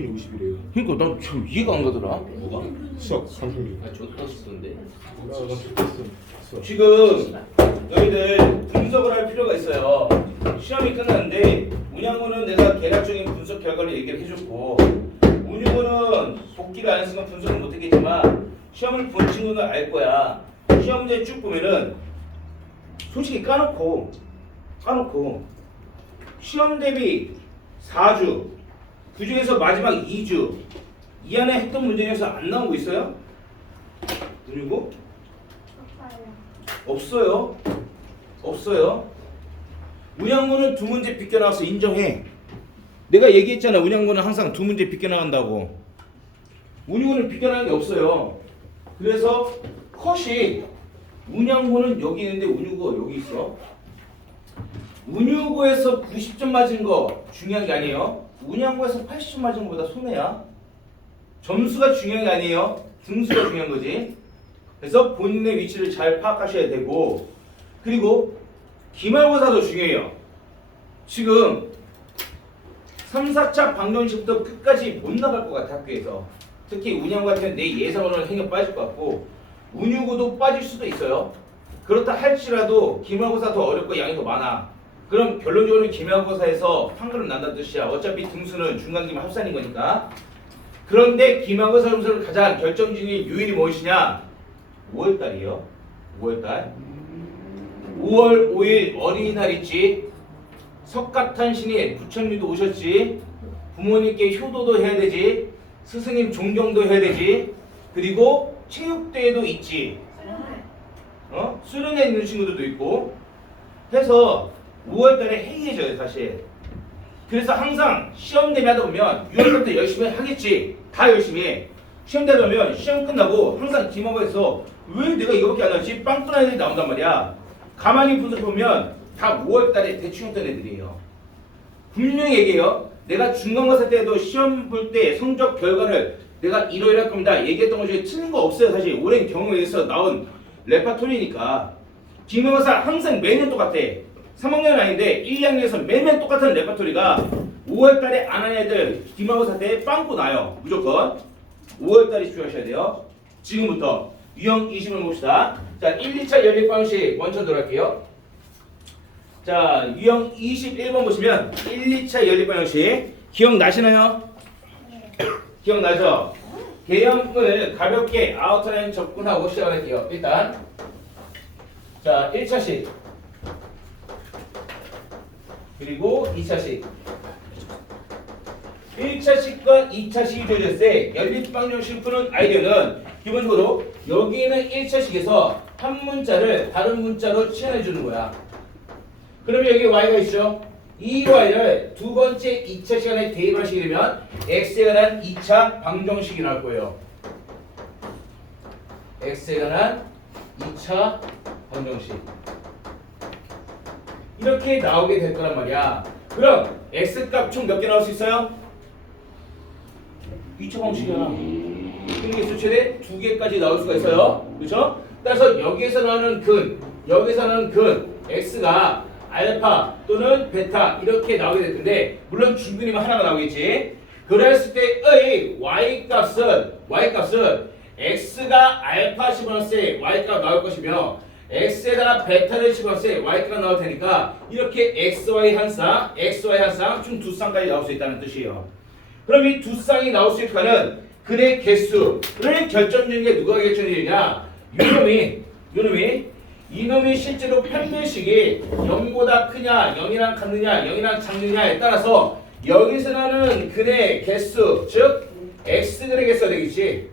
평균이 50이래요. 그러니까 난 참 이해가 안 가더라. 뭐가? 수학 삼성비. 아 좋다 싶던데. 나 좋겠어. 수학. 지금 너희들 분석을 할 필요가 있어요. 시험이 끝났는데 문양문은 내가 계략적인 분석 결과를 얘기를 해줬고 운유문은 복기를 안 했으면 분석을 못했겠지만 시험을 본 친구는 알 거야. 시험 문제 쭉 보면은 솔직히 까놓고 시험 대비 4주 그 중에서 마지막 2주 이 안에 했던 문제 중에서 안 나온 거 있어요? 그리고 없어요. 운양문은 두 문제 비껴나와서 인정해. 내가 얘기했잖아. 운양문은 항상 두 문제 비껴나간다고. 운유문은 비껴나간 게 없어요. 그래서 컷이 운양문은 여기 있는데 운유구가 여기 있어. 운유구에서 90점 맞은 거 중요한 게 아니에요. 운양구에서 80점 맞은 것보다 손해야. 점수가 중요한 게 아니에요. 등수가 중요한 거지. 그래서 본인의 위치를 잘 파악하셔야 되고, 그리고 기말고사도 중요해요. 지금 3, 4차 방정식부터 끝까지 못 나갈 것 같아. 학교에서 특히 운영 같은 내 예상으로는 행여 빠질 것 같고 운유구도 빠질 수도 있어요. 그렇다 할지라도 기말고사 더 어렵고 양이 더 많아. 그럼 결론적으로 기말고사에서 판결은 난다는 뜻이야. 어차피 등수는 중간기말 합산인 거니까. 그런데 기말고사 점수를 가장 결정적인 요인이 무엇이냐? 5월달이요. 5월달. 5월 5일 어린이날 있지. 석가탄신일 부처님도 오셨지. 부모님께 효도도 해야 되지. 스승님 존경도 해야 되지. 그리고 체육대회도 있지. 수련회 있는 친구들도 있고 해서 5월달에 해이해져요 사실. 그래서 항상 시험 대비하다 보면 6월부터 열심히 하겠지. 다 열심히 해. 시험 대비하다 보면 시험 끝나고 항상 기말고사에서 왜 내가 이거밖에 안 나왔지? 빵꾸난 애들이 나온단 말이야. 가만히 분석해보면 다 5월달에 대충 했던 애들이에요. 분명히 얘기해요. 내가 중간고사 때도 시험 볼 때 성적 결과를 내가 이러이러 할 겁니다 얘기했던 것 중에 틀린 거 없어요. 사실 오랜 경험에서 나온 레파토리니까. 기말고사 항상 매년 똑같아. 3학년 아닌데 1, 2학년에서 매년 똑같은 레파토리가 5월달에 안 한 애들 기말고사 때 빵꾸 나요. 무조건 5월달에 집중하셔야 돼요. 지금부터 유형 20을 봅시다. 자, 1, 2차 연립 방식 먼저 들어갈게요. 자, 유형 21번 보시면 1, 2차 연립 방식 기억나시나요? 기억나죠? 개념을 가볍게 아웃라인 접근하고 시작할게요. 일단 자, 1차식 그리고 2차식 1차식과 2차식이 주어졌을 때 연립방정식 푸는 아이디어는 기본적으로 여기는 1차식에서 한 문자를 다른 문자로 치환해 주는 거야. 그러면 여기 y가 있죠? 이 y를 두 번째 2차 시간에 대입하시게 되면 x에 관한 2차 방정식이 나올 거예요. x에 관한 2차 방정식 이렇게 나오게 될 거란 말이야. 그럼 x값 총 몇 개 나올 수 있어요? 2차 방식이야. 그러니까 최대 2개까지 나올 수가 있어요. 그렇죠? 따라서 여기에서 나오는 근 x가 알파 또는 베타 이렇게 나오게 될 텐데 물론 중근이면 하나가 나오겠지. 그랬을 때의 y값은 x가 알파 집어넣었을 때 y값 나올 것이며 x에다가 베타를 집어넣었을 때 y값 나올 테니까 이렇게 xy 한 쌍 총 두 쌍까지 나올 수 있다는 뜻이에요. 그럼 이 두 쌍이 나올 수 있는 근의 개수를 결정적인 게 누가 결정되느냐? 이놈이 실제로 편별식이 0보다 크냐, 0이랑 같느냐, 0이랑 작느냐에 따라서 여기서 나는 근의 개수, 즉 x근의 개수가 되겠지.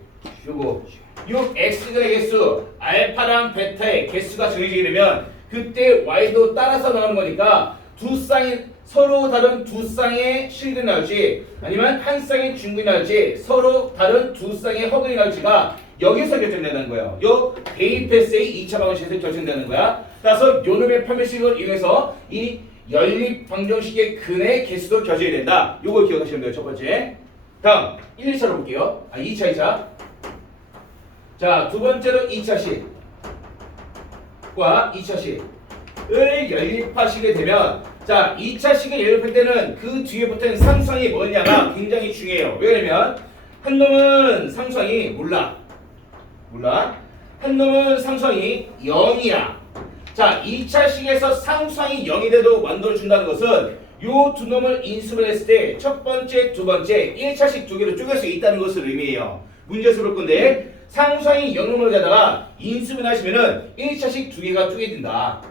요 x근의 개수, 알파랑 베타의 개수가 정해지게 되면 그때 y도 따라서 나오는 거니까 두 쌍이 서로 다른 두 쌍의 실근이 나올지 아니면 한 쌍의 중근이 나올지 서로 다른 두 쌍의 허근이 나올지가 여기서 결정된다는 거예요. 요 대입패스의 2차 방정식에서 결정되는 거야. 따라서 요놈의 판별식을 이용해서 이 연립 방정식의 근의 개수도 결정이 된다. 요걸 기억하시면 돼요. 첫 번째. 다음 1, 2차로 볼게요. 2차, 2차. 자, 두 번째로 2차식과 2차식을 연립하시게 되면 자, 2차식을 연립할 때는 그 뒤에 붙은 상수항이 뭐냐가 굉장히 중요해요. 왜냐면 한 놈은 상수항이 몰라. 한 놈은 상수항이 0이야. 자, 2차식에서 상수항이 0이 돼도 만들어준다는 것은 요 두 놈을 인수를 했을 때 첫 번째, 두 번째 1차식 두 개로 쪼갤 수 있다는 것을 의미해요. 문제스러울 건데 상수항이 0놈으로 가다가 인수분 하시면은 1차식 두 개가 쪼개진다.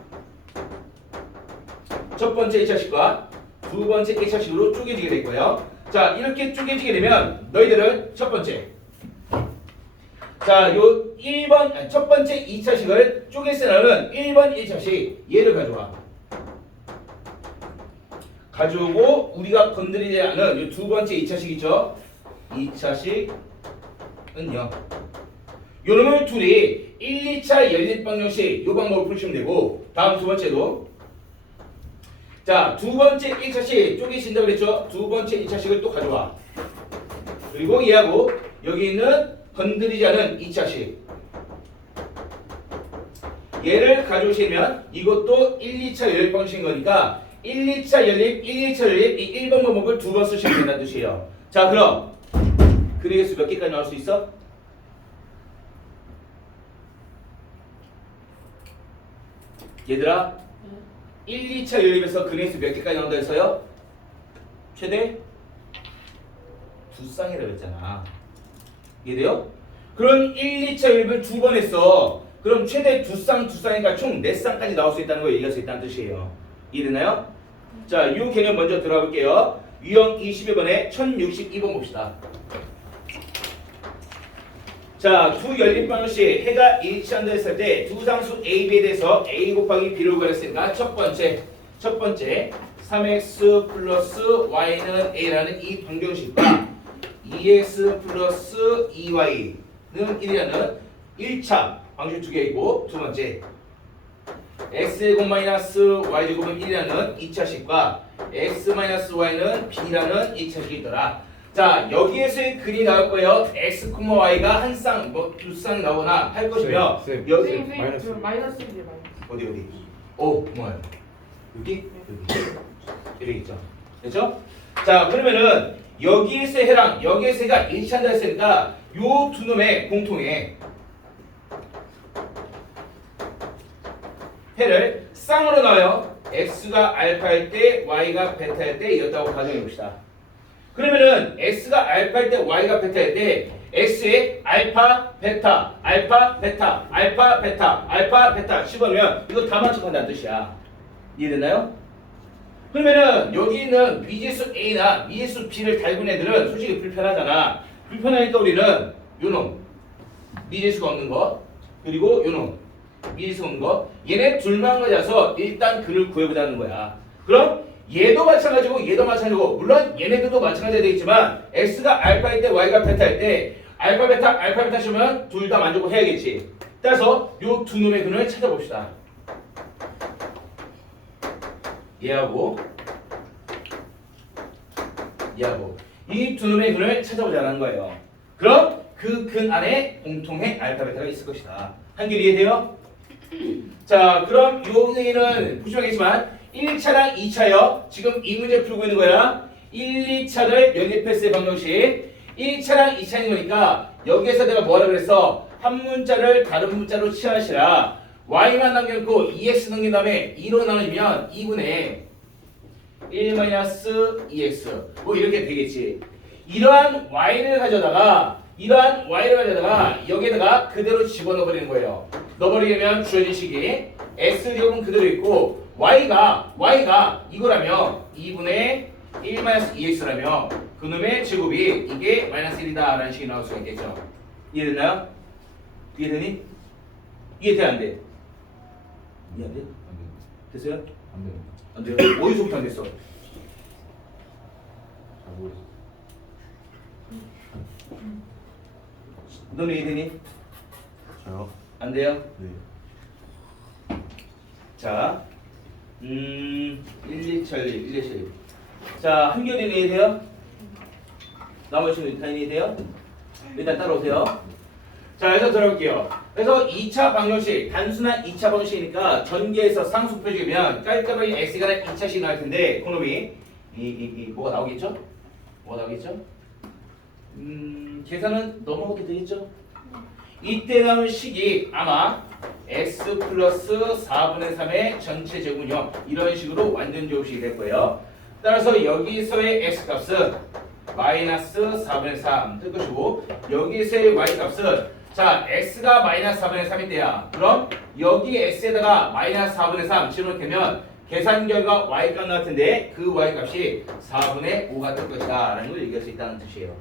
첫 번째 1차식과 두 번째 1차식으로 쪼개지게 될 거예요. 자, 이렇게 쪼개지게 되면 너희들은 첫 번째, 자, 요 1번 첫 번째 2차식을 쪼갤 세나는 1번 1차식 얘를 가져오고 우리가 건드리지 않은 요 두 번째 2차식이죠. 2차식은요. 요 놈을 둘이 1, 2차 연립 방정식 요 방법을 푸시면 되고 다음 두 번째도 자, 두 번째 1차식 쪼개진다고 그랬죠? 두 번째 2차식을 또 가져와. 그리고 얘하고 여기 있는 건드리지 않은 2차식 얘를 가져오시면 이것도 1, 2차 연립 방식인 거니까 1, 2차 연립, 1, 2차 연립 이 1번 방법을 두 번 쓰시면 된다는 뜻이에요. 자, 그럼 그의 개수 몇 개까지 나올 수 있어? 얘들아 1, 2차 연립에서 근의 수 몇 개까지 나온다 했어요? 최대 두 쌍이라고 했잖아. 이해돼요? 그럼 1, 2차 연립을 두 번 했어. 그럼 최대 두 쌍이니까 총 4쌍까지 나올 수 있다는 걸 얘기할 수 있다는 뜻이에요. 이해되나요? 자, 이 개념 먼저 들어가 볼게요. 유형 21번에 1062번 봅시다. 자, 두 연립 방정식 해가 일치한다 했을 때 두 상수 A, B에 대해서 A 곱하기 B를 구했으니까 첫 번째 3x 플러스 y는 A라는 이 방정식과 2x 플러스 2y는 1이라는 1차 방정식 두 개이고 두 번째 x제곱 마이너스 y제곱은 1이라는 2차식과 x 마이너스 y는 b라는 2차식이 있더라. 자, 여기에서의 글이 나올 거예요. x, y가 한 쌍, 두 쌍 나오나 할 것이며 여기 마이너스. 마이너스 1이에요. 어디 뭐야? 여기 이렇게 있죠. 됐죠? 자, 그러면은 여기에서 해랑 여기에서 해가 일치한다 했으니까 요 두 놈의 공통의 해를 쌍으로 넣어요. x가 알파일 때 y가 베타일 때였다고 가정해 봅시다. 그러면은 x가 알파일 때 y가 베타일 때 x에 알파 베타 알파 베타 알파 베타 알파 베타 씹으면 이거 다 맞춰간다는 뜻이야. 이해됐나요? 그러면은 여기 있는 미지수 a나 미지수 b를 닮은 애들은 솔직히 불편하잖아. 불편하니까 우리는 요놈 미지수가 없는 거 그리고 요놈 미지수가 없는 거 얘네 둘만 가져서 일단 그를 구해보자는 거야. 그럼 얘도 마찬가지고 얘도 마찬가지고 물론 얘네들도 마찬가지가 되겠지만 x가 알파일 때 y가 베타일 때 알파 베타 시면 둘 다 만족을 해야겠지. 따라서 요 두 놈의 근을 찾아봅시다. 얘하고 이 두 놈의 근을 찾아보자는 거예요. 그럼 그 근 안에 공통의 알파 베타가 있을 것이다. 한결 이해돼요? 자, 그럼 요 얘는 보시면 알겠지만 1차랑 2차요. 지금 이 문제 풀고 있는 거야. 1, 2차를 연립했을 방정식 1차랑 2차인 거니까 여기에서 내가 뭐라 그랬어? 한 문자를 다른 문자로 치환하시라. y만 남겨놓고 2x 넘긴 다음에 2로 나누면 2분의 1-2x 뭐 이렇게 되겠지. 이러한 y를 가져다가 여기에다가 그대로 집어넣어버리는 거예요. 넣어버리면 주어진 식이 x제곱은 그대로 있고 y가 이거라면 2분의 1-2x라며 그놈의 제곱이 이게 마이너스 1이다 라는 식이 나올 수가 있겠죠. 이해됐나요? 이해되니? 이해돼 안 돼? 이해 안 돼? 됐어요? 안 돼요. 어디서부터 안 됐어? 너는 이해되니? 저요? 안 돼요? 네. 자, 1, 2차 1, 2차 자, 한결이는 이해돼요? 나머지 친구 다 이해돼요? 일단 따라오세요. 자, 그래서 들어볼게요. 그래서 2차 방정식, 단순한 2차 방정식이니까 전개해서 상수표 주면 깔끔하게 x가 2차씩 나올 텐데 그놈이 뭐가 나오겠죠? 뭐가 나오겠죠? 계산은 넘어가도 되겠죠? 이때 나온 식이 아마 x 플러스 4분의 3의 전체 제곱은요 이런 식으로 완전 제곱식이 될 거예요. 따라서 여기서의 x 값은 마이너스 4분의 3 될 것이고 여기서의 y 값은 자 x가 마이너스 4분의 3이 돼야 그럼 여기 x에다가 마이너스 4분의 3 집어넣으면 계산 결과 y 값 나올 텐데 그 y 값이 4분의 5가 될 것이다 라는 걸 얘기할 수 있다는 뜻이에요.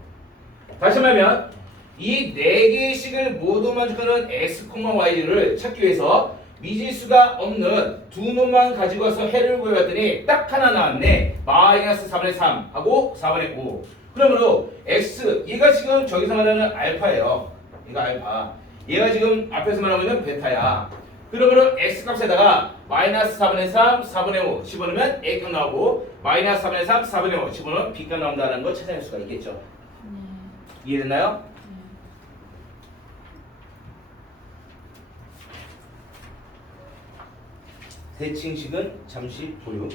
다시 말하면 이 4개의 식을 모두 만족하는 x, y를 찾기 위해서 미지수가 없는 두 놈만 가지고 와서 해를 구해봤더니 딱 하나 나왔네. 마이너스 4분의 3 하고 4분의 5. 그러므로 x 얘가 지금 저기서 말하는 알파예요. 얘가 알파. 얘가 지금 앞에서 말하고 있는 베타야. 그러므로 x 값에다가 마이너스 4분의 3, 4분의 5 집어넣으면 a값 나오고 마이너스 4분의 3, 4분의 5 집어넣으면 b값 나온다는 걸 찾아낼 수가 있겠죠. 이해됐나요? 대칭식은 잠시 보류.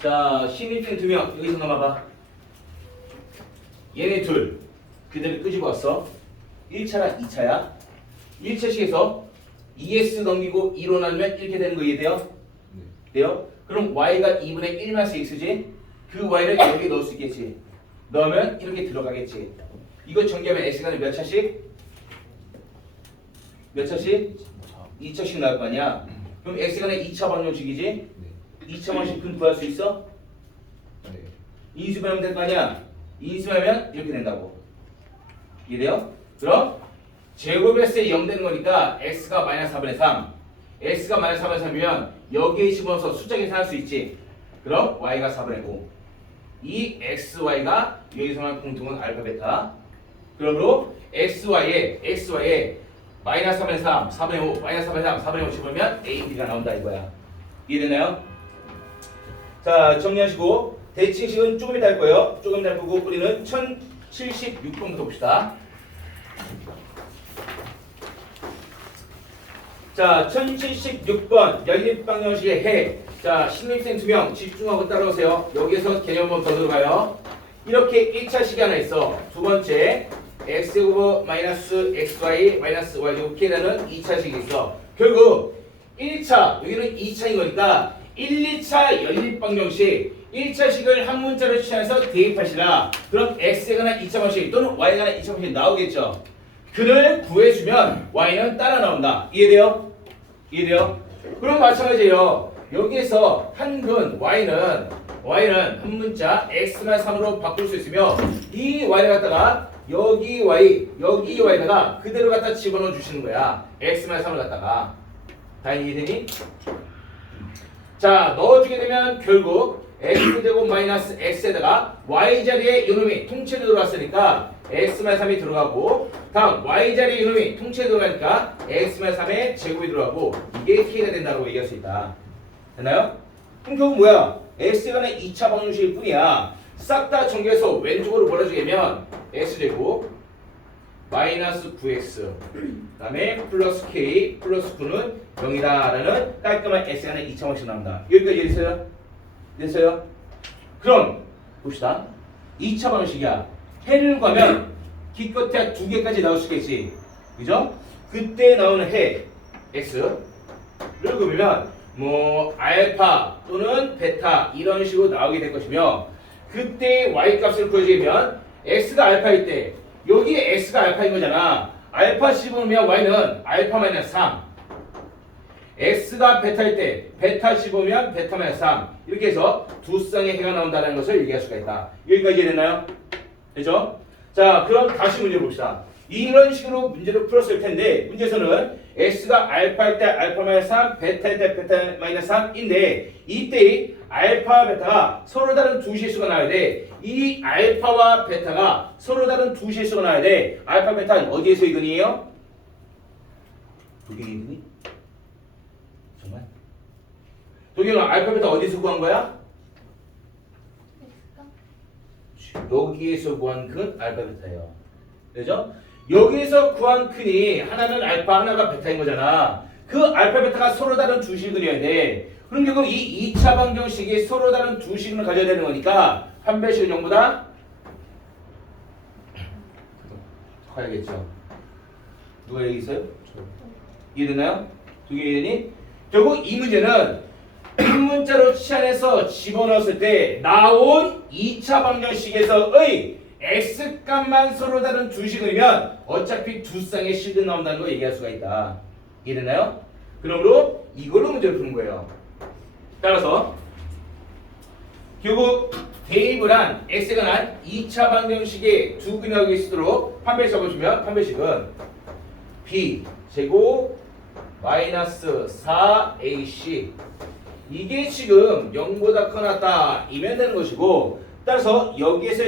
자, 신입생 2명 여기서 넘어봐. 얘네 둘 그대로 끄집어 왔어. 1차랑 2차야. 1차식에서 2s 넘기고 2로 나누면 이렇게 되는 거 이해돼요? 돼요? 그럼 y가 2분의 1마스 x지? 그 y를 여기 넣을 수 있겠지? 넣으면 이렇게 들어가겠지? 이거 전개하면 x가 몇 차씩? 몇 차씩? 2차씩 나올 거 아니야? 그럼 x가 2차 방정식이지? 2차 방정식 구할 수 있어? 인수분하면 될 거 아니야? 인수하면 이렇게 된다고. 이해돼요? 그럼 제곱했을 때 0 되는 거니까 x가 마이너스 4분의 3 x가 마이너스 4분의 3이면 여기에 집어넣어서 숫자 계산할 수 있지. 그럼 y가 4분의 5 이 xy가 여기서만 공통은 알파 베타. 그러므로 xy에 마이너스 3분의 3 4분의 5 마이너스 3분의 3 4분의 5 집으면 a, b가 나온다 이거야. 이해되나요? 자 정리하시고 대칭식은 조금 이따 할 거예요. 조금 이따 할 거고 우리는 1076번부터 봅시다. 자, 1076번 연립방정식의 해. 자, 신입생 2명 집중하고 따라오세요. 여기에서 개념 한번 더 들어가요. 이렇게 1차식이 하나 있어. 두 번째 x제곱 마이너스 xy 마이너스 y제곱 계산은 2차식이 있어. 결국 1차, 여기는 2차인 거니까 1, 2차 연립방정식 1차식을 한 문자로 취해서 대입하시라. 그럼 x에 관한 2차 방식 또는 y에 관한 2차 방식 나오겠죠. 그를 구해주면 y는 따라 나온다. 이해돼요? 이해돼요? 그럼 마찬가지예요. 여기에서 한근 y는 한 문자 x만 3으로 바꿀 수 있으며 이 y를 갖다가 여기 y에다가 그대로 갖다 집어넣어 주시는 거야. x만 3을 갖다가. 다 이해되니? 자, 넣어주게 되면 결국 x제곱 마이너스 x에다가 y자리에 이놈이 통째로 들어갔으니까 x-3이 들어가고 다음 y자리에 이놈이 통째로 들어가니까 x-3의 제곱이 들어가고 이게 k가 된다고 얘기할 수 있다. 됐나요? 그럼 결국 뭐야? x에 관한 2차 방정식일 뿐이야. 싹 다 전개해서 왼쪽으로 몰아주면 x제곱 마이너스 9x 그 다음에 플러스 k 플러스 9는 0이다 라는 깔끔한 x에 관한 2차 방정식 나온다. 여기까지 됐어요? 됐어요? 그럼 봅시다. 2차 방정식이야. 해를 구하면 기껏해야 2개까지 나올 수 있겠지. 그죠? 그때 나오는 해 x를 구하면 뭐 알파 또는 베타 이런 식으로 나오게 될 것이며 그때 y 값을 구해주면 x가 알파일 때 여기에 x가 알파인 거잖아. 알파 씹으면 y는 알파 마이너스 3 x가 베타일 때 베타 씹으면 베타 마이너스 3 이렇게 해서 두 쌍의 해가 나온다는 것을 얘기할 수가 있다. 여기까지 이해됐나요? 됐죠? 자 그럼 다시 문제 봅시다. 이런 식으로 문제를 풀었을 텐데 문제에서는 x가 알파일 때 알파 마이너스 3 베타일 때 베타 마이너스 3인데 이때 알파와 베타가 서로 다른 두 실수가 나와야 돼. 이 알파와 베타가 서로 다른 두 실수가 나와야 돼. 알파 베타는 어디에서 이근이에요? 독일이 이근이? 정말? 독일은 알파 베타 어디서 구한 거야? 여기에서 구한 큰 알파 베타예요. 그죠? 여기에서 구한 큰이 하나는 알파 하나가 베타인 거잖아. 그 알파 베타가 서로 다른 두 식을 그려야 돼. 그럼 결국 이 2차 방정식이 서로 다른 두 식을 가져야 되는 거니까 판별식은 0보다 커야겠죠. 누가 여기 있어요? 이해되나요? 두 개 이해되니? 결국 이 문제는 문자로 치환해서 집어넣었을 때 나온 2차 방정식에서의 x값만 서로 다른 두 식이면 어차피 두 쌍의 식은 나온다는 거 얘기할 수가 있다. 이해되나요? 그러므로 이걸로 문제를 푸는 거예요. 따라서 결국 대입을 한 x가 난 2차 방정식의 두 근역이 있도록 판별식 적어주면 판별식은 b 제곱 마이너스 4ac 이게 지금 0보다 커났다 이면 되는 것이고 따라서 여기에서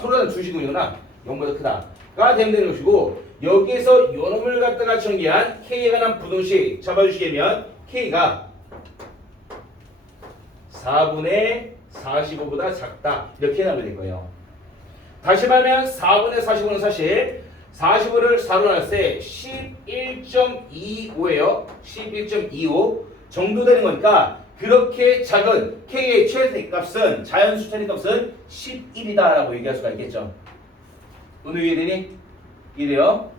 서로 다른 두 식이구나 0보다 크다가 되는 것이고 여기에서 요놈을 갖다가 정리한 k에 관한 부동식 잡아주시려면 k가 4분의 45보다 작다 이렇게 나오게 될 거예요. 다시 말하면 4분의 45는 사실 45를 4로 나눴을 때 11.25예요. 11.25 정도 되는 거니까 그렇게 작은 k의 최대값은 자연수 최대값은 11이다 라고 얘기할 수가 있겠죠. 오늘 이해되니? 이해돼요?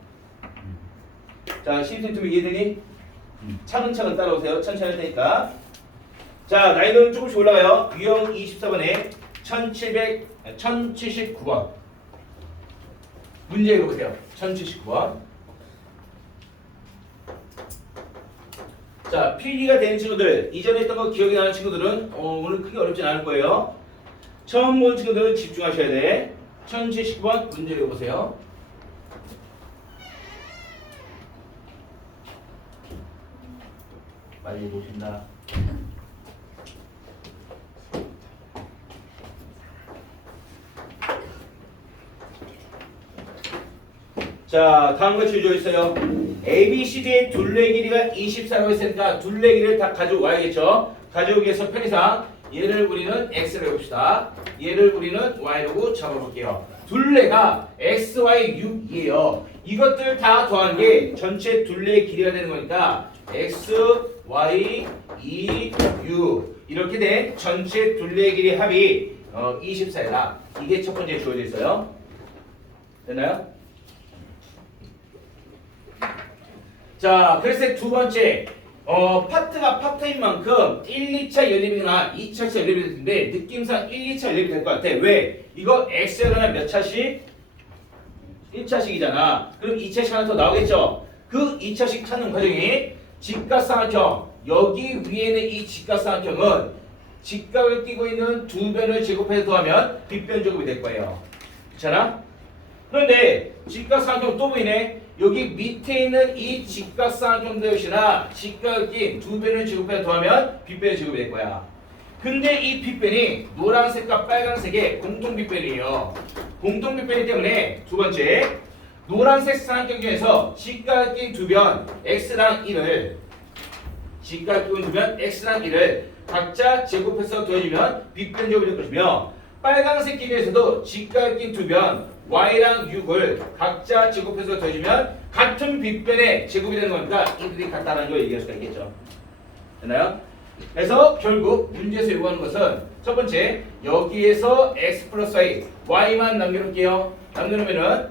자, 11cm 이해되니? 차근차근 따라오세요. 천천히 할 테니까. 자, 난이도는 조금씩 올라가요. 유형 24번에 1079번 문제 읽어보세요. 1079번. 자, 필기가 된 친구들, 이전에 했던 거 기억이 나는 친구들은 오늘 크게 어렵진 않을 거예요. 처음 본 친구들은 집중하셔야 돼. 1079번 문제 읽어보세요. 빨리 보신다. 자, 다음 거 주어져 있어요. ABCD의 둘레 길이가 24라고 했으니까 둘레 길이를 다 가져와야겠죠. 가져오기 위해서 편의상 얘를 우리는 X로 해봅시다. 얘를 우리는 Y라고 잡아볼게요. 둘레가 X, Y, 6이에요. 이것들 다 더한 게 전체 둘레의 길이가 되는 거니까 X, Y, 2, 6 이렇게 된 전체 둘레의 길이 합이 24다. 이게 첫 번째 주어져 있어요. 됐나요? 자, 그래서 두 번째 파트가 파트인 만큼 1, 2차 연립이나 2차 연립이 될 텐데 느낌상 1, 2차 연립이 될 것 같아. 왜? 이거 X가 몇 차씩? 1차식이잖아. 그럼 2차식 하나 더 나오겠죠? 그 2차식 찾는 과정이 직각삼각형. 여기 위에는 이 직각삼각형은 직각을 띄고 있는 두 변을 제곱해서 더하면 빗변 제곱이 될 거예요. 그렇잖아? 그런데 직각삼각형 또 보이네. 여기 밑에 있는 이 직각삼각형도 역시나 직각을 낀 두 변을 제곱해서 더하면 빗변 제곱이 될 거야. 근데 이 빗변이 노란색과 빨간색의 공통 빗변이에요. 공통 빗변이기 때문에 두 번째 노란색 삼각형 중에서 직각을 낀 두 변 x랑 1을 직각을 낀 두 변 x랑 1을 각자 제곱해서 더해주면 빗변 제곱이 될 것이며 빨간색 길이에서도 직각을 낀 두 변 y랑 6을 각자 제곱해서 더해주면 같은 빗변의 제곱이 되는 거니까 이들이 같다는 걸 얘기할 수가 있겠죠. 됐나요? 그래서 결국 문제에서 요구하는 것은 첫 번째 여기에서 x 플러스 y만 남겨놓을게요. 남겨놓으면은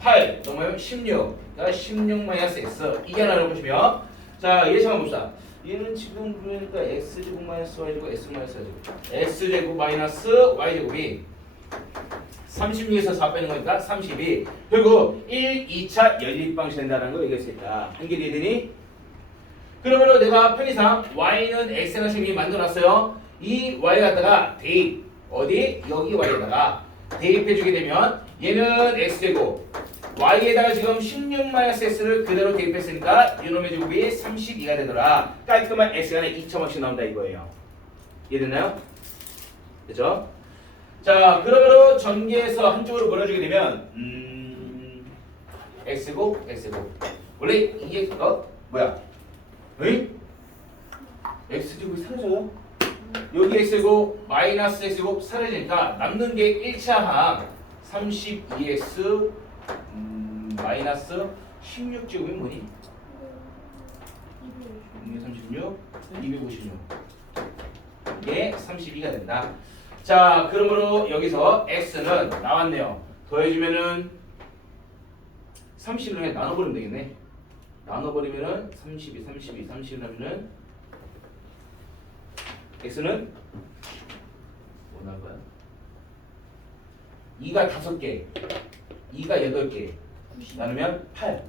8 넘으면 16 그러니까 16 마이너스 x 이게 하나를 보시면 자 예시 한번 봅시다. 얘는 지금 그러니까 x제곱 마이너스 y제곱 x 마이너스 y제곱 x제곱 마이너스 y제곱이 36에서 4 빼는 거니까 32 결국 1, 2차 연립방식 된다는 걸 얘기할 수 있다. 한결이 되니? 그러므로 내가 편의상 y는 x라는 식이 만들어놨어요. 이 y 갖다가 대입 어디? 여기 y에다가 대입해주게 되면 얘는 x제곱 y에다가 지금 16-x를 그대로 대입했으니까 이놈의 제곱이 32가 되더라. 깔끔한 x가 2,000원씩 나온다 이거예요. 이해됐나요? 됐죠? 자, 그러므로 전개해서 한쪽으로 몰아주게 되면 x고 원래 이게 뭐야? 응? x제곱이 사라져요? 여기 x고 마이너스 x고 사라지니까 남는 게 1차 항 32x 마이너스 16제곱이 뭐니? 36, 256 이게 32가 된다. 자, 그러므로 여기서 x는 나왔네요. 더해주면은 30을 나눠버리면 되겠네. 나눠버리면은 32, 32, 30을 하면은 x는 뭐 나올 거야? 2가 5개, 2가 8개 나누면 8,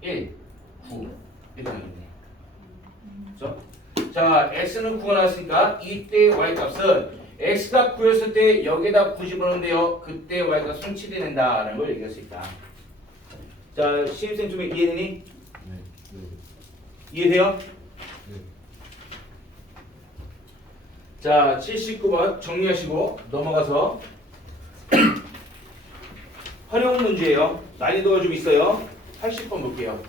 1, 9 이렇게 나오겠네. 그렇죠? 자, x는 9가 나왔으니까 이때 y 값은 x가 9였을 때 여기다 9 집어넣는데요. 그때 y 값은 7이 된다라는 걸 얘기할 수 있다. 자, 신입생 좀 이해되니? 네. 이해돼요? 네. 자, 79번 정리하시고 넘어가서 활용 문제예요. 난이도가 좀 있어요. 80번 볼게요.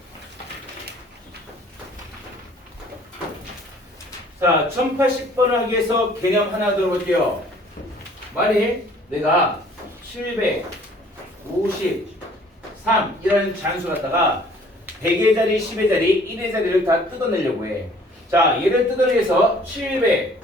자, 1080번을 하기 위해서 개념 하나 들어볼게요. 만일 내가 753 이런 잔수 갖다가 100의 자리, 10의 자리, 1의 자리를 다 뜯어내려고 해. 자, 얘를 뜯어내서 700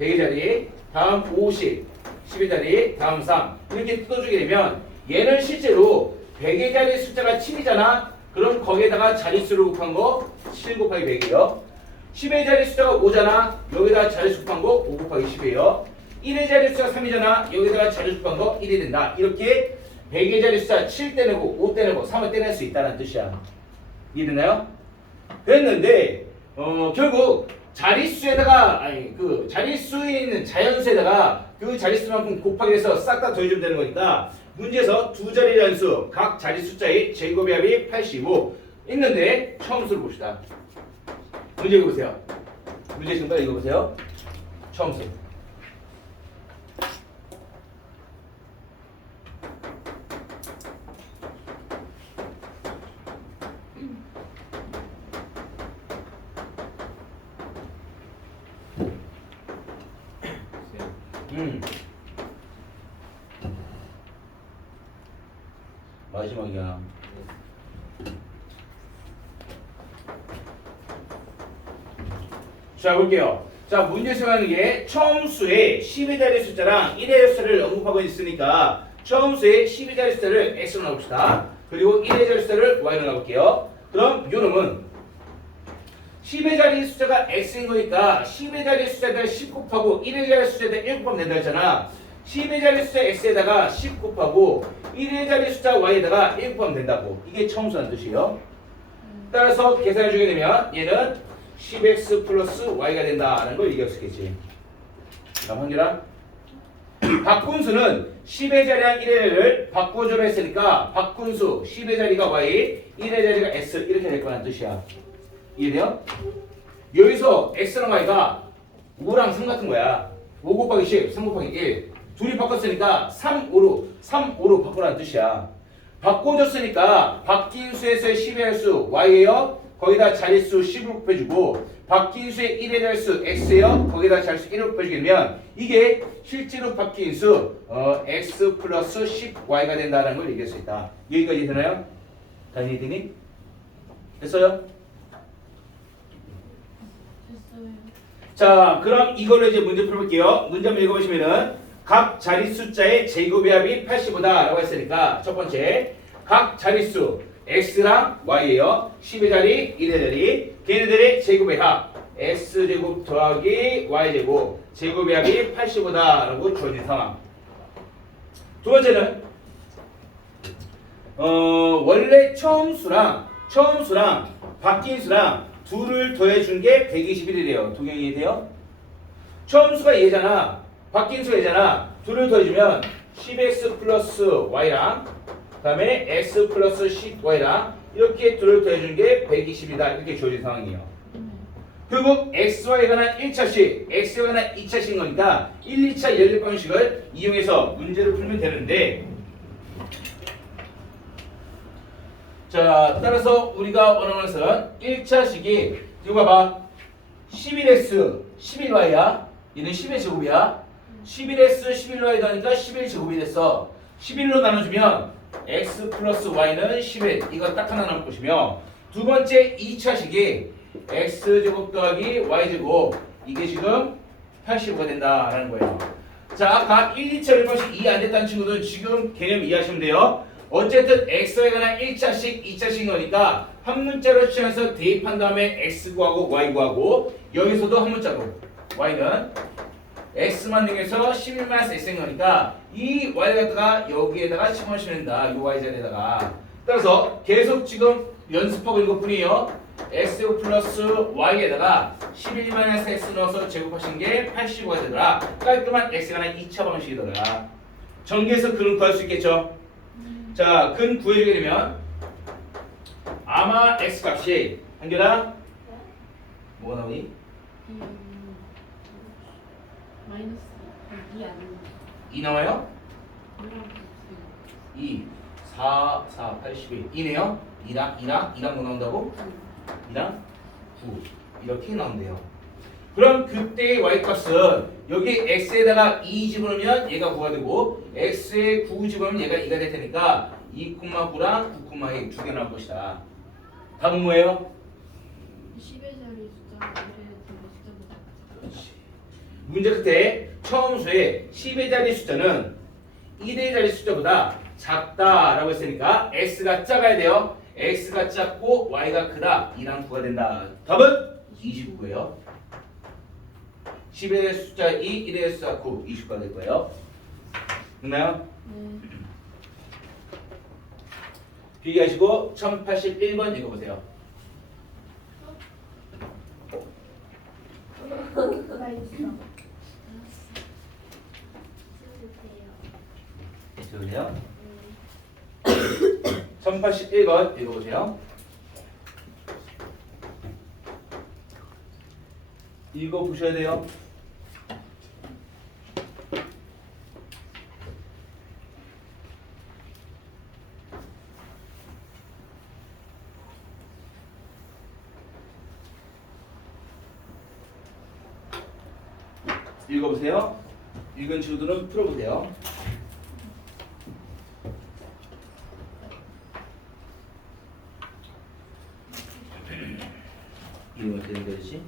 100의 자리, 다음 50 10의 자리, 다음 3 이렇게 뜯어주게 되면 얘는 실제로 100의 자리 숫자가 7이잖아. 그럼 거기에다가 자릿수를 곱한 거 7 곱하기 100이에요. 10의 자리 숫자가 5잖아. 여기다가 자릿수 곱한 거 5 곱하기 10이에요. 1의 자리 숫자가 3이잖아. 여기다가 자릿수 곱한 거 1이 된다. 이렇게 100의 자리 숫자 7 떼내고 5 떼내고 3을 떼낼 수 있다는 뜻이야. 이해되나요? 그랬는데 결국 자릿수에다가 그 자릿수에 있는 자연수에다가 그 자릿수만큼 곱하기 해서 싹 다 더해주면 되는 거니까 문제에서 두 자리 단수 각 자리 숫자의 제곱의 합이 85 있는데 처음 수를 봅시다. 문제 읽어보세요. 문제 지금 빨리 읽어보세요. 처음 수. 마지막이야. 자, 볼게요. 자, 문제 수행하는 게 처음 수에 10의 자리 숫자랑 1의 숫자를 언급하고 있으니까 처음 수에 10의 자리 숫자를 x로 나눕시다. 그리고 1의 자리 숫자를 y로 나눌게요. 그럼 요놈은 10의 자리 숫자가 x인 거니까 10의 자리 숫자에다가 10 곱하고 1의 자리 숫자에다가 1 곱하면 된다 했잖아. 10의 자리 숫자 x에다가 10 곱하고 1의 자리 숫자 y에다가 1 곱하면 된다고. 이게 처음수라는 뜻이에요. 따라서 계산해 주게 되면 얘는 10x 플러스 y가 된다는 걸 얘기할 수 있겠지. 다음 한결아. 바꾼수는 10의 자리랑 1의 자리를 바꿔주려 했으니까 바꾼수 10의 자리가 y, 1의 자리가 x 이렇게 될 거라는 뜻이야. 이해돼요? 여기서 x랑 y가 5랑 3 같은 거야. 5 곱하기 10, 3 곱하기 1 둘이 바꿨으니까 3, 5로 바꾸라는 뜻이야. 바꿔줬으니까 바뀐 수에서의 10의 할수 y예요. 거기다 자릿수 10을 곱해주고 바뀐 수의 1의 자릿수 x예요. 거기다 자릿수 1을 곱해주게 되면 이게 실제로 바뀐 수 x 플러스 10y가 된다는 걸 얘기할 수 있다. 여기까지 되나요? 다 이해되니? 됐어요? 자, 그럼 이걸로 이제 문제 풀어볼게요. 문제 한번 읽어보시면은 각 자릿숫자의 제곱의 합이 85다 라고 했으니까 첫 번째 각 자릿수 x랑 y예요. 10의 자리, 1의 자리 걔네들의 제곱의 합 x제곱 더하기 y제곱 제곱의 합이 85다 라고 주어진 상황. 두 번째는 원래 처음수랑 바뀐 수랑 둘을 더해준 게 121이래요. 동영이 이해돼요? 처음수가 얘잖아. 바뀐 수가 얘잖아. 둘을 더해주면 10x 플러스 y랑 그 다음에 x 플러스 10y랑 이렇게 둘을 더해준 게 120이다. 이렇게 주어진 상황이에요. 결국 xy에 관한 1차식, xy에 관한 2차식인 거니까 1, 2차 연립 방식을 이용해서 문제를 풀면 되는데 자, 따라서 우리가 원하는 것은 1차식이 이거 봐봐. 11x 11y야. 얘는 10의 제곱이야. 11x 11y 더하니까 11제곱이 됐어. 11로 나눠주면 x 플러스 y는 11. 이거 딱 하나 남을 것이며 두 번째 2차식이 x제곱 더하기 y제곱 이게 지금 85가 된다라는 거예요. 자, 아까 1, 2차 1번씩 이해 안 됐다는 친구들은 지금 개념 이해하시면 돼요. 어쨌든 x에 관한 1차식, 2차식인 거니까 한 문자로 추천해서 대입한 다음에 x 구하고 y 구하고 여기서도 한 문자로 y는 x만 등해서 11-x인 거니까 이 y 갖다가 여기에다가 집어넣으시면 된다. 이 y 자리에다가. 따라서 계속 지금 연습하고 있는 것뿐이에요. x 플러스 y에다가 11-x 넣어서 제곱하신 게 85가 되더라. 깔끔한 x가 하나 2차 방식이더라. 전개해서 근을 구할 수 있겠죠. 자, 근 구해주게 되면 아마 x 값이 한결아 뭐가 나오니? 마이너스 2 아니면 2 나와요? 2랑 2, 4, 4, 81 2네요? 2랑 뭐 나온다고? 2랑 9 이렇게 나온대요. 그럼 그때의 y값은 여기 x에다가 2 집어넣으면 얘가 9가 되고 x에 9 집어넣으면 얘가 2가 될 테니까 2,9랑 9,2 두 개 나올 것이다. 답은 뭐예요? 10의 자리 숫자가 1의 자리 숫자보다 그렇지. 문제 끝에 처음 수에 10의 자리 숫자는 1의 자리 숫자보다 작다라고 했으니까 x가 작아야 돼요. x가 작고 y가 크다. 2랑 9가 된다. 답은 29예요. 10의 숫자 2, 1의 숫자 9, 29가 될 거예요. 됐나요? 네. 비교하시고 1081번 읽어보세요. 나 있어. 읽으세요. 1081번 읽어보세요. 읽어보셔야 돼요. 읽어보세요. 읽은 친구들은 풀어보세요. 이름 어떻게 된 거지?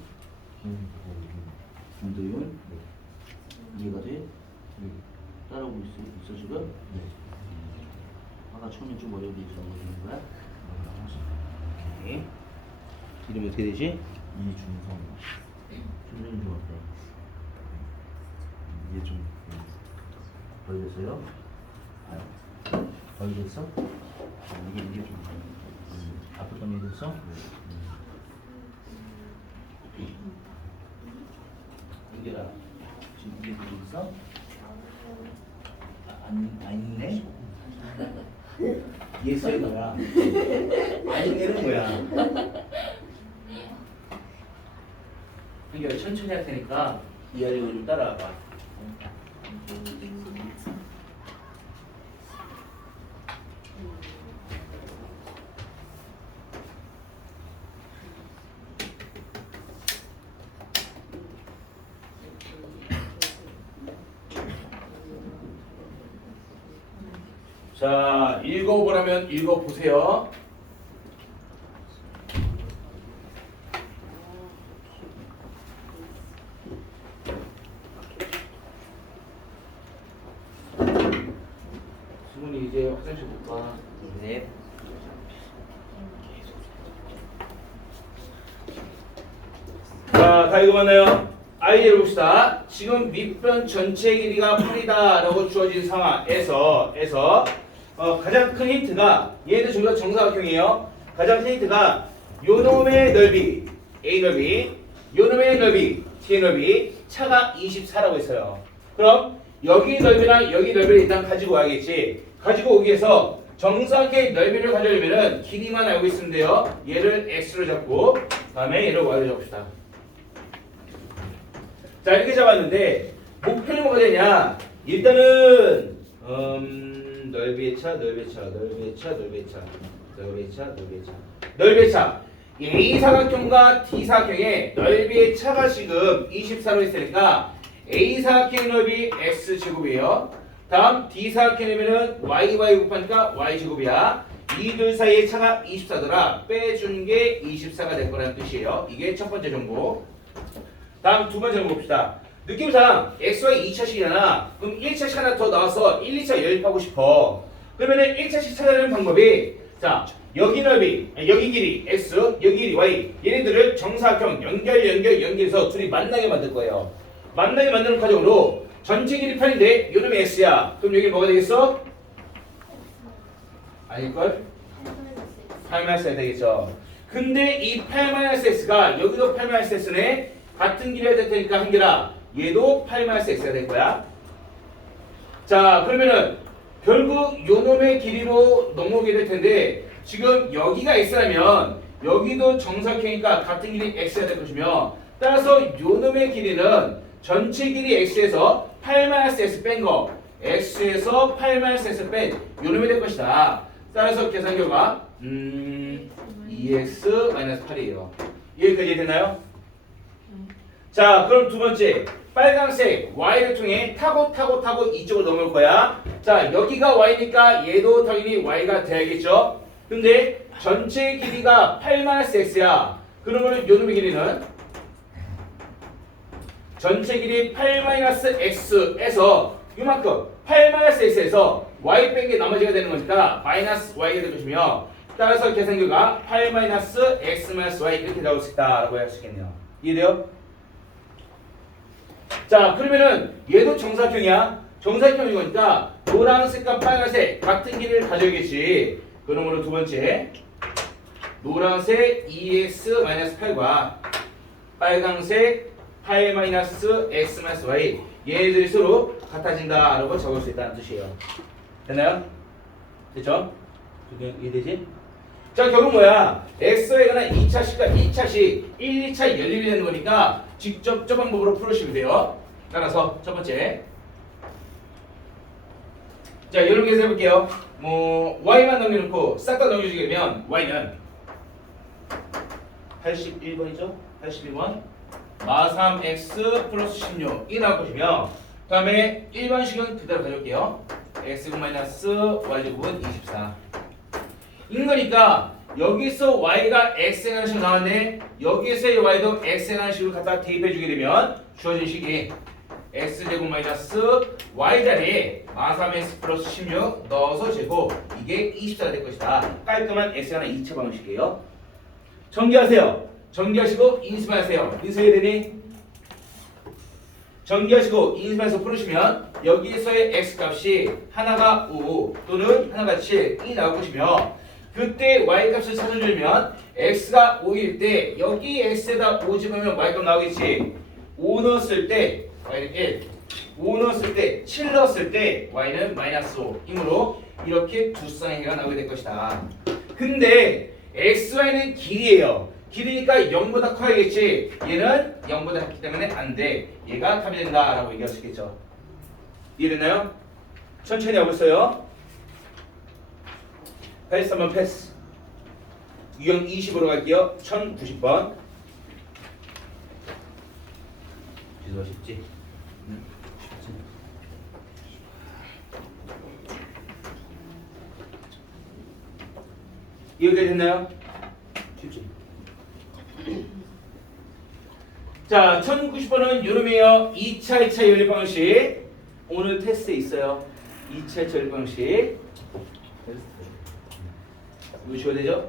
김도윤 이해가 돼? 따라오고 있어 지금? 아까 처음에 좀 어려운데 이제 넘어지는 거야? 오케이. 이름이 어떻게 되지? 이준성. 준준이 좀 어때? 이게 좀 덜 됐어요? 덜 됐어? 이게 좀 앞으로 좀 이해됐어? 이게라 지금 이게 되고 있어? 안 있네? 예스의 뭐야? 안 있네는 뭐야? 이게 천천히 할 테니까 이해하려고 좀 따라와봐. 자, 읽어보라면 읽어보세요. 수문이 이제 화장실 못 가. 네. 자, 다 읽어봤나요? 아이디어를 봅시다. 지금 밑변 전체 길이가 8이다라고 주어진 상황에서 가장 큰 힌트가 얘들 전부 다 정사각형이에요. 가장 큰 힌트가 요놈의 넓이 A 넓이, 요놈의 넓이 T 넓이 차가 24라고 했어요. 그럼 여기 넓이랑 여기 넓이를 일단 가지고 와야겠지. 가지고 오기 위해서 정사각형의 넓이를 가져오려면 길이만 알고 있으면 돼요. 얘를 x로 잡고 다음에 얘를 y로 잡읍시다. 자, 이렇게 잡았는데 목표는 뭐가 되냐? 일단은 넓이의 차, 넓이의 차, 넓이의 차, 넓이의 차, 넓이의 차, 넓이의 차, 넓이의 차. A 사각형과 D 사각형의 넓이의 차가 지금 24로 있으니까 A 사각형의 넓이 X제곱이에요. 다음 D 사각형이면은 YY 곱하니까 Y제곱이야. 이 둘 사이의 차가 24더라. 빼준 게 24가 될 거라는 뜻이에요. 이게 첫 번째 정보. 다음 두 번째 정보 봅시다. 느낌상 XY 2차식이잖아. 그럼 1차식 하나 더 나와서 1, 2차 연립하고 싶어. 그러면은 1차식 찾아내는 방법이 자 여기 넓이, 여기 길이 X, 여기 길이 Y 얘네들을 정사각형 연결해서 둘이 만나게 만들 거예요. 만나게 만드는 과정으로 전체 길이 8인데 요놈이 X야. 그럼 여기 뭐가 되겠어? 아닐걸? 8-X가 되겠죠. 근데 이 8-X가 여기도 8-X네. 같은 길이어야 될 테니까 한 개라. 얘도 8-X가 될 거야. 자 그러면은 결국 요놈의 길이로 넘어오게 될 텐데 지금 여기가 X라면 여기도 정사각형이니까 같은 길이 X가 될 것이며 따라서 요놈의 길이는 전체 길이 X에서 8-X 뺀 거 X에서 8-X 뺀 요놈이 될 것이다. 따라서 계산 결과 2x-8이에요. 여기까지 됐나요? 자 그럼 두 번째 빨강색 y를 통해 타고 이쪽으로 넘어올 거야. 자 여기가 y니까 얘도 당연히 y가 돼야겠죠. 근데 전체 길이가 8-x야. 그러면 요놈의 길이는 전체 길이 8-x에서 이만큼 8-x에서 y 뺀 게 나머지가 되는 거니까 마이너스 y가 될 것이며 따라서 계산 결과 8-x-y 이렇게 나올 수 있다라고 할 수 있겠네요. 이해돼요? 자 그러면은 얘도 정사각형이야. 정사각형인 거니까 노란색과 빨간색 같은 길이를 가져야겠지. 그러므로 두 번째 노란색 2x-8과 빨간색 8-x-y 얘네들이 서로 같아진다라고 적을 수 있다는 뜻이에요. 됐나요? 됐죠? 이해되지? 자 결국 뭐야? x에 관한 2차식과 1차식 1, 2차 연립이 되는 거니까 직접 저 방법으로 풀으시면 돼요. 따라서 첫 번째 자 이렇게 해서 해볼게요. 뭐 y만 넘겨놓고 싹 다 넘겨주게 되면 y는 81번이죠? 81번 마3x 플러스 16이 나올 것이며 그 다음에 1번식은 그대로 가져올게요. x-y제곱은 24 인 거니까 여기서 y가 x에 관한 식으로 나왔네. 여기서의 y도 x에 관한 식으로 갖다 대입해 주게 되면 주어진 식이 x제곱 마이너스 y 자리에 마3x 플러스 16 넣어서 제곱 이게 24가 될 것이다. 깔끔한 x에 관한 2차 방식이에요. 정리하세요. 정리하시고 인수하세요. 인수해야 되니? 정리하시고 인수해서 풀으시면 여기에서의 x값이 하나가 5 또는 하나가 7이 나올 것이며 그때 y값을 찾아주면 x가 5일 때 여기 x에다 5 집으면 y값 나오겠지. 5 넣었을 때 y는 1 5 넣었을 때 7 넣었을 때 y는 마이너스 5이므로 이렇게 두 쌍둥이가 나오게 될 것이다. 근데 xy는 길이에요. 길이니까 0보다 커야겠지. 얘는 0보다 작기 때문에 안 돼. 얘가 답이 된다라고 얘기할 수 있겠죠. 이해됐나요? 천천히 하고 있어요. 83번 패스. 유형 20으로 갈게요. 1090번. 지도가 쉽지? 쉽지. 이해가 됐나요? 쉽지? 자, 1090번은 요놈이에요. 2차, 2차 연립 방식. 오늘 테스트에 있어요. 2차, 2차 연립 방식. 이거 쉬워야 되죠?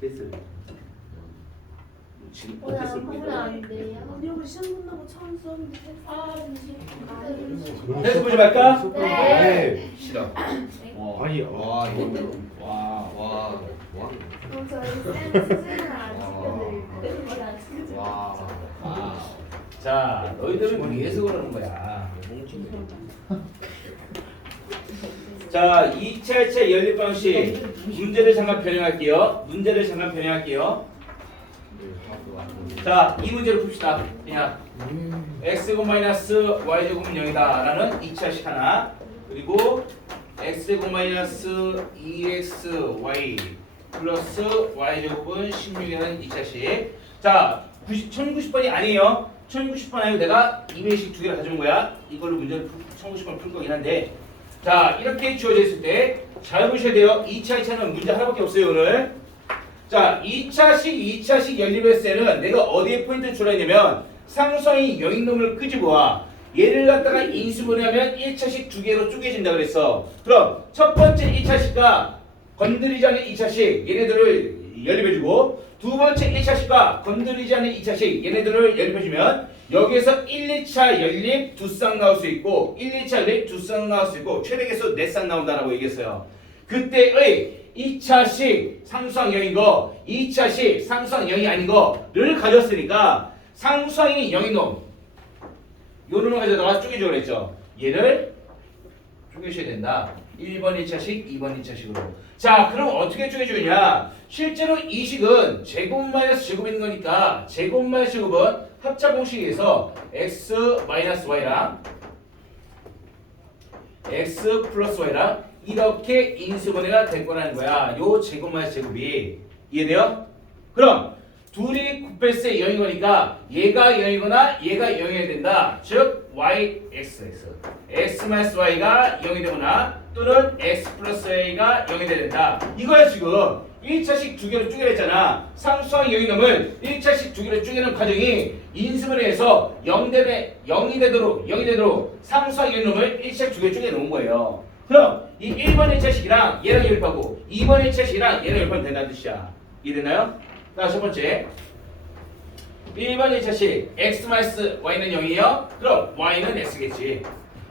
테스트. 지금 테스트 보기 안 돼요? 언니 우리 시험 끝나고 처음 수업인데 테스트 보지 말까? 네. 싫어. 아니 와 이거 와 그럼 저희 쌤 수준을 안 시켜드릴 거예요. 자, 너희들은 위해서 그러는 거야. 자, 2차, 2차 연립 방식 문제를 잠깐 변형할게요. 자, 이 문제를 풉시다. 그냥 x제곱 마이너스 y제곱은 0이다 라는 2차식 하나 그리고 x제곱 마이너스 2xy 플러스 y제곱은 16이라는 2차식. 자, 1090번이 아니에요. 1090번 아니고 내가 이메일식 두 개를 가져온 거야. 이걸로 문제를 1090번 풀 거긴 한데, 자, 이렇게 주어져 있을 때 잘 보셔야 돼요. 2차, 2차는 문제 하나밖에 없어요 오늘. 자, 2차식 연립했을 때는 내가 어디에 포인트를 주라 했냐면 상수항이 영인놈을 끄집어와 얘를 갖다가 인수분해하면 1차식 두 개로 쪼개진다 그랬어. 그럼 첫 번째 1차식과 건드리지 않는 2차식 얘네들을 연립해주고, 두 번째 1차식과 건드리지 않는 2차식 얘네들을 연립해주면 여기에서 1, 2차 연립 두 쌍 나올 수 있고 1, 2차 연립 두 쌍 나올 수 있고 최대 개수 4쌍 나온다라고 얘기했어요. 그때의 2차식 상수항 0인 거, 2차식 상수항 0이 아닌 거를 가졌으니까 상수항이 0인 놈 요 놈을 가져다가 쪼개주라고 그랬죠. 얘를 쪼개셔야 된다. 1번 1차식, 2번 2차식으로. 자, 그럼 어떻게 쪼개주느냐? 실제로 이 식은 제곱 마이너스 제곱인 거니까 제곱 마이너스 제곱은 합차 공식에서 x 마이너스 y랑 x 플러스 y랑 이렇게 인수분해가 될 거라는 거야. 요 제곱 마이너스 제곱이. 이해돼요? 그럼 둘이 곱했을 때 0인 거니까 얘가 0이거나 얘가 0이어야 된다. 즉 y x 마이너스 y가 0이 되거나 또는 x 플러스 y가 0이 돼야 된다. 이거야 지금. 1차식 두 개로 쪼개냈잖아. 상수항 0이 놈을 1차식 두 개로 쪼개는 과정이 인수분해해서 0이 되도록 상수항 0이 놈을 1차식 두 개로 쪼개놓은 거예요. 그럼 이 1번 1차식이랑 얘랑 연립하고 2번 1차식이랑 얘랑 연립하면 된다는 뜻이야. 이해됐나요? 자, 첫 번째 1번 1차식 x 마이너스 y는 0이에요. 그럼 y는 x겠지.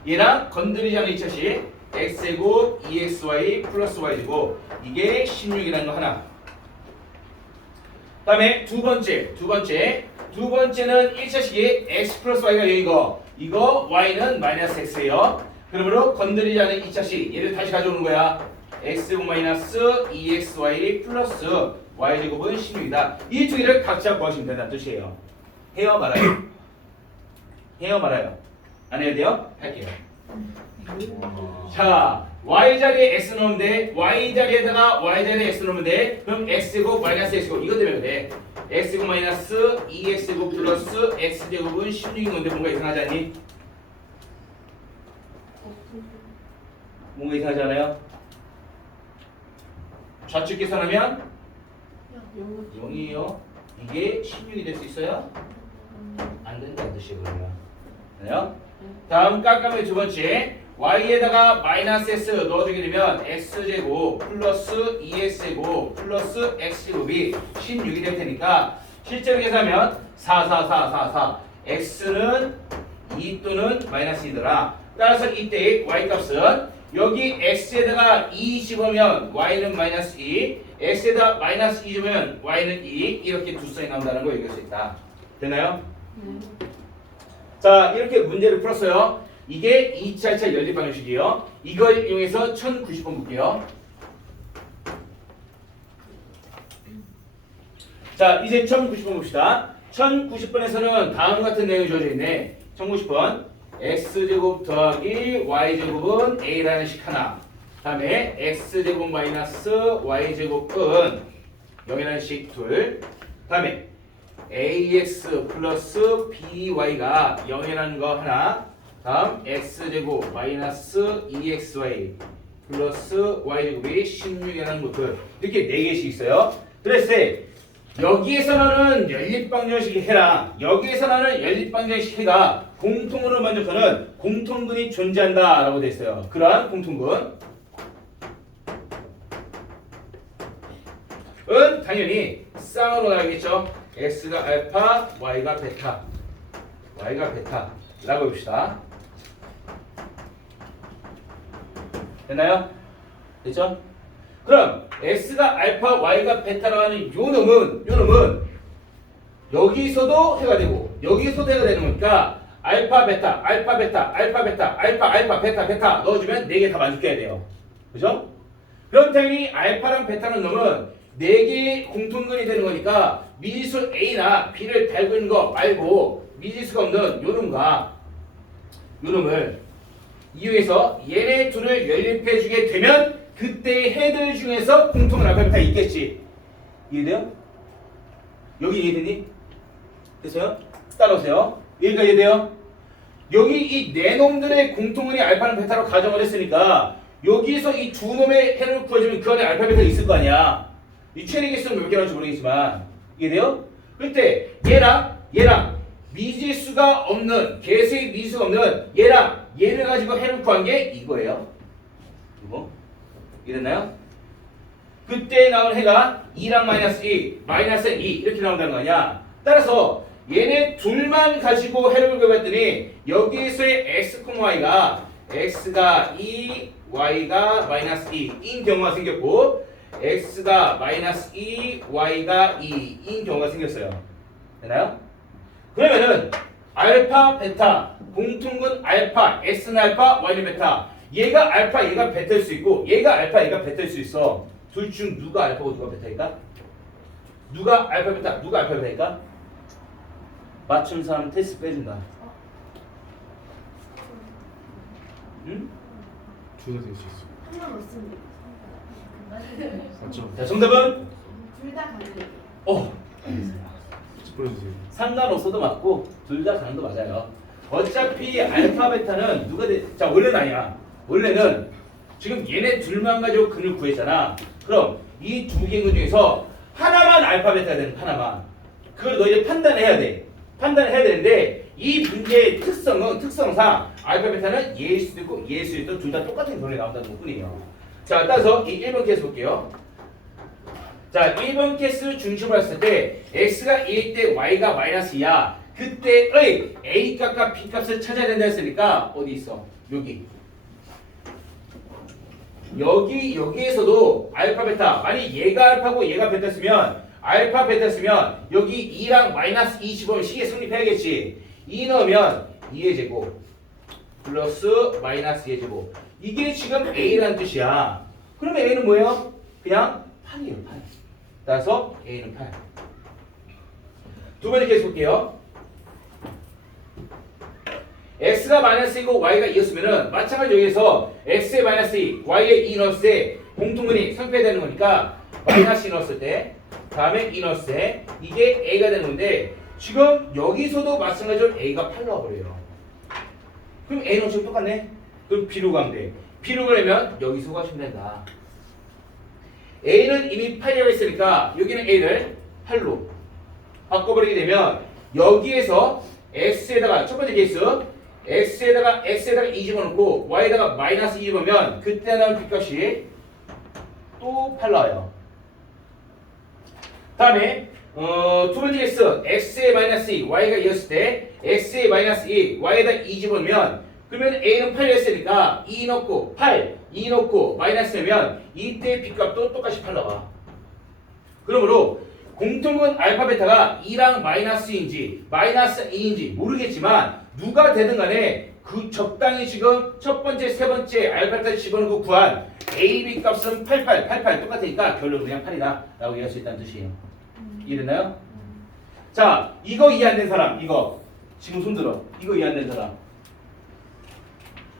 얘랑 건드리지 않는 2차식 x제곱 2xy 플러스 y제곱 이게 16이라는 거 하나. 그 다음에 두 번째는 1차식이 x 플러스 y가 0이고 이거 y는 마이너스 x예요. 그러므로 건드리지 않는 2차식 얘를 다시 가져오는 거야. x제곱 마이너스 2xy 플러스 y제곱은 16이다. 이 두 개를 각자 구하시면 된다는 뜻이에요. 해요 말아요? 해요 말아요? 안 해야 돼요? 할게요. 자, y 자리에 x 넣으면 돼. y 자리에다가 y 자리에 x 넣으면 돼. 그럼 x제곱 마이너스 x제곱 이것 때문에 돼. x제곱 마이너스 2x제곱 플러스 x제곱은 16인 건데 뭔가 이상하지 않니? 뭔가 이상하지 않아요? 좌측 계산하면 0이에요. 이게 16이 될 수 있어요? 안 된다는 뜻이에요. 그러면. 돼요? 다음 깜깜이 두 번째 y에다가 마이너스 s 넣어주게 되면 x제곱 플러스 2x제곱 플러스 x제곱이 16이 될 테니까 실제로 계산하면 4 x는 2 또는 마이너스 2더라. 따라서 이때의 y값은 여기 x에다가 2 집으면 y는 마이너스 2, x에다 마이너스 2 집으면 y는 2 이렇게 두 쌍이 나온다는 거 얘기할 수 있다. 되나요? 자, 이렇게 문제를 풀었어요. 이게 2차, 1차 연립 방정식이에요. 이걸 이용해서 1090번 볼게요. 자, 이제 1090번 봅시다. 1090번에서는 다음 같은 내용이 주어져 있네. 1090번 x제곱 더하기 y제곱은 a라는 식 하나, 다음에 x제곱 마이너스 y제곱은 0이라는 식 둘, 다음에 ax 플러스 by가 0이라는 거 하나, 다음 x제곱 마이너스 2xy 플러스 y제곱이 16이라는 거 둘. 이렇게 4개씩 있어요. 그랬을 때 여기에서 나오는 연립방정식 해랑 여기에서 나오는 연립방정식 해가 공통으로 만족하는 공통근이 존재한다 라고 되어 있어요. 그러한 공통근은 당연히 쌍으로 나가겠죠. x가 알파, y가 베타 라고 해봅시다. 됐나요? 됐죠? 그럼 x가 알파, y가 베타라고 하는 요 놈은 여기서도 해가 되고 여기서도 해가 되는 거니까 알파, 베타 넣어주면 4개 다 만족해야 돼요. 그죠? 그럼 당연히 알파랑 베타는 놈은 4개의 공통근이 되는 거니까 미지수 A나 B를 달고 있는 거 말고 미지수가 없는 요 놈을 이유에서 얘네 둘을 연립해 주게 되면 그때의 해들 중에서 공통은 알파벳이 있겠지. 이해돼요? 여기 이해되니? 됐어요? 따라오세요. 여기까지 이해돼요? 여기 이 네 놈들의 공통은이 알파는 베타로 가정을 했으니까 여기서 이 두 놈의 해를 구해주면 그 안에 알파 베타가 있을 거 아니야. 이 최대 개수는 몇 개 나올지 모르겠지만 이해돼요? 그때 얘랑 미지수가 없는 개수의 미수가 없는 얘랑 얘를 가지고 해를 구한 게 이거예요. 이거 이랬나요? 그때 나온 해가 2랑 마이너스 2, 마이너스 2 이렇게 나온다는 거 아니야. 따라서 얘네 둘만 가지고 해를 구해봤더니 여기에서의 x, y가 x가 2, y가 마이너스 2인 경우가 생겼고 x가 마이너스 2, y가 2인 경우가 생겼어요. 되나요? 그러면은 알파, 베타, 공통근 알파, x는 알파, y는 베타. 얘가 알파, 얘가 베타일 수 있고 얘가 알파, 얘가 베타일 수 있어. 둘 중 누가 알파고 누가 베타일까? 누가 알파, 베타, 누가 알파, 베타일까? 맞춘 사람 테스트 빼준다. 응? 둘 다 될 수 있어. 한번 넣습니다. 맞죠? 자, 정답은? 둘 다 가능해요. 보여주세요. 상관없어도 맞고 둘 다 가능도 맞아요. 어차피 알파 베타는 누가 자 원래는 아니야. 원래는 지금 얘네 둘만 가지고 근을 구했잖아. 그럼 이 두 개근 중에서 하나만 알파 베타가 되는 하나만. 그걸 너희들 판단해야 돼. 판단을 해야 되는데 이 문제의 특성상 알파 베타는 얘일 수도 있고 얘일 수도 있고 둘 다 똑같은 결론이 나온다는 것뿐이에요. 자, 따라서 이 1번 케이스 볼게요. 자, 1번 케이스 중심으로 했을 때 x가 1일 때 y가 마이너스 2야. 그때의 a 값과 b 값을 찾아야 된다 했으니까 어디 있어? 여기에서도 알파 베타. 만약 얘가 알파고 얘가 베타였으면 알파 베타였으면 여기 2랑 마이너스 2 집어넣으면 식에 성립해야겠지. 2 넣으면 2의 제곱 플러스 마이너스 2의 제곱. 이게 지금 a라는 뜻이야. 그러면 a는 뭐예요? 그냥 8이에요. 8. 따라서 a는 8. 두 번째 케이스 볼게요. x가 마이너스 2고 y가 2였으면은 마찬가지로 여기서 x의 마이너스 2, y의 2 넣었을 때 공통근이 성립되는 거니까 마이너스 2 넣었을 때 다음에 2 넣었을 때 이게 a가 되는 건데 지금 여기서도 마찬가지로 a가 8 나와버려요. 그럼 a는 지금 똑같네? 그럼 b로 가면 돼. b로 가려면 여기서 구하시면 된다. a는 이미 8이라고 했으니까 여기는 a를 8로 바꿔버리게 되면 여기에서 x에다가 첫 번째 케이스 x에다가 2 집어넣고 y에다가 마이너스 2 집으면 그때 나온 값이 또 8 나와요. 다음에 두 번째 케이스 x에 마이너스 2 y가 2였을 때 x에 마이너스 2 y에다 2 집어넣으면 그러면 a는 8이었으니까 2 넣고 8 2 넣고 마이너스 되면 이때 b값도 똑같이 8 나와. 그러므로 공통은 알파 베타가 2랑 마이너스 2인지 마이너스 2인지 모르겠지만 누가 되든 간에 그 적당히 지금 첫 번째 세 번째 알파 베타를 집어넣고 구한 a, b 값은 88 똑같으니까 결론 그냥 8이다 라고 이해할 수 있다는 뜻이에요. 이해됐나요? 자, 이거 이해 안 된 사람 이거 지금 손들어. 이거 이해 안 된 사람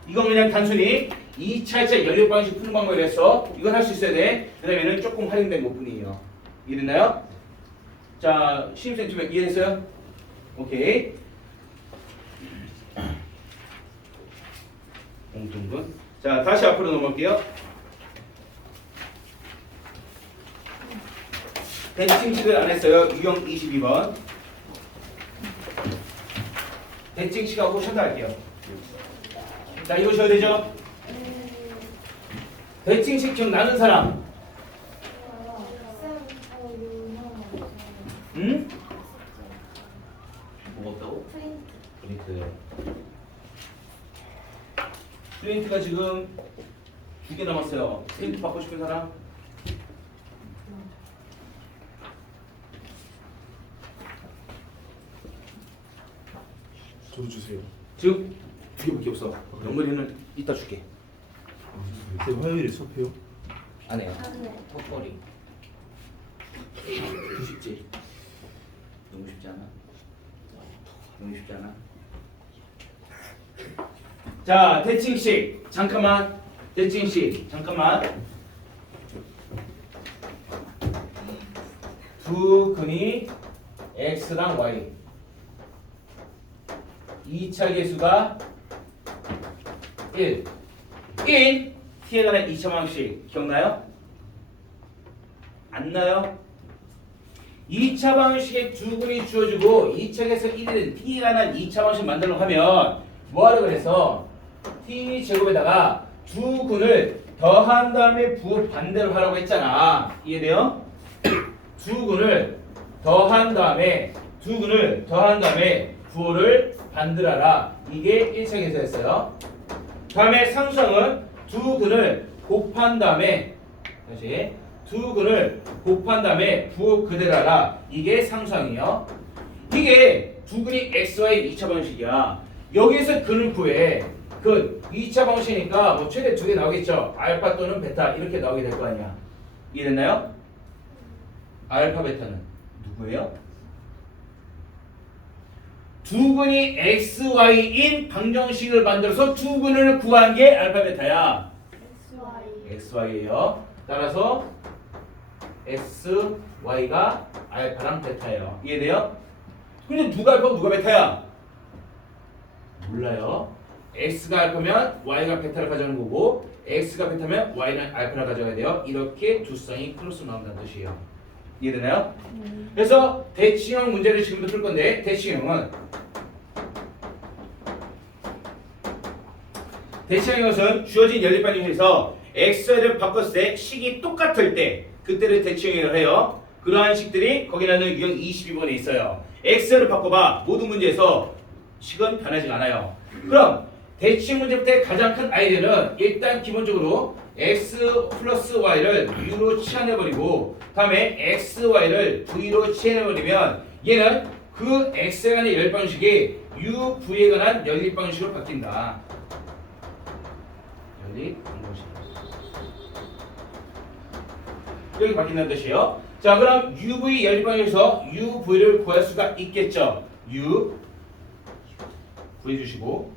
이건 그냥 단순히 2차이차 연립 방식 푸는 방법에 대해서 이건 할 수 있어야 돼. 그 다음에는 조금 활용된 것 뿐이에요. 이해됐나요? 자, 신입생 2명 이해했어요? 오케이. 공통분. 자, 다시 앞으로 넘어갈게요. 대칭식을 안 했어요. 유형 22번. 대칭식하고 셔도할게요. 자, 이거 쉬어야 되죠? 대칭식 기억나는 사람? 응? 뭐가 없다고? 프린트. 프린트가 지금 2개 남았어요. 프린트 받고 싶은 사람? 저도 주세요. 지금 2개밖에 없어. 연결이는 이따 줄게. 쌤 화요일에 수업해요? 안 해요. 네. 헛거리. 쉽지? 너무 쉽지 않아? 너무 쉽지 않아? 자, 대칭식. 잠깐만. 대칭식. 잠깐만. 두 근이 x랑 y. 2차 계수가 1. 1. t에 관한 2차 방식 기억나요? 안 나요? 2차 방식에 두 근이 주어지고 2차 계수 1은 t에 관한 2차 방식 만들려고 하면 뭐하러 그래서 t 제곱에다가 두 근을 더한 다음에 부호 반대로 하라고 했잖아. 이해돼요? 두 근을 더한 다음에 부호를 반대로 하라. 이게 1차 계수였어요. 다음에 상수항은 두 근을 곱한 다음에 다시 두 근을 곱한 다음에 부호 그대로 하라. 이게 상수항이에요. 이게 두 근이 xy 2차 방식이야. 여기서 근을 구해. 근 2차 방식이니까 뭐 최대 두 개 나오겠죠. 알파 또는 베타 이렇게 나오게 될 거 아니야. 이해됐나요? 알파 베타는 누구예요? 두 근이 xy인 방정식을 만들어서 두 근을 구한 게 알파 베타야. xy예요. 따라서 xy가 알파랑 베타예요. 이해돼요? 근데 누가 알파고 누가 베타야? 몰라요. x가 알파면 y가 베타를 가져가는 거고 x가 베타면 y는 알파를 가져가야 돼요. 이렇게 두 쌍이 크로스 나온다는 뜻이에요. 이해되나요? 그래서 대칭형 문제를 지금부터 풀 건데 대칭형은 것은 주어진 연립방정식에서 x를 바꿨을 때 식이 똑같을 때 그때를 대칭형이라고 해요. 그러한 식들이 거기 나는 유형 22번에 있어요. x를 바꿔봐. 모든 문제에서 식은 변하지 않아요. 그럼 대칭 문제부터의 가장 큰 아이디어는 일단 기본적으로 x 플러스 y를 u로 치환해버리고 다음에 xy를 v로 치환해버리면 얘는 그 x에 관한 연립방식이 u, v에 관한 연립방식으로 바뀐다. 연립방식 여기 바뀐다는 뜻이에요. 자, 그럼 uv 연립방식에서 uv를 구할 수가 있겠죠. u 구해주시고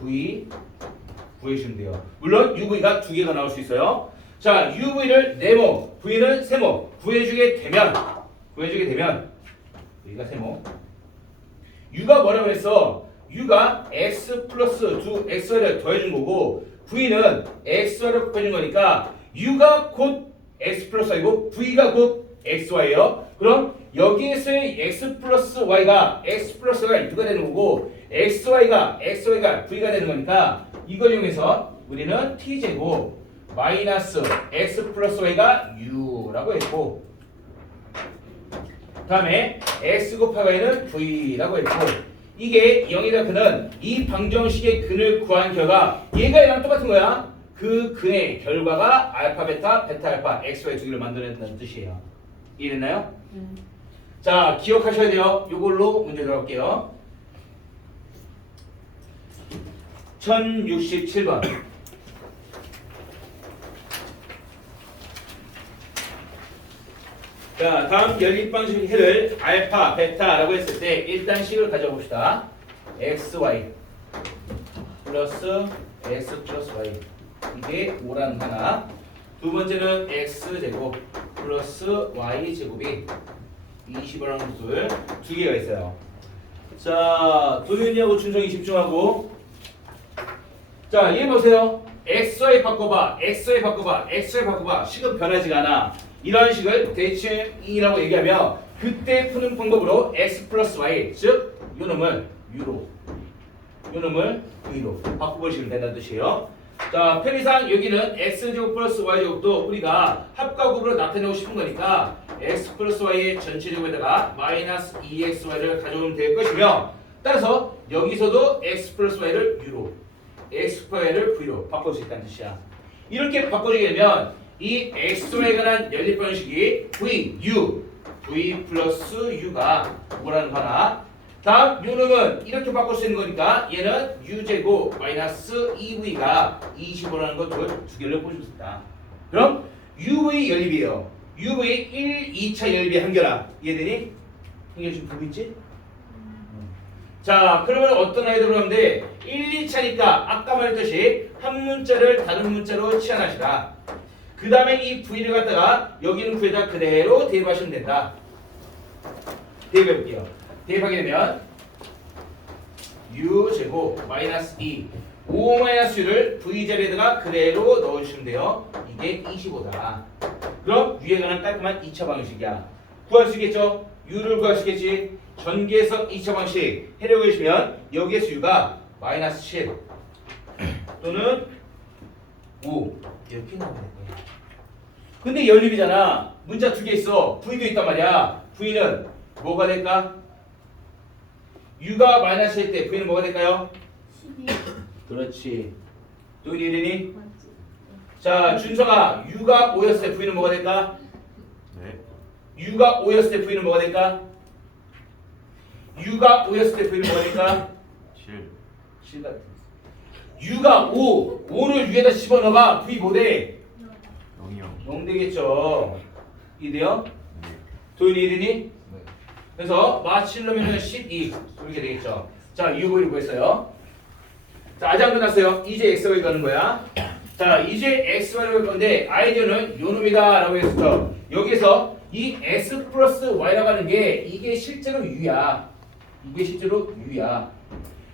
v 구해주시면 돼요. 물론 UV가 두 개가 나올 수 있어요. 자, UV를 네모, V는 세모 구해주게 되면 V가 세모. U가 뭐라고 그랬어? U가 X 플러스 두 XY를 더해준 거고 V는 XY를 곱해준 거니까 U가 곧 X 플러스 Y고 V가 곧 XY예요. 그럼 여기에서의 X 플러스 Y가 X 플러스 Y가 U가 되는 거고 XY가 V가 되는 거니까 이걸 이용해서 우리는 T제곱 마이너스 X 플러스 Y가 U라고 했고 다음에 X 곱하기 Y는 V라고 했고 이게 0이라 근은 이 방정식의 근을 구한 결과 얘가 얘랑 똑같은 거야. 그 근의 결과가 알파 베타, 베타 알파, XY 두 개를 만들어낸다는 뜻이에요. 이해됐나요? 자, 기억하셔야 돼요. 이걸로 문제 들어갈게요. 1067번. 자, 다음 연립방식 해를 알파, 베타라고 했을 때 일단 식을 가져봅시다. xy 플러스 s 플러스 y 이게 5라는 하나. 두 번째는 x제곱 플러스 y제곱이 20이라는 것을 두 개가 있어요. 자, 도윤이하고 준성이 집중하고 자, 얘 보세요. xy 바꿔봐. 식은 변하지가 않아. 이런 식을 대칭이라고 얘기하며 그때 푸는 방법으로 x 플러스 y 즉 요놈을 u로 요놈을 v로 바꿔보시면 된다는 뜻이에요. 자, 편의상 여기는 x제곱 플러스 y제곱도 우리가 합과 곱으로 나타내고 싶은 거니까 x 플러스 y의 전체제곱에다가 마이너스 2xy를 가져오면 될 것이며 따라서 여기서도 x 플러스 y를 u로 x 플러스 y를 v로 바꿀 수 있다는 뜻이야. 이렇게 바꿔주게 되면 이 x에 관한 연립방식이 v 플러스 u가 뭐라는 거나 다음 u는 이렇게 바꿀 수 있는 거니까 얘는 u제곱 마이너스 2v가 25라는 것 두 개를 보실 수 있다. 그럼 uv 연립이에요. uv 1, 2차 연립이 한결아. 이해되니? 이게 지금 보고 있지? 자, 그러면 어떤 아이들로 하면 돼? 1, 2차니까 아까 말했듯이 한 문자를 다른 문자로 치환하시라. 그 다음에 이 V를 갖다가 여기는 V에다 그대로 대입하시면 된다. 대입해볼게요. 대입하게 되면 U제곱 마이너스 2 5 마이너스 U를 V 자리에다가 그대로 넣어주시면 돼요. 이게 25다. 그럼 위에 가는 깔끔한 2차 방식이야. 구할 수 있겠죠? U를 구할 수 있겠지? 전개해서 2차 방식 해려고 해주시면 여기에서 U가 마이너스 7 또는 5 이렇게 나오게 될 거야. 근데 연립이잖아. 문자 두 개 있어. V도 있단 말이야. V는 뭐가 될까? U가 마이너스일 때 V는 뭐가 될까요? 12 그렇지. 또 이래니? 맞지? 자, 준서가 U가 5였을 때 V는 뭐가 될까? 네. U가 5였을 때 V는 뭐가 될까? U가 5였을 때 V는 뭐가 될까? 7. 7 같은. U가 5를 위에다 집어넣어봐. V 뭐 돼? 0이요. 0 되겠죠. 이돼요? 네. 도윤이 이되니? 그래서 마칠러면 12 이렇게 되겠죠. 자, U5를 구했어요. 자, 아직 안 끝났어요. 이제 XY 가는 거야. 자, 이제 XY를 갈 건데 아이디어는 요놈이다 라고 했었죠. 여기서 이 S 플러스 Y라고 하는 게 이게 실제로 U야. 이게 실제로 U야.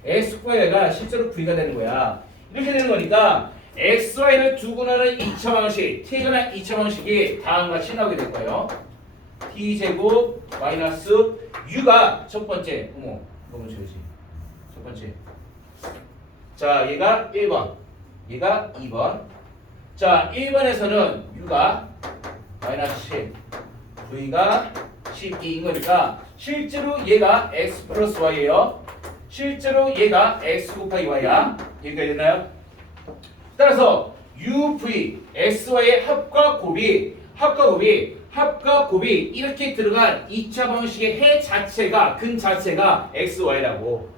X가 실제로 V가 되는 거야. 이렇게 되는 거니까 XY를 두고 나는 2차 방식, T에 관한 2차 방식이 다음과 같이 나오게 될 거예요. T제곱 마이너스 U가 첫 번째, 어머, 너무 잘지. 첫 번째. 자, 얘가 1번, 얘가 2번. 자, 1번에서는 U가 마이너스 7, V가 12인 거니까 실제로 얘가 X 플러스 Y예요. 실제로 얘가 X 곱하기 Y야. 여기까지 됐나요? 따라서 UV, SY의 합과 곱이 이렇게 들어간 2차 방식의 해 자체가 근 자체가 XY라고.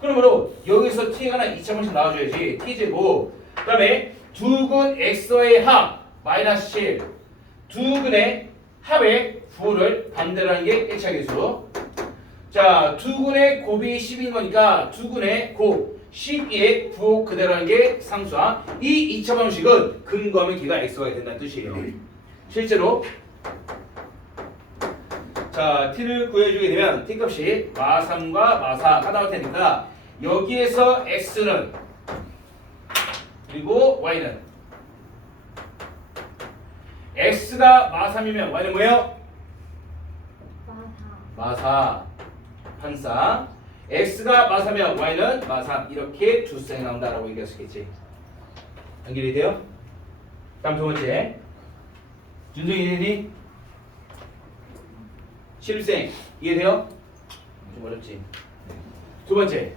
그러므로 여기서 T가 하나 2차 방식 나와줘야지. T제곱. 그 다음에 두근 XY의 합 마이너스 7. 두근의 합의 부호를 반대로 하는 게 1차 계수. 자, 두근의 곱이 10인 거니까 두근의 곱 12의 부호 그대로 하는 게 상수항. 이 2차 방식은 근거하면 기가 X가 된다는 뜻이에요. 실제로 자, T를 구해주게 되면 T 값이 마3과 마4가 나올 테니까 여기에서 X는 그리고 Y는 X가 마3이면 Y는 뭐예요? 마4 판상. X가 마3이면 Y는 마3 이렇게 두 쌍이 나온다라고 얘기할 수 있겠지. 연결이 돼요? 다음 두 번째 준성이 이해되니? 실생 이해돼요? 좀 어렵지? 두 번째.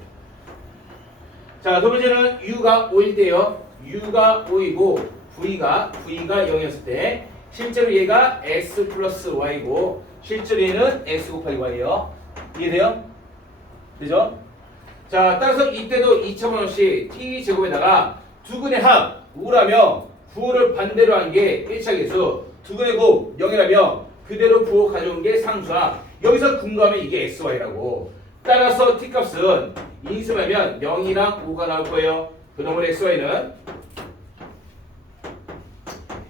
자, 두 번째는 U가 5일 때요. U가 5이고 V가 0이었을 때 실제로 얘가 X 플러스 Y고 실제로 얘는 X 곱하기 Y예요. 이해돼요? 되죠? 자, 따라서 이때도 2차 방식 T제곱에다가 두근의 합 5라며 부호를 반대로 한 게 1차 계수, 두근의 곱 0이라며 그대로 부호 가져온 게 상수항. 여기서 근거하면 이게 XY라고. 따라서 T값은 인수하면 0이랑 5가 나올 거예요. 그동안 XY는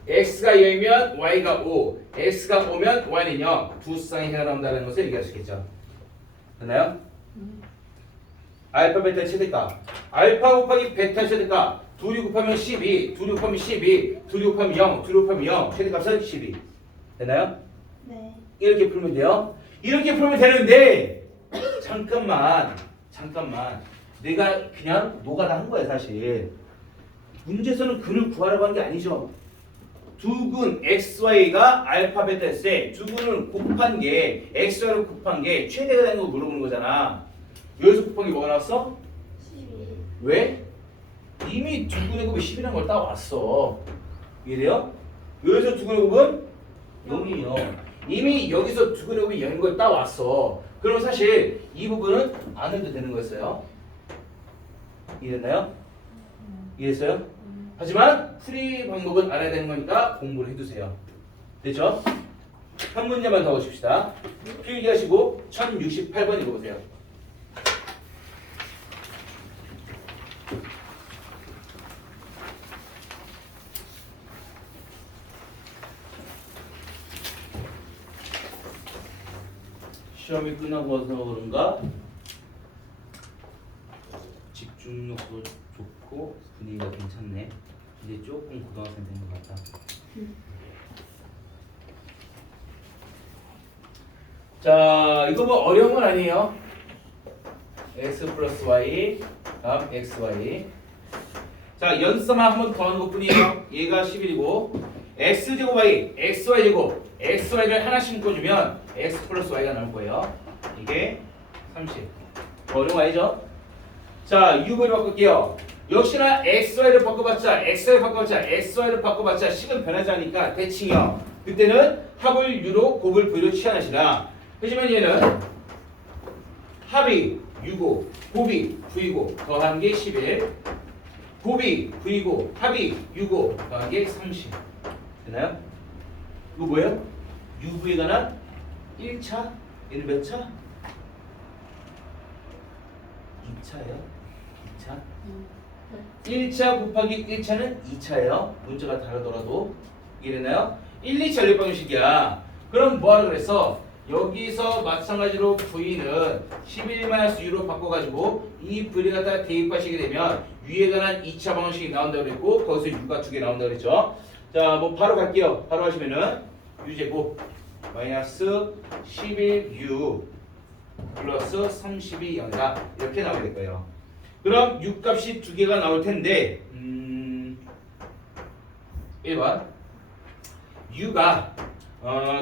X가 0이면 Y가 5, X가 5면 Y는 0. 두 쌍이 해가 나온다는 것을 얘기할 수 있겠죠. 됐나요? 알파 베타 최대값. 알파 곱하기 베타 최대값. 둘이 곱하면 12, 둘이 곱하면 12, 둘이 곱하면 0, 둘이 곱하면 0. 최대값은 12. 됐나요? 네. 이렇게 풀면 돼요. 이렇게 풀면 되는데 잠깐만. 내가 그냥 노가다 한 거야 사실. 문제에서는 근을 구하라고 한 게 아니죠. 두근 XY가 알파 베타였을 때 두근을 곱한 게 XY를 곱한 게 최대가 되는 거 물어보는 거잖아. 여기서 곱한 게 뭐가 나왔어? 12 왜? 이미 두근의 곱이 10이라는 걸 따왔어. 이해돼요? 여기서 두근의 곱은 0이에요. 이미 여기서 두근의 곱이 0인 걸 따왔어. 그럼 사실 이 부분은 안 해도 되는 거였어요. 이해됐나요? 이해했어요? 하지만 풀이 방법은 알아야 되는 거니까 공부를 해두세요. 됐죠? 한 문제만 더 보십시다. 필기하시고 1068번 읽어보세요. 시험이 끝나고 와서 그런가 집중력도 좋고 분위기가 괜찮네. 이제 조금 고등학생 된 것 같다. 자, 이거 뭐 어려운 건 아니에요. x 플러스 y 다음 xy. 자, 연습만 한 번 더 하는 것 뿐이에요. 얘가 11이고 x제곱 y, xy제곱 xy를 하나씩 묶어주면 x 플러스 y가 나올 거예요. 이게 30. 어려운 거 아니죠? 자, u를 바꿀게요. 역시나 xy를 바꿔봤자 xy를 바꿔봤자 식은 변하지 않으니까 대칭이요. 그때는 합을 u로 곱을 v로 취하시라. 하지만 얘는 합이 u고 곱이 v고 더한 게 11, 곱이 v고 합이 u고 더한 게 30. 되나요? 이거 뭐예요? u에 관한 1차? 얘는 몇 차? 2차예요? 2차? 1차 곱하기 1차는 2차예요. 문자가 다르더라도. 이해되나요? 1, 2차 연립 방식이야. 그럼 뭐하러 그랬어? 여기서 마찬가지로 v는 11-u로 바꿔가지고 이 v를 갖다 대입하시게 되면 u에 관한 2차 방식이 나온다고 그랬고 거기서 u가 2개 나온다고 그랬죠. 자, 뭐 바로 갈게요. 바로 하시면은 u제곱 마이너스 11u 플러스 32 0이다. 이렇게 나오게 될 거예요. 그럼 u 값이 2개가 나올 텐데 1번 u가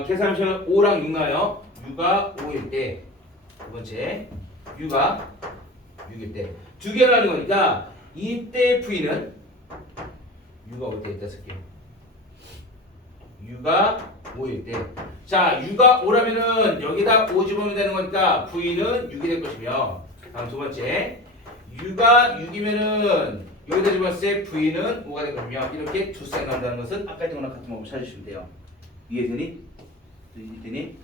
계산하시면 5랑 6 나와요. u가 5일 때, 두 번째 u가 6일 때 2개가 나는 거니까 이때 v는 u가 5일 때 이따 쓸게요. u가 5일 때. 자, u가 5라면은 여기다 5 집어넣으면 되는 거니까 v는 6이 될 것이며, 다음 두 번째 u가 6이면은 여기다 집어넣을 때 v는 5가 될 것이며, 이렇게 두 쌍이 나온다는 것은 아까 했던 거랑 같은 방법 찾으시면 돼요. 이해되니? 이해되니?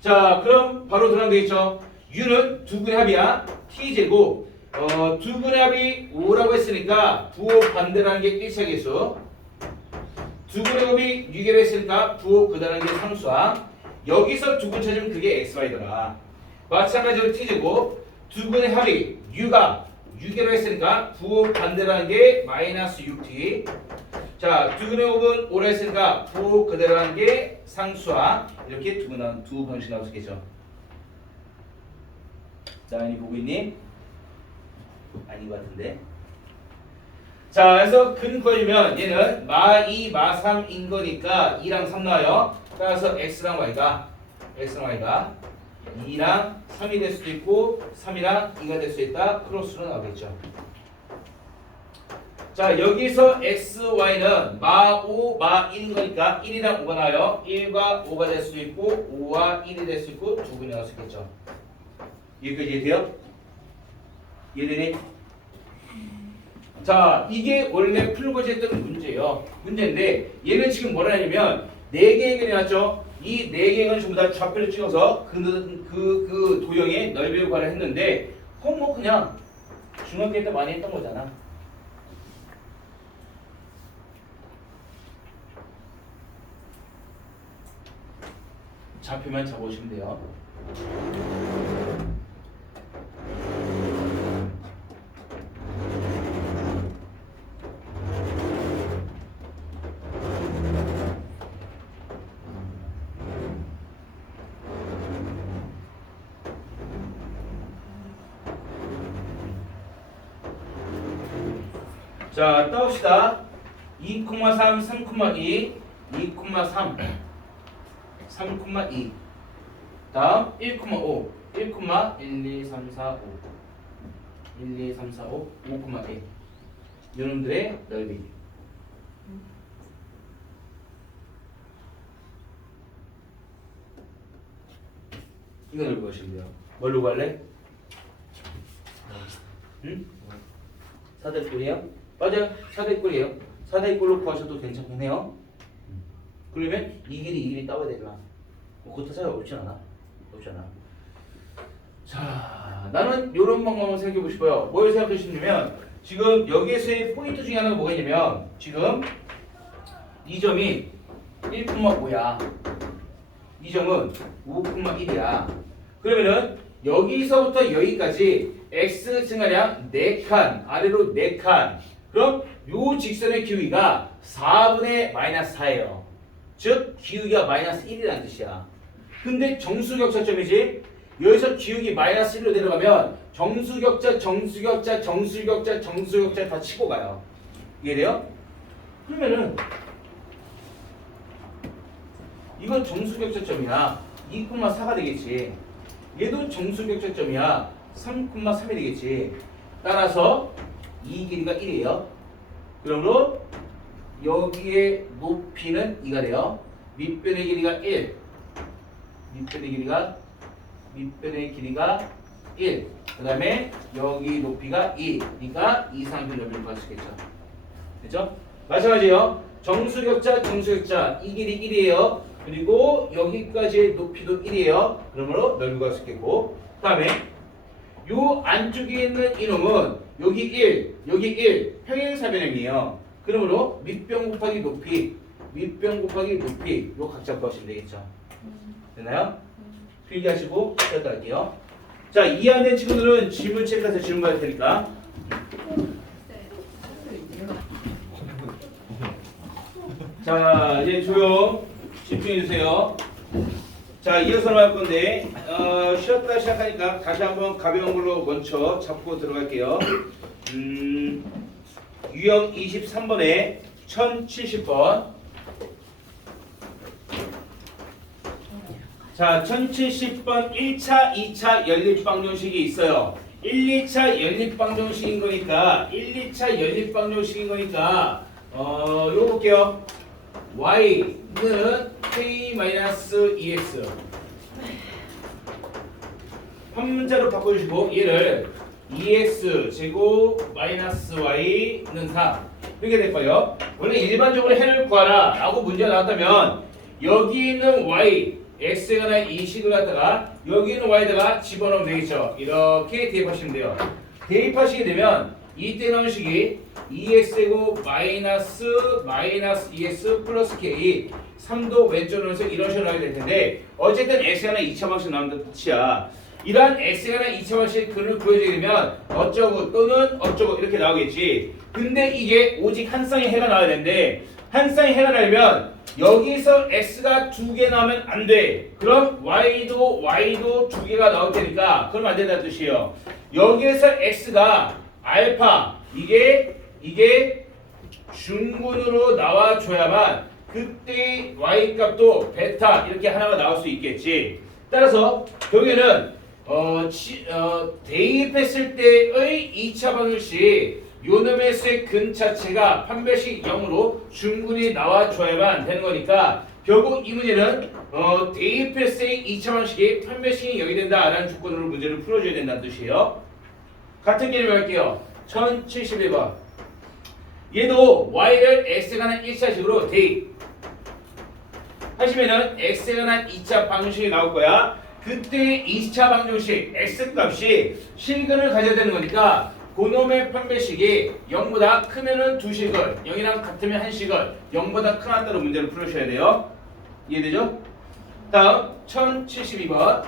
자, 그럼 바로 들어가면 되겠죠. u는 두 근의 합이야. t제곱 두 근의 합이 5라고 했으니까 부호 반대라는 게 1차 계수, 두 근의 합이 6개로 했으니까 부호 그다라는 게 상수야. 여기서 두 근 찾으면 그게 xy더라. 마찬가지로 t제곱 두 근의 합이 u가 6개로 했으니까 부호 반대라는 게 마이너스 6t. 자, 두 근의 곱은 5라 했으니까 부호 그대로라는 게 상수와. 이렇게 두 방식 나올 수 있겠죠. 나연이 보고 있니? 아닌 것 같은데. 자, 그래서 근 구해주면 얘는 마2, 마3인 거니까 2랑 3 나와요. 따라서 x랑 y가 2랑 3이 될 수도 있고 3이랑 2가 될 수 있다. 크로스로 나오겠죠. 자, 여기서 x, y는 마5, 마1인 거니까 1이랑 5가 나와요. 1과 5가 될 수도 있고 5와 1이 될 수 있고 두 분이 나올 수 있겠죠. 여기까지 이해돼요? 이해되니? 자, 이게 원래 풀고자 했던 문제예요. 문제인데 얘는 지금 뭐라 하냐면 4개의 근이 나왔죠. 이 4개의 근 전부 다 좌표를 찍어서 그 도형의 넓이를 구하려 했는데 그건 뭐 그냥 중학교 때 많이 했던 거잖아. 좌표만 잡아오시면 돼요. 자, 따봅시다. 2,3, 3,2, 2,3, 3,2. 다음 1,5, 1, 2, 3, 4, 5, 1, 2, 3, 4, 5, 5,1. 이놈들의 넓이. 이거 넓이 보시면 돼요. 뭘로 갈래? 응? 4대꼴이에요? 맞아요. 4대꼴이에요. 4대꼴로 구하셔도 괜찮긴 해요. 그러면 이 길이 따와야 되잖아. 그것도 차이가 없지 않아. 자, 나는 이런 방법을 생각해보고 싶어요. 뭘 생각해 주시냐면 지금 여기에서의 포인트 중에 하나가 뭐가 있냐면 지금 이 점이 1,5야. 이 점은 5,1이야. 그러면은 여기서부터 여기까지 x 증가량 4칸, 아래로 4칸. 그럼 요 직선의 기울기가 4분의 마이너스 4예요. 즉 기울기가 마이너스 1이라는 뜻이야. 근데 정수격차점이지. 여기서 기울기 마이너스 1로 내려가면 정수격차 다 치고 가요. 이해돼요? 그러면은 이건 정수격차점이야. 2,4가 되겠지. 얘도 정수격차점이야. 3,3이 되겠지. 따라서 이 길이가 1이에요. 그러므로 여기에 높이는 2가 돼요. 밑변의 길이가 1. 밑변의 길이가 1. 그 다음에 여기 높이가 2. 그러니까 이상편 넓이를 구할 수 있겠죠. 됐죠? 마찬가지예요. 정수격차 이 길이 1이에요. 그리고 여기까지의 높이도 1이에요. 그러므로 넓이를 구할 수 있겠고. 그 다음에 요 안쪽에 있는 이놈은 여기 1, 여기 1 평행사변형이에요. 그러므로 밑변 곱하기 높이 요 각자 구하시면 되겠죠. 됐나요? 필기하시고 시작도 할게요. 자, 이 안에 친구들은 질문 체크해서 질문 받을 테니까. 자, 이제 조용 집중해 주세요. 자, 이어서 할 건데 쉬었다 시작하니까 다시 한번 가벼운 걸로 먼저 잡고 들어갈게요. 유형 23번에 1070번. 자, 1070번 1차, 2차 연립방정식이 있어요. 1, 2차 연립방정식인 거니까 요거 볼게요. y는 k-2x 한 문자로 바꿔주시고 얘를 2x 제곱 마이너스 y는 4 이렇게 될 거예요. 원래 일반적으로 해를 구하라 라고 문제가 나왔다면 여기 있는 y x가 나 이 식을 갖다가 여기 있는 y에다가 집어넣으면 되겠죠. 이렇게 대입하시면 돼요. 대입하시게 되면 이때 나온 식이 2x제곱 마이너스 2x 플러스 k 3도 왼쪽으로 해서 이런 식으로 나와야 될 텐데 어쨌든 x가 나 2차 방식 나온다는 뜻이야. 이러한 x가 나 2차 방식 근을 구해주게 되면 어쩌고 또는 어쩌고 이렇게 나오겠지. 근데 이게 오직 한 쌍의 해가 나와야 되는데 한 쌍의 해가 나려면 여기서 x가 2개 나오면 안 돼. 그럼 y도 2개가 나올 테니까 그럼 안 된다는 뜻이에요. 여기에서 x가 알파 이게 중근으로 나와줘야만 그때 y 값도 베타 이렇게 하나가 나올 수 있겠지. 따라서 결국에는 대입했을 때의 2차 방정식 요놈의 수의 근 자체가 판별식 0으로 중근이 나와줘야만 되는 거니까 결국 이 문제는 대입했을 때 2차 방정식이 판별식이 0이 된다라는 조건으로 문제를 풀어줘야 된다는 뜻이에요. 같은 개념을 할게요. 1071번. 얘도 y를 x에 관한 1차식으로 대입 하시면은 x에 관한 2차 방정식이 나올 거야. 그때 2차 방정식 x값이 실근을 가져야 되는 거니까 그놈의 판별식이 0보다 크면은 2식을 0이랑 같으면 1식을 0보다 큰 한따로 문제를 풀으셔야 돼요. 이해되죠? 다음 1072번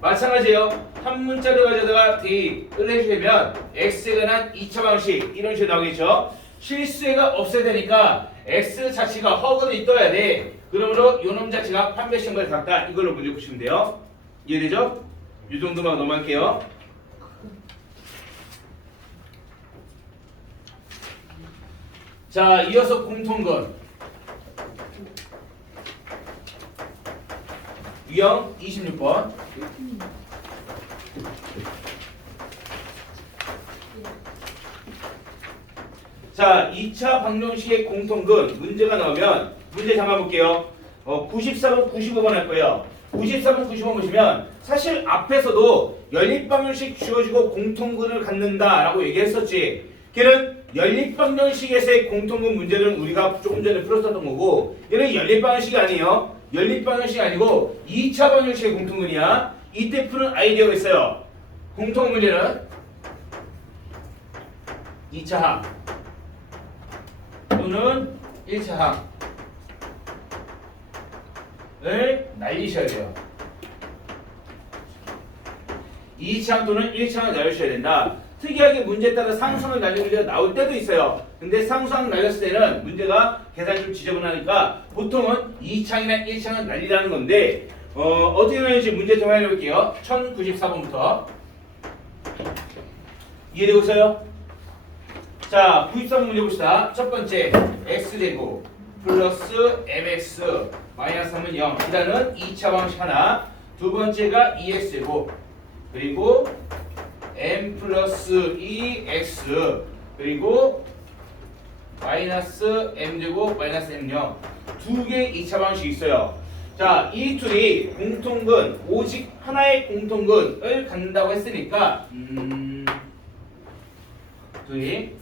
마찬가지예요. 한 문자를 가져다가 대입을 해주시면 x에 관한 2차 방식 이런 식으로 나오겠죠. 실수가 없어야 되니까 x 자체가 허근이 떠야 돼. 그러므로 요놈 자체가 판별식을 같다. 이걸로 문제 푸시면 돼요. 이해되죠? 이 정도만 넘어갈게요. 자, 이어서 공통근 유형 26번. 자, 2차 방정식의 공통근 문제가 나오면 문제 잡아볼게요. 94번, 95번 할 거예요. 93번, 95번 보시면 사실 앞에서도 연립방정식 주어지고 공통근을 갖는다라고 얘기했었지. 걔는 연립방정식에서의 공통근 문제는 우리가 조금 전에 풀었었던 거고 얘는 연립방정식이 아니에요. 연립방정식이 아니고 2차 방정식의 공통근이야. 이때 푸는 아이디어가 있어요. 공통근 문제는 2차 항 또는 1차 항을 날리셔야 돼요. 2차항 또는 1차항을 날려주셔야 된다. 특이하게 문제에 따라 상수항을 날리려 나올 때도 있어요. 근데 상수항 날렸을 때는 문제가 계산이 좀 지저분하니까 보통은 2차항이나 1차항을 날리라는 건데 어떻게 날릴지 문제 좀 해볼게요. 1094번부터 이해되고 있어요? 자, 93번 문제 봅시다. 첫 번째 x제곱 플러스 mx 마이너스 3은 0. 일단은 2차 방식 하나. 두 번째가 2x제곱 그리고 m 플러스 2x 그리고 마이너스 m제곱 마이너스 m0 두 개의 2차 방식이 있어요. 자, 이 둘이 공통근 오직 하나의 공통근을 갖는다고 했으니까 둘이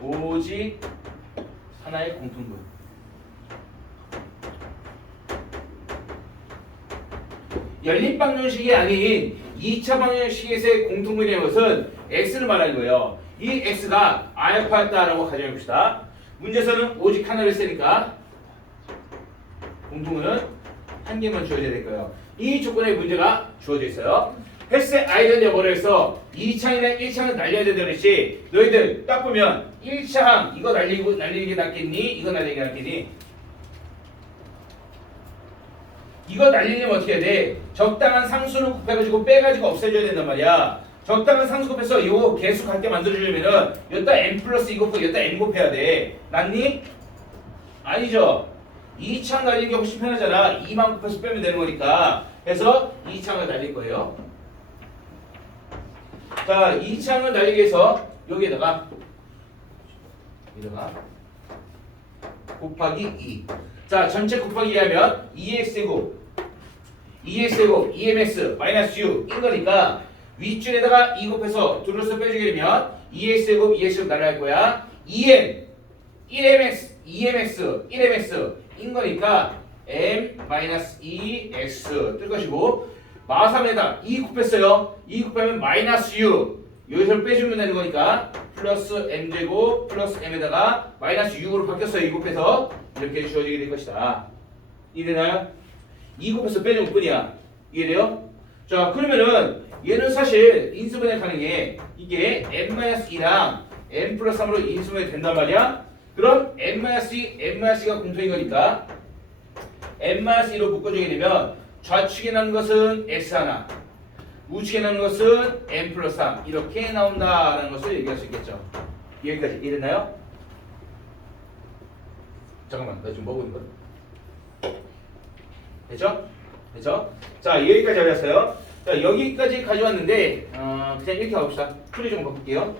오직 하나의 공통근 열린 방정식이 아닌 2차 방정식에서의 공통근이라는 것은 x를 말하는 거예요. 이 x가 알파였다라고 가정해봅시다. 문제에서는 오직 하나를 쓰니까 공통근은 한 개만 주어져야 될 거예요. 이 조건의 문제가 주어져 있어요. 헬스의 아이디어를 뭐라 해서 2차항이나 1차항을 날려야 된다 그랬지. 너희들 딱 보면 1차항 이거 날리는 게 낫겠니? 이거 날리는 게 낫겠니? 이거 날리려면 어떻게 해야 돼? 적당한 상수를 곱해가지고 빼가지고 없애줘야 된단 말이야. 적당한 상수 곱해서 이거 개수 같게 만들어주려면은 여기다 n 플러스 2 곱하고 여기다 n 곱해야 돼. 낫니? 아니죠. 2차항 날리는 게 훨씬 편하잖아. 2만 곱해서 빼면 되는 거니까. 그래서 2차항을 날릴 거예요. 자, 2차항을 날리기 위해서 여기에다가 곱하기 2. 자, 전체 곱하기 2 하면 2x제곱 2mx 마이너스 6인 거니까 윗줄에다가 2 곱해서 둘러서 빼주게 되면 2x제곱 2x제곱 날아갈 거야. 1mx 1mx인 거니까 m-2x 뜰 것이고 마삼에다 2 곱했어요. 2 곱하면 마이너스 6 여기서 빼주면 되는 거니까 플러스 m제곱 플러스 m에다가 마이너스 6으로 바뀌었어요. 2 곱해서 이렇게 주어지게 될 것이다. 이해되나요? 2 곱해서 빼준 것 뿐이야. 이해돼요? 자, 그러면은 얘는 사실 인수분해 가능해. 이게 m-2랑 m 플러스 3으로 인수분해 된단 말이야. 그럼 m-2, m-2가 공통인 거니까 m-2로 묶어주게 되면 좌측에 나는 것은 x1 우측에 나는 것은 m 플러스 3 이렇게 나온다라는 것을 얘기할 수 있겠죠. 여기까지 이해됐나요? 잠깐만, 나 지금 뭐 보는 거야? 됐죠? 됐죠? 자, 여기까지 알았어요. 자, 여기까지 가져왔는데 그냥 이렇게 가봅시다. 풀이 좀 바꿀게요.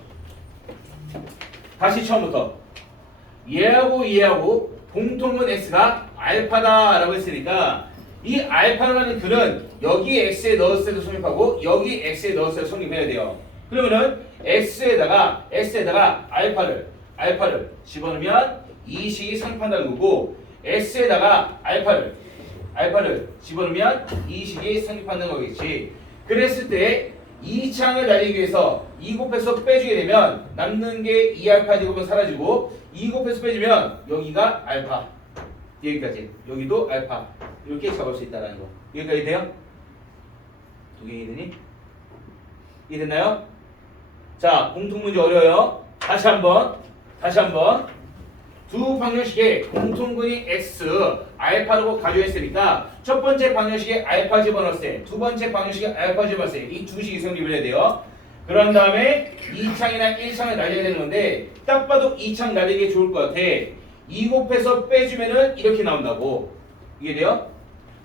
다시 처음부터 얘하고 공통분 x가 알파다라고 했으니까 이 알파라는 글은 여기 x에 넣었을 때 성립하고 여기 x에 넣었을 때 성립해야 돼요. 그러면은 x에다가 알파를 집어넣으면 이 식이 성립한다는 거고 x에다가 알파를 집어넣으면 이 식이 성립한다는 거겠지. 그랬을 때 2차항을 날리기 위해서 2 곱해서 빼주게 되면 남는 게 2알파 제곱은 사라지고 2 곱해서 빼주면 여기가 알파 여기까지 여기도 알파 이렇게 잡을 수 있다는 거. 여기까지 돼요? 두 개 이해되니? 이해됐나요? 자, 공통문제 어려워요. 다시 한번 두 방정식의 공통근이 x 알파라고 가정했으니까 첫 번째 방정식에 알파 집어넣었을 때 두 번째 방정식에 알파 집어넣었을 때 이 두 식이 성립을 해야 돼요. 그런 다음에 2창이나 1창을 날려야 되는 건데 딱 봐도 2창 날리기 좋을 것 같아. 2 곱해서 빼주면은 이렇게 나온다고. 이해돼요?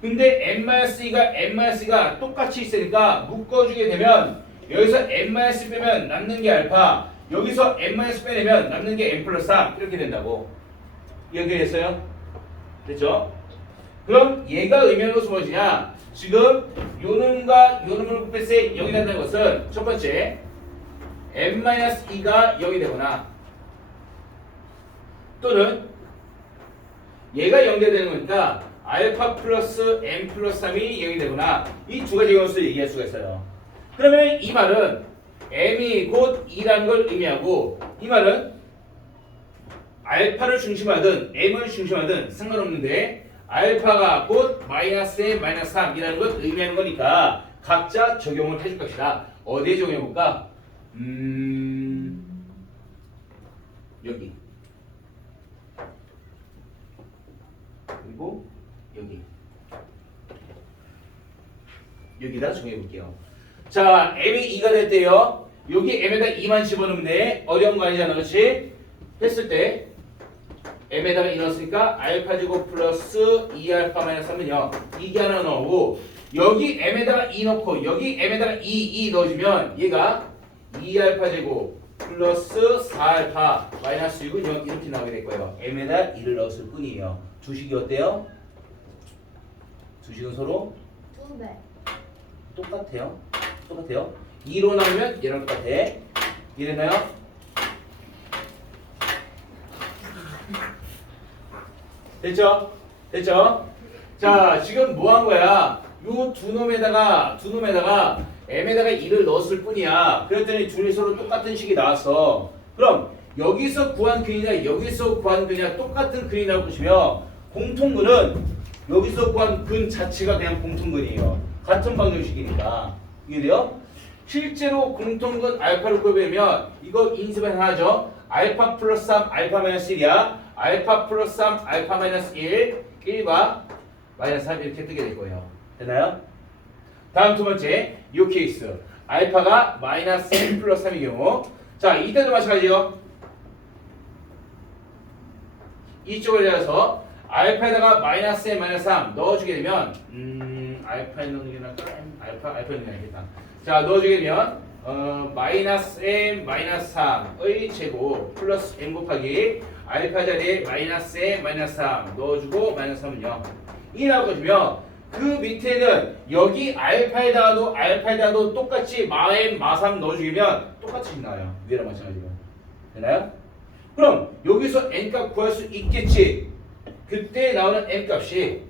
근데 m-2가 똑같이 있으니까 묶어주게 되면 여기서 m- 빼면 남는 게 알파 여기서 m- 빼내면 남는 게 m 플러스 3 이렇게 된다고. 이렇게 됐어요? 됐죠? 그럼 얘가 의미하는 것은 무엇이냐? 지금 요놈과 요놈을 곱했을 때 0이 된다는 것은 첫 번째 m-2가 0이 되거나 또는 얘가 0이 되는 거니까 알파 플러스 m 플러스 3이 0이 되거나 이 두 가지 경우를 얘기할 수가 있어요. 그러면 이 말은 m이 곧 2라는 걸 의미하고 이 말은 알파를 중심하든 m을 중심하든 상관없는데 알파가 곧 마이너스 n 마이너스 3이라는 걸 의미하는 거니까 각자 적용을 해줄 것이다. 어디에 적용해볼까? 여기 그리고 여기다 정해볼게요. 자, m이 2가 됐대요. 여기 m에다 2만 집어넣으면 돼. 어려운 거 아니잖아, 그렇지? 했을 때 m에다가 2 넣었으니까 알파 제곱 플러스 2알파 마이너스 3은 0. 이게 하나 넣고 여기 m에다가 2 넣고 여기 m에다가 2 넣어주면 얘가 2알파 제곱 플러스 4알파 마이너스 6은 0 이렇게 나오게 될 거예요. m에다 2를 넣었을 뿐이에요. 두 식이 어때요? 두 식은 서로 2배. 똑같아요. 2로 나오면 얘랑 똑같아. 이랬나요? 됐죠? 자, 지금 뭐 한 거야? 요 두 놈에다가 m에다가 2를 넣었을 뿐이야. 그랬더니 둘이 서로 똑같은 식이 나왔어. 그럼 여기서 구한 근이나 여기서 구한 근이나 똑같은 근이 나올 것이며 공통근은 여기서 구한 근 자체가 그냥 공통근이에요. 같은 방정식이니까. 이해돼요? 실제로 공통근 알파를 구해보면 이거 인수분 하나죠. 알파 플러스 3 알파 마이너스 1이야. 알파 플러스 3 알파 마이너스 1 1과 마이너스 3 이렇게 뜨게 될 거예요. 되나요? 다음 두 번째 이 케이스 알파가 마이너스 1 플러스 3의 경우 자 이때도 마찬가지요. 이쪽을 내려서 알파에다가 마이너스 n 마이너스 3 넣어주게 되면 알파에 넣는 게 낫다. 알파에 넣는 게 낫겠다. 자 넣어주게 되면 마이너스 n 마이너스 3의 제곱 플러스 n 곱하기 알파 자리에 마이너스 n 마이너스 3 넣어주고 마이너스 3은 0 이 나올 것이며 그 밑에는 여기 알파에다가도 똑같이 마n 마3 넣어주면 똑같이 나와요. 위에랑 마찬가지로 되나요? 그럼 여기서 n값 구할 수 있겠지. 그때 나오는 n값이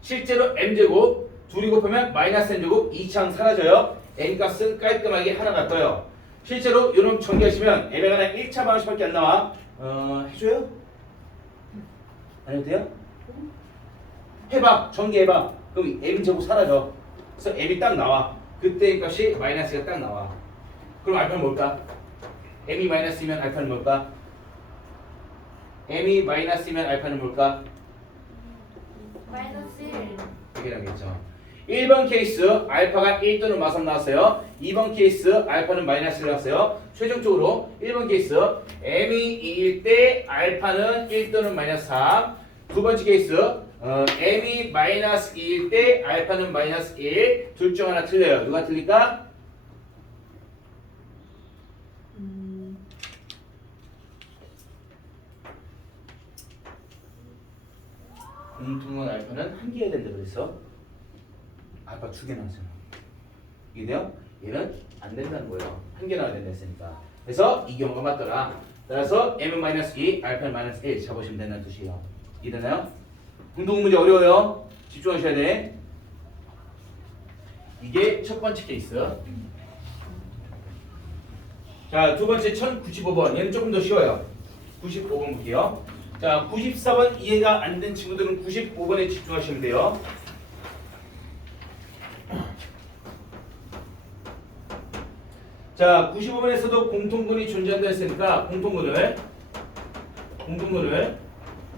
실제로 m제곱 둘이 곱하면 마이너스 n제곱 2창 사라져요. n값은 깔끔하게 하나가 떠요. 실제로 요놈 전개하시면 m에 관한 1차 방식밖에 안 나와. 해줘요? 안 해도 돼요? 해봐. 전개해봐. 그럼 m제곱 사라져. 그래서 m이 딱 나와. 그때 n값이 마이너스가 딱 나와. 그럼 알파는 뭘까? m이 마이너스이면 알파는 뭘까? m이 마이너스이면 알파는 뭘까? 마이너스 1. 이게 나겠죠. 1번 케이스 알파가 1 또는 마삼 나왔어요. 2번 케이스 알파는 마이너스 1 나왔어요. 최종적으로 1번 케이스 m이 2일 때 알파는 1 또는 마이너스 3. 두 번째 케이스 m이 마이너스 2일 때 알파는 마이너스 1. 둘 중 하나 틀려요. 누가 틀릴까? 공통은 알파는 한 개여야 된다 그랬어. 알파 두 개 나왔잖아. 이게요? 얘는 안 된다는 거예요. 한 개 나와야 된다 했으니까. 그래서 이 경우가 맞더라. 따라서 m은 마이너스 2, 알파는 마이너스 1 잡으시면 된다는 뜻이에요. 이해되나요? 공통 문제 어려워요. 집중하셔야 돼. 이게 첫 번째 케이스. 자, 두 번째 1095번. 얘는 조금 더 쉬워요. 95번 볼게요. 자, 94번 이해가 안 된 친구들은 95번에 집중하시면 돼요. 자, 95번에서도 공통근이 존재한다 했으니까 공통근을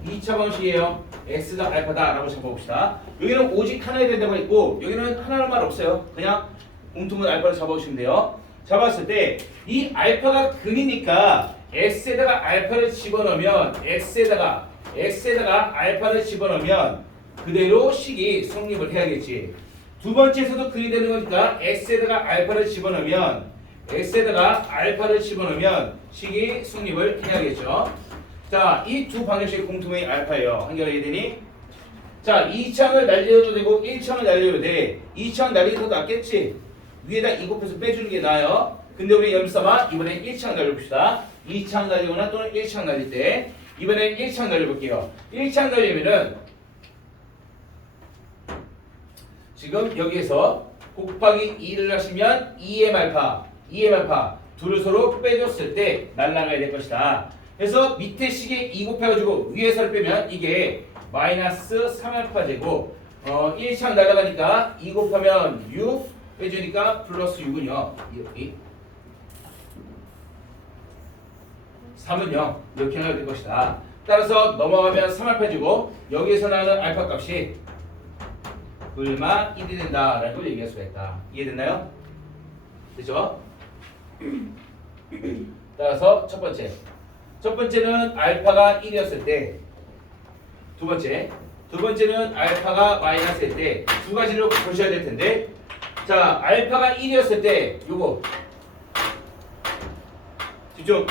2차 방식이에요. X가 알파다 라고 잡아봅시다. 여기는 오직 하나야 된다고 했고 여기는 하나는 말 없어요. 그냥 공통근 알파를 잡아보시면 돼요. 잡았을 때 이 알파가 근이니까 X에다가 알파를 집어넣으면 X에다가 알파를 집어넣으면 그대로 식이 성립을 해야겠지. 두 번째에서도 근이 되는 거니까 X에다가 알파를 집어넣으면 식이 성립을 해야겠죠. 자, 이 두 방정식의 공통의 알파예요. 한결하게 되니? 자, 2창을 날려도 되고 1창을 날려도 돼. 2창 날리는 더 낫겠지? 위에다 2 곱해서 빼주는 게 나아요. 근데 우리 염삼아 이번엔 1창 날려봅시다. 2창 날리거나 또는 1창 날릴 때 이번엔 1창 날려볼게요. 1창 날리면은 지금 여기에서 곱하기 2를 하시면 2m 알파 둘을 서로 빼줬을 때 날아가야 될 것이다. 그래서 밑에 식에 2 곱해가지고 위에서를 빼면 이게 마이너스 3알파 제곱 1창 날아가니까 2 곱하면 6 빼주니까 플러스 6은요. 여기 3은 0 이렇게 하게 될 것이다. 따라서 넘어가면 3알파 제곱 여기에서 나오는 알파 값이 불마 1이 된다라는 걸 얘기할 수가 있다. 이해됐나요? 됐죠? 따라서 첫 번째는 알파가 1이었을 때, 두 번째는 알파가 마이너스일 때 두 가지를 보셔야 될 텐데, 자 알파가 1이었을 때 요거 집중.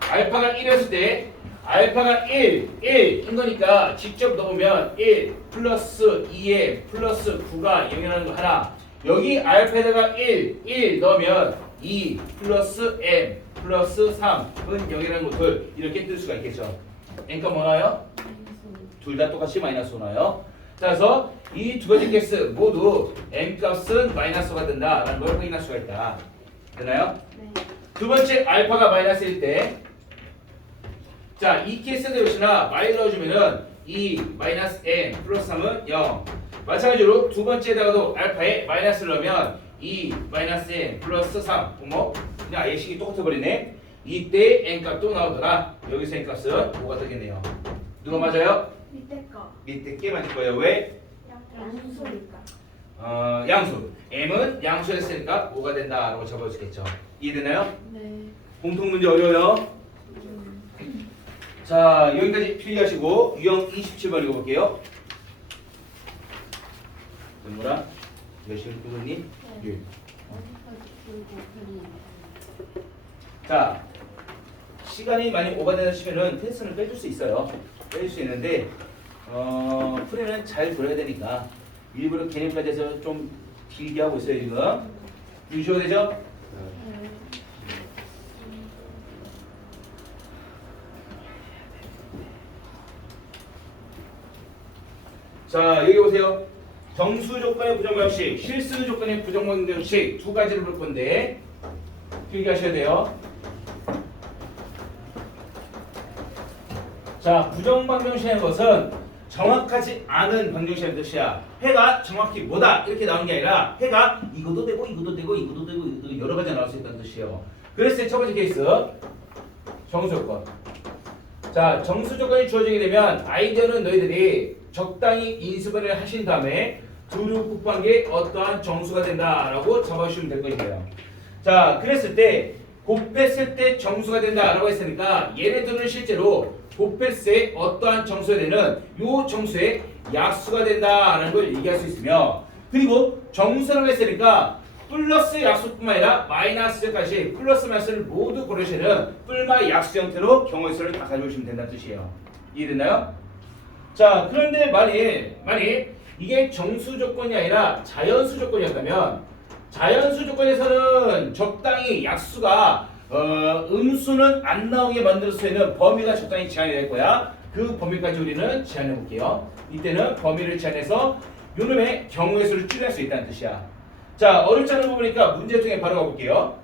알파가 1이었을 때 알파가 1인 거니까 직접 넣으면 1 플러스 2에 플러스 9가 0이라는 거 하나. 여기 알파에다가 1 넣으면 2 플러스 m 플러스 3은 0이라는 거 둘. 이렇게 뜰 수가 있겠죠. n값 뭐 나와요? 둘 다 똑같이 마이너스 나와요. 따라서 이 두 가지 케이스 모두 n값은 마이너스가 된다라는 걸 확인할 수가 있다. 되나요? 네. 두 번째 알파가 마이너스일 때, 자 이 케이스도 역시나 마이 넣어주면은 2 마이너스 n 플러스 3은 0. 마찬가지로 두 번째에다가도 알파에 마이너스를 넣으면 2 마이너스 n 플러스 3. 어머 그냥 아예 식이 똑같아 버리네. 이때 n 값도 나오더라. 여기서 n 값은 5가 되겠네요. 누가 맞아요? 밑에 거. 밑에 게 맞을 거예요. 왜? 양수니까. 양수. m은 양수였으니까 5가 된다라고 적을 수 있겠죠. 이해되나요? 네. 공통 문제 어려워요. 자 여기까지 필기하시고 유형 27번 읽어볼게요. 뭐라? 열심히 교수님. 예. 어디까지 풀고 그리는 자 시간이 많이 오버되시면은 테스트는 빼줄 수 있어요. 빼줄 수 있는데 풀이는 잘 들어야 되니까 일부러 개념까지 해서 좀 길게 하고 있어요 지금. 유시오 되죠? 자 여기 보세요. 정수 조건의 부정방식, 실수 조건의 부정방식 두 가지를 볼 건데 필기하셔야 돼요. 자 부정방정식이라는 것은 정확하지 않은 방정식이라는 뜻이야. 해가 정확히 뭐다 이렇게 나오는 게 아니라 해가 이것도 되고 이것도 되고 이것도 되고 이것도 여러 가지가 나올 수 있다는 뜻이에요. 그랬을 때 첫 번째 케이스 정수 조건. 자 정수 조건이 주어지게 되면 아이디어는 너희들이 적당히 인수분해를 하신 다음에 두루 곱한 게 어떠한 정수가 된다라고 잡아주시면 될 것이에요. 자 그랬을 때 곱했을 때 정수가 된다라고 했으니까 얘네들은 실제로 곱했을 때 어떠한 정수가 되는 요 정수의 약수가 된다라는 걸 얘기할 수 있으며, 그리고 정수라고 했으니까 플러스 약수뿐만 아니라 마이너스까지 플러스 마이너스를 모두 고르시는 뿔마 약수 형태로 경우의 수를 다 가져오시면 된다는 뜻이에요. 이해됐나요? 자 그런데 만약 이게 정수 조건이 아니라 자연수 조건이었다면, 자연수 조건에서는 적당히 약수가 음수는 안 나오게 만들 수 있는 범위가 적당히 제한이 될 거야. 그 범위까지 우리는 제한해 볼게요. 이때는 범위를 제한해서 요놈의 경우의 수를 줄일 수 있다는 뜻이야. 자 어렵지 않은 부분이니까 문제 통해 바로 가볼게요.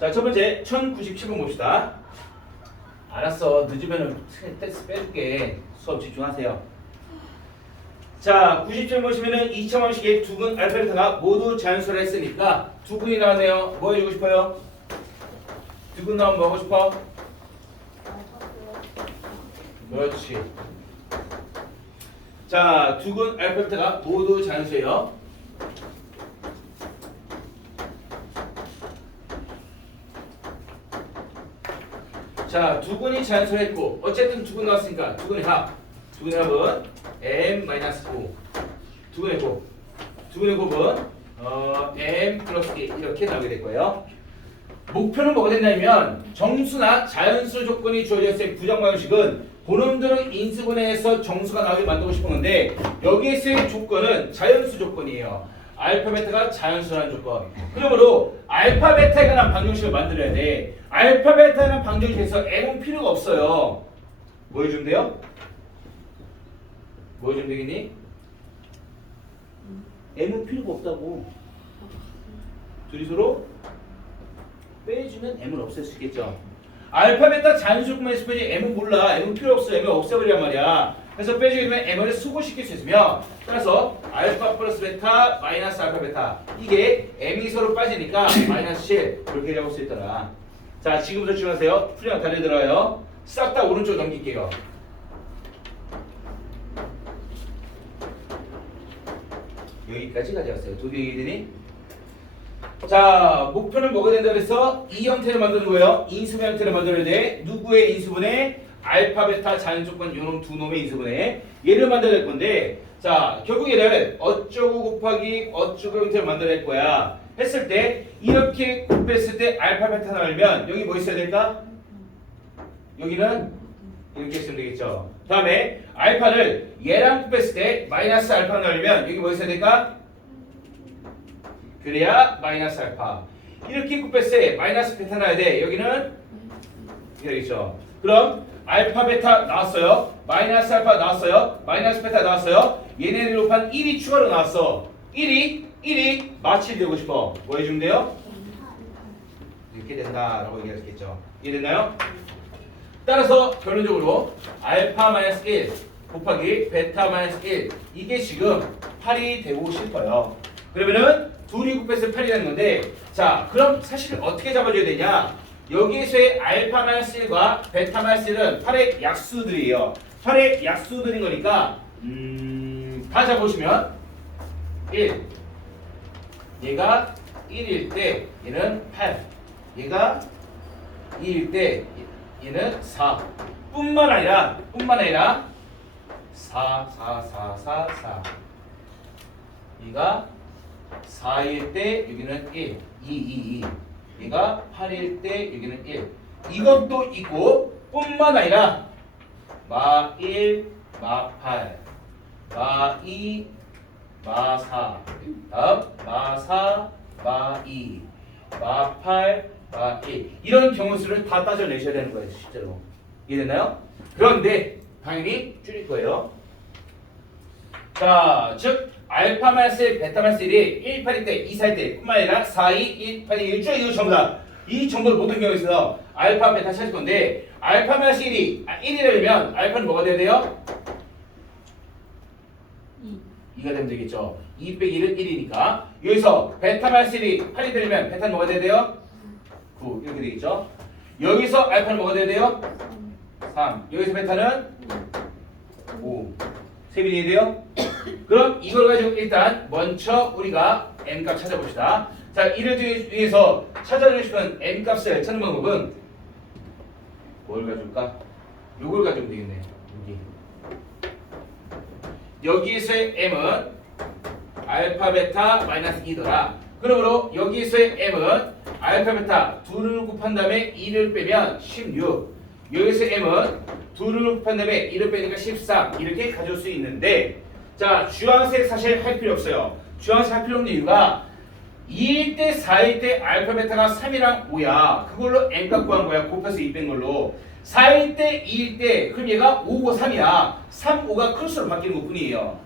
자 첫 번째 1097번 봅시다. 알았어 늦으면은 텍스트 빼줄게. 수업 집중하세요. 자 90점 보시면은 2차방식의 두근 알파 베타가 모두 자연수라 했으니까 두근이 나왔네요. 뭐 해주고 싶어요? 두근 나오면 뭐 하고 싶어? 그렇지. 자 두근 알파 베타가 모두 자연수예요. 자 두근이 자연수라 했고 어쨌든 두근 나왔으니까 두근의 합. 두근의 합은 m-5 두근의 곱. 두근의 곱은 m 플러스 1 이렇게 나오게 될 거예요. 목표는 뭐가 된다면 정수나 자연수 조건이 주어졌을 때 부정방식은 그놈들은 인수분해해서 정수가 나오게 만들고 싶은 건데 여기에서의 조건은 자연수 조건이에요. 알파 베타가 자연수라는 조건. 그러므로 알파 베타에 관한 방정식을 만들어야 돼. 알파 베타에 관한 방정식에서 m은 필요가 없어요. 뭐 해주면 돼요? 뭐 해주면 되겠니? m은 필요가 없다고. 둘이 서로 빼주면 m을 없앨 수 있겠죠. 알파 베타 자연수급만 있으면 m은 몰라. m은 필요 없어. m은 없애버리란 말이야. 그래서 빼주게 되면 m을 수고시킬 수 있으며 따라서 알파 플러스 베타 마이너스 알파 베타 이게 m이 서로 빠지니까 마이너스 7 그렇게 잡을 수 있더라. 자 지금부터 집중하세요. 풀이랑 다리 들어요. 싹 다 오른쪽 넘길게요. 여기까지 가져왔어요. 도비들이. 자 목표는 뭐가 된다 그래서 이 형태를 만드는 거예요. 인수분 형태를 만들어야 돼. 누구의 인수분해? 알파 베타 자연 조건 요놈 두 놈의 인수분해 얘를 만들어낼 건데 자 결국 얘를 어쩌고 곱하기 어쩌고 형태를 만들어낼 거야 했을 때 이렇게 곱했을 때 알파 베타 나오면 여기 뭐 있어야 될까? 여기는 이렇게 있으면 되겠죠. 다음에 알파를 얘랑 곱했을 때 마이너스 알파 나오면 여기 뭐 있어야 될까? 그래야 마이너스 알파. 이렇게 곱했을 때 마이너스 베타 나야 돼. 여기는 이렇게 되겠죠. 그럼 알파 베타 나왔어요. 마이너스 알파 나왔어요. 마이너스 베타 나왔어요. 얘네들 곱한 1이 추가로 나왔어. 1이 마치 되고 싶어. 뭐 해주면 돼요? 이렇게 된다라고 얘기했겠죠. 이해됐나요? 따라서 결론적으로 알파 마이너스 1 곱하기 베타 마이너스 1 이게 지금 8이 되고 싶어요. 그러면은 둘이 곱해서 8이라는 건데 자 그럼 사실 어떻게 잡아줘야 되냐? 여기에서의 알파 마이너스 1과 베타 마이너스 1은 8의 약수들이에요. 8의 약수들인 거니까 다 잡아보시면 1 얘가 1일 때 얘는 8 얘가 2일 때 얘는 4 뿐만 아니라 4 얘가 4일 때 여기는 1 2 얘가 8일 때 여기는 1 이것도 있고 뿐만 아니라 마 1, 마 8, 마 2, 마 4 다음 마 4, 마 2, 마 8, 마 1 이런 경우수를 다 따져내셔야 되는 거예요. 실제로 이해됐나요? 그런데 당연히 줄일 거예요. 자, 즉 알파 마이너스 1, 베타 마이너스 1이 1, 8일 때, 2, 4일 때 뿐만 아니라 4, 2, 1, 8, 1, 쭉 이거 전부 다 이 정보를 모든 경우에 있어서 알파, 베타 찾을 건데 알파 마이너스 1이라면 알파는 뭐가 돼야 돼요? 2가 되면 되겠죠. 2 빼기 1은 1이니까 여기서 베타 마이너스 1이 8이 되려면 베타는 뭐가 돼야 돼요? 9 이렇게 되겠죠. 여기서 알파는 뭐가 돼야 돼요? 3 여기서 베타는 5 세빈이 돼요? 그럼 이걸 가지고 일단 먼저 우리가 n값 찾아봅시다. 자, 이를 위해서 찾아주고 싶은 n값을 찾는 방법은 뭘 가져올까? 요걸 가져오면 되겠네. 여기에서의 m은 알파 베타 마이너스 2더라. 그러므로 여기에서의 m은 알파 베타 둘을 곱한 다음에 2를 빼면 16 여기서의 m은 둘을 곱한 다음에 1을 빼니까 13 이렇게 가져올 수 있는데 자 주황색 사실 할 필요 없어요. 주황색 할 필요 없는 이유가 2일 때 4일 때 알파 베타가 3이랑 5야. 그걸로 n값 구한 거야. 곱해서 2 뺀 걸로 4일 때 2일 때 그럼 얘가 5고 3이야. 3, 5가 크로스로 바뀌는 것 뿐이에요.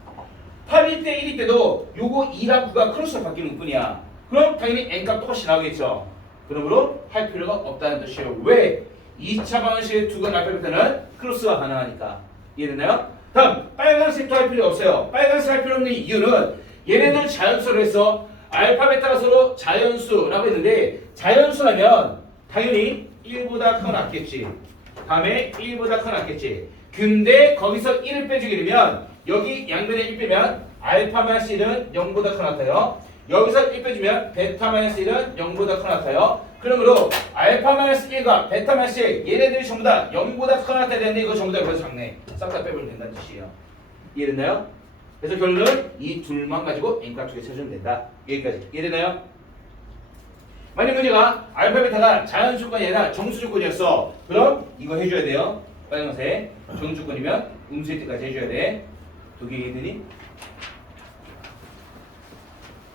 8일 때 1일 때도 요거 2랑 9가 크로스로 바뀌는 것 뿐이야. 그럼 당연히 n값 똑같이 나오겠죠. 그러므로 할 필요가 없다는 뜻이에요. 왜? 2차 방정식의 두 건 알파 베타는 크로스가 가능하니까. 이해됐나요? 다음 빨간색도 할 필요 없어요. 빨간색 할 필요 없는 이유는 얘네들 자연수로 해서 알파 베타가 서로 자연수라고 했는데 자연수라면 당연히 1보다 크건 낫겠지. 다음에 1보다 크건 낫겠지. 근데 거기서 1을 빼주게 되면 여기 양변에 1 빼면 알파 마이너스 1은 0보다 크건 낫아요. 여기서 1 빼주면 베타 마이너스 1은 0보다 크건 낫아요. 그러므로 알파 마이너스 1과 베타 마이너스 1 얘네들이 전부 다 0보다 크건 낫아야 되는데 이거 전부 다 그래서 작네. 싹 다 빼버리면 된다는 뜻이에요. 이해됐나요? 그래서 결론은 이 둘만 가지고 n값 2개 찾으면 된다. 여기까지. 이해되나요? 만약 문제가 알파 베타가 자연 조건이 아니라 정수 조건이었어. 그럼 이거 해줘야 돼요. 빨간색. 정수 조건이면 음수일 때까지 해줘야 돼. 두 개 이해되니?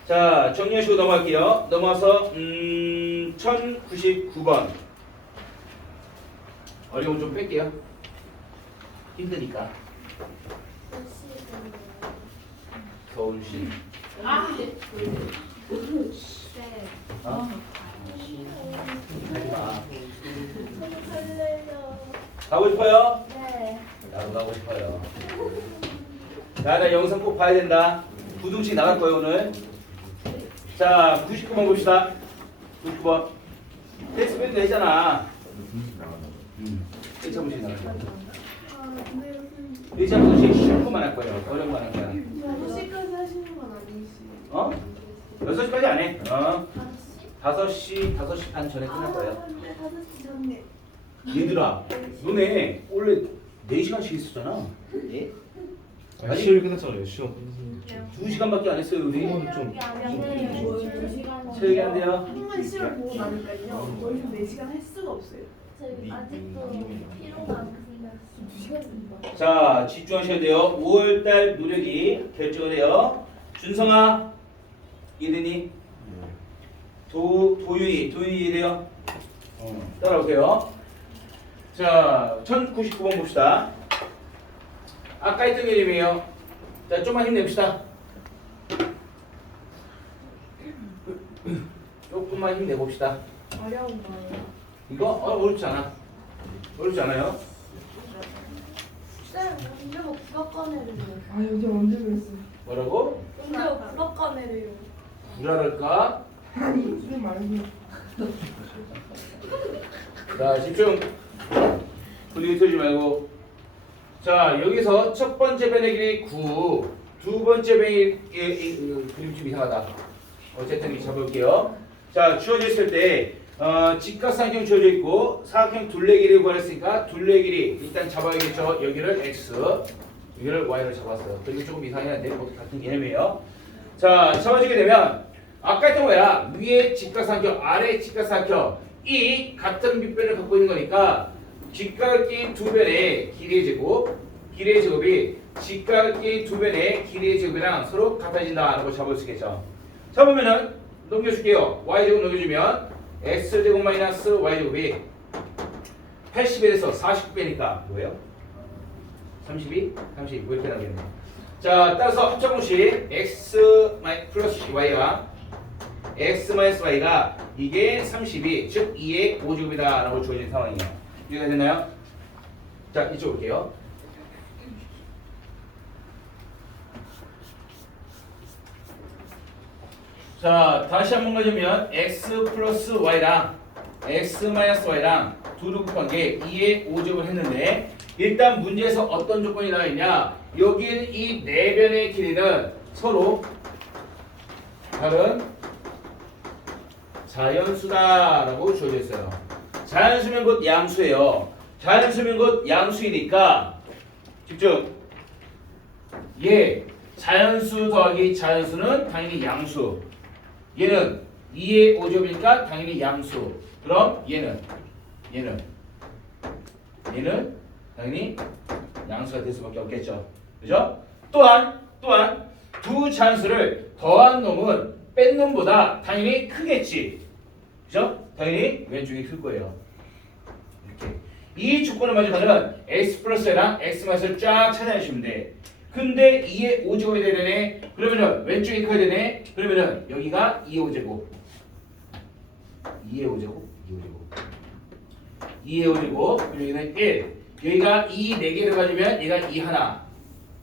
자, 정리하시고 넘어갈게요. 넘어와서 1099번. 어려운 좀 뺄게요. 힘드니까. 겨울시. 아, 네. 네. 어? 하지마. 저도 갈래요. 가고 싶어요? 네. 나도 가고 싶어요. 자, 나 영상 꼭 봐야 된다. 부둥씩 나갈 거예요 오늘. 자, 99번 봅시다. 99번. 텍스트밴드 했잖아. 1차 문제 나갈 거야. 아, 근데 선생님. 1차 문제 쉬운 거만 할 거예요. 어려운 거만 할 거야. 6시까지 하시는 건 아니시죠? 어? 6시까지 안 해. 5시? 5시 반 전에 끝날 거예요. 근데 5시 전에. 얘들아, 너네 원래 4시간씩 했었잖아. 예? 아니 시험이 끝났잖아요. 시험 끝났으니까. 2시간밖에 안 했어요, 우리. 체육이 안 돼요. 한번 시험 보고 나니까요. 더 이상 4시간 할 수가 없어요. 저희 아직도 피로가 안 끝났어요. 자, 집중하셔야 돼요. 5월달 노력이 결정을 해요. 준성아, 이든이, 도윤이 이래요. 따라오세요. 자, 1099번 봅시다. 아까 했던 개념이에요. 자, 좀만 힘냅시다. 조금만 힘내봅시다. 어려운 거예요. 이거 어렵지 않아. 어렵지 않아요? 쌤, 언제 뭐 국어과내래요? 아 요즘 언제 그랬어요? 뭐라고? 언제 뭐 국어과내래요? 불알할까? 아니 무슨 말이에요? 자, 집중. 분위기 틀지 말고. 자, 여기서 첫 번째 변의 길이 9, 두 번째 변의 그림 좀 이상하다. 어쨌든 이 잡아볼게요. 자, 주어져 있을 때 직각삼각형 주어져 있고 사각형 둘레길이 구하랬으니까 둘레길이 일단 잡아야겠죠. 여기를 x, 여기를 y를 잡았어요. 그리고 조금 이상해야 하는데 모두 같은 개념이에요. 자, 잡아지게 되면 아까 했던 거야. 위에 직각삼각형, 아래 직각삼각형 이 같은 밑변을 갖고 있는 거니까 직각을 낀 두 변의 길이의 제곱이 직각을 낀 두 변의 길이의 제곱이랑 서로 같아진다라고 잡을 수 있겠죠. 잡으면은 넘겨줄게요. y제곱 넘겨주면 x제곱 마이너스 y제곱이 81에서 49빼니까 뭐예요? 32? 30 이렇게 나오겠네. 자, 따라서 합작공식 x 플러스 y와 x 마이너스 y가 이게 32, 즉 2의 5제곱이다 라고 주어진 상황이에요. 이해가 됐나요? 자, 이쪽 올게요. 자, 다시 한번 가자면 x 플러스 y랑 x 마이너스 y랑 두루 곱한 게 2의 5제곱을 했는데 일단 문제에서 어떤 조건이 나와 있냐? 여기는 이 네 변의 길이는 서로 다른 자연수다라고 주어져 있어요. 자연수면 곧 양수예요. 자연수면 곧 양수이니까 집중. 얘 자연수 더하기 자연수는 당연히 양수. 얘는 2의 5제곱이니까 당연히 양수. 그럼 얘는 당연히 양수가 될 수밖에 없겠죠. 그죠? 또한 두 자연수를 더한 놈은 뺀 놈보다 당연히 크겠지. 그죠? 당연히 왼쪽이 클 거예요. 이렇게. 이 조건을 만족하는 x 플러스 y랑 x 마이너스를 쫙 찾아내시면 돼. 근데 2의 5제곱이 되네. 그러면은 왼쪽이 커야 되네. 그러면은 여기가 2의 5제곱. 2의 5제곱. 2의 5제곱. 여기는 1. 여기가 2 4개를 가지면 얘가 2 하나.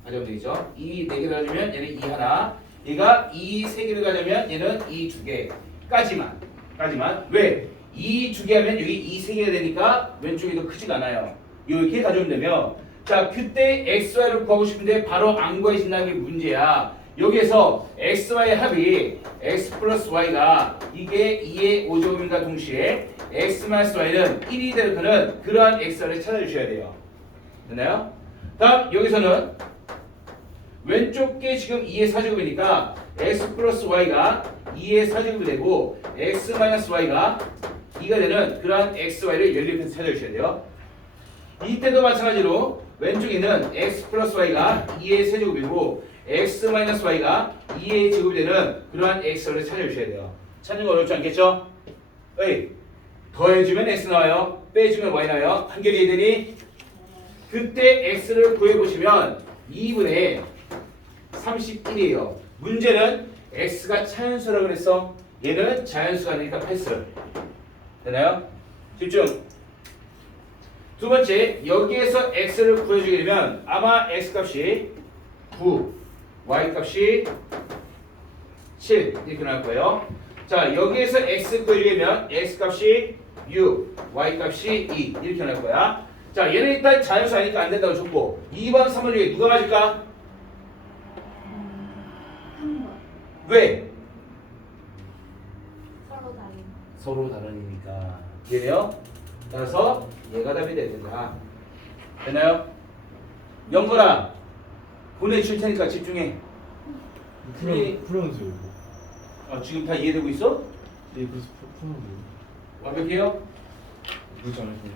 가져오면 되겠죠? 2 4개를 가지면 얘는 2 하나. 얘가 2 3개를 가지면 얘는 2 2개까지만. 왜? 2 2개 하면 여기 2 3개가 되니까 왼쪽이 더 크지가 않아요. 이렇게 가져오면 되면 자, 그때 xy를 구하고 싶은데 바로 안 구해진다는 게 문제야. 여기에서 xy 합이 x 플러스 y가 이게 2의 5제곱인가 동시에 x 마이너스 y는 1이 될 거는 그러한 x를 찾아주셔야 돼요. 됐나요? 다음 여기서는 왼쪽 게 지금 2의 4제곱이니까 x 플러스 y가 2의 4제곱이 되고 x 마이너스 y가 2가 되는 그러한 xy를 연립해서 찾아주셔야 돼요. 이때도 마찬가지로 왼쪽에는 x 플러스 y가 2의 세제곱이고 x 마이너스 y가 2의 제곱이 되는 그러한 x를 찾아주셔야 돼요. 찾는 거 어렵지 않겠죠? 에이, 더해주면 x 나와요. 빼주면 y 나와요. 한결이 이해되니? 그때 x를 구해보시면 2분의 31이에요. 문제는 x가 차연수라고 그랬어. 얘는 자연수가 아니니까 패스. 되나요? 집중. 두 번째, 여기에서 x를 구해주게 되면 아마 x 값이 9, y 값이 7 이렇게 나올 거예요. 자, 여기에서 x 구해주게 되면 x 값이 6, y 값이 2 이렇게 나올 거야. 자, 얘는 일단 자연수 아니니까 안 된다고 줬고 2번, 3번 중에 누가 맞을까? 3번. 왜? 서로 다른. 서로 다르니까. 이해돼요? 따라서 얘가 답이 돼야 된다. 되나요? 영건아 보내줄 테니까 집중해. 풀어주세요. 지금 다 이해되고 있어? 예, 그래서 풀어주세요. 완벽해요? 그렇지 않으세요?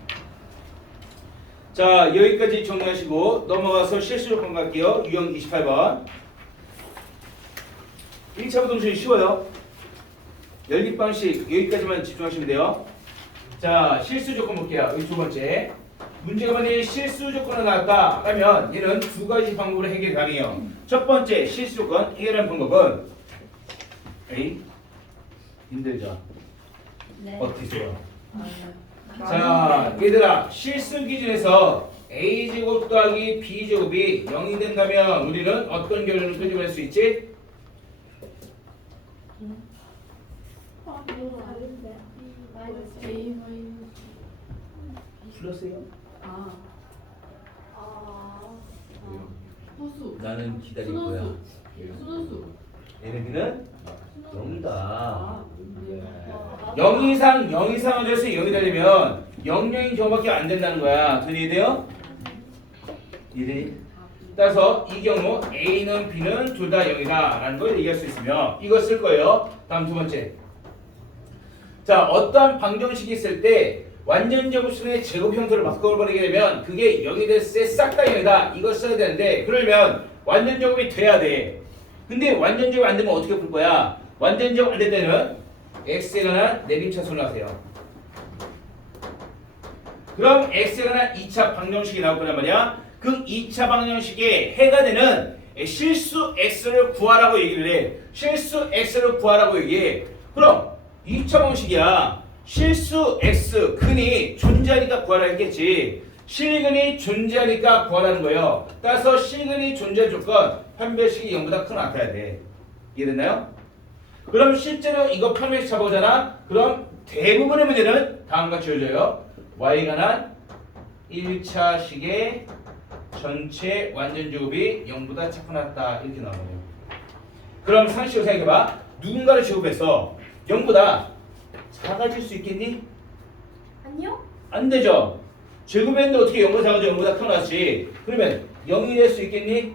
자, 여기까지 정리하시고 넘어가서 실수 조건 갈게요. 유형 28번. 1차 부동식이 쉬워요. 연립 방식 여기까지만 집중하시면 돼요. 자, 실수 조건 볼게요. 여기 두 번째. 문제가 만약에 실수 조건을 나왔다 하면 얘는 두 가지 방법으로 해결 가능해요. 첫 번째 실수 조건 해결하는 방법은 A 힘들죠? 네. 어떻게요? 아, 자, 얘들아 실수 기준에서 a제곱 더하기 b제곱이 0이 된다면 우리는 어떤 결론을 끄집어낼 수 있지? 너무 다른데. 마이너스 A 마이너스. 플러스요? 아. 호수. 나는 기다릴 순호수. 거야. 순호수. 얘네들은 순호수. 0이다. 아. 0 이상을 해서 0이 되려면 0인 경우밖에 안 된다는 거야. 돈 이해돼요? 이해돼? 따라서 이 경우 A는 B는 둘 다 0이다 라는 걸 얘기할 수 있으며 이거 쓸 거예요. 다음 두 번째. 자, 어떠한 방정식이 있을 때 완전 제곱수의 제곱 형태를 바꿔버리게 되면 그게 0이 됐을 때 싹 다 0이다. 이걸 써야 되는데 그러면 완전 제곱이 돼야 돼. 근데 완전 제곱 안 되면 어떻게 풀 거야? 완전 제곱 안 될 때는 x에 관한 내림차순을 하세요. 그럼 x에 관한 2차 방정식이 나올 거란 말이야. 그 2차 방정식에 해가 되는 실수 x를 구하라고 얘기를 해. 실수 x를 구하라고 얘기해. 그럼 2차 방식이야. 실수 x 근이 존재하니까 구하라 했겠지. 실근이 존재하니까 구하라는 거예요. 따라서 실근이 존재 조건 판별식이 0보다 큰 나타야 돼. 이해됐나요? 그럼 실제로 이거 판별식 잡아보잖아. 그럼 대부분의 문제는 다음과 지어져요. y에 관한 1차식의 전체 완전 제곱이 0보다 작고 낮다 이렇게 나와요. 그럼 상식으로 생각해봐. 누군가를 제곱해서 0보다 작아질 수 있겠니? 아니요? 안 되죠. 제곱했는데 어떻게 0보다 작아져? 0보다 크고 낮지. 그러면 0이 될 수 있겠니?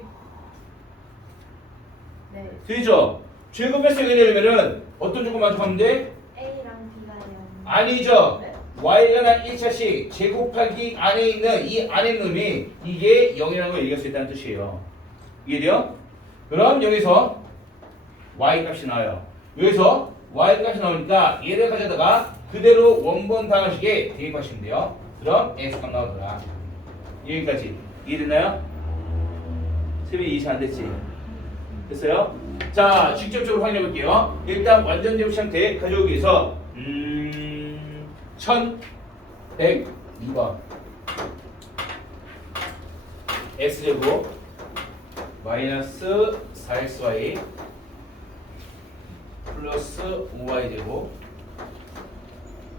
네. 되죠. 제곱해서 0이 되려면은 어떤 조건 만족하면 돼? A랑 B가 0. 아니죠. 네. y가 난 1차식 제곱하기 안에 있는 이 안에 있는 놈이 이게 0이라는 걸 얘기할 수 있다는 뜻이에요. 이해돼요? 그럼 여기서 y 값이 나와요. 여기서 y 값이 나오니까 얘를 가져다가 그대로 원본 방식에 대입하시면 돼요. 그럼 x값 나오더라. 여기까지 이해됐나요? 세빈이 이해 안 됐지? 됐어요? 자, 직접적으로 확인해 볼게요. 일단 완전 제곱 상태 가져오기 위해서 1102번 x제곱 마이너스 4xy 플러스 5y제곱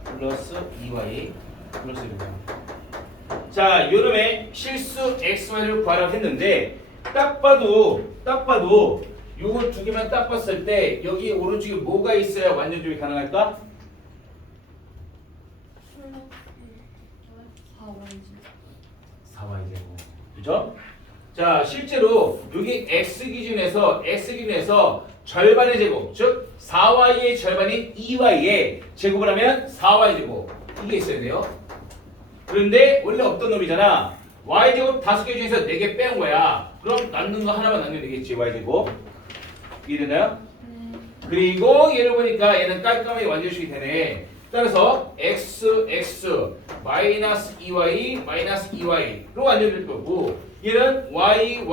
플러스 2y 플러스 1이다. 자, 요놈의 실수 xy를 구하라고 했는데 딱 봐도 요거 두 개만 딱 봤을 때 여기 오른쪽에 뭐가 있어야 완전 제곱이 가능할까? 4y제곱. 그죠? 자, 실제로 여기 x 기준에서 절반의 제곱, 즉 4y의 절반인 2y의 제곱을 하면 4y제곱. 이게 있어야 돼요. 그런데 원래 없던 놈이잖아. y제곱 5개 중에서 4개 빼온 거야. 그럼 남는 거 하나만 남기면 되겠지, y제곱. 이해되나요? 그리고 얘를 보니까 얘는 깔끔하게 완전식이 되네. 따라서 x 마이너스 2y 마이너스 2y로 완전될 거고 얘는 y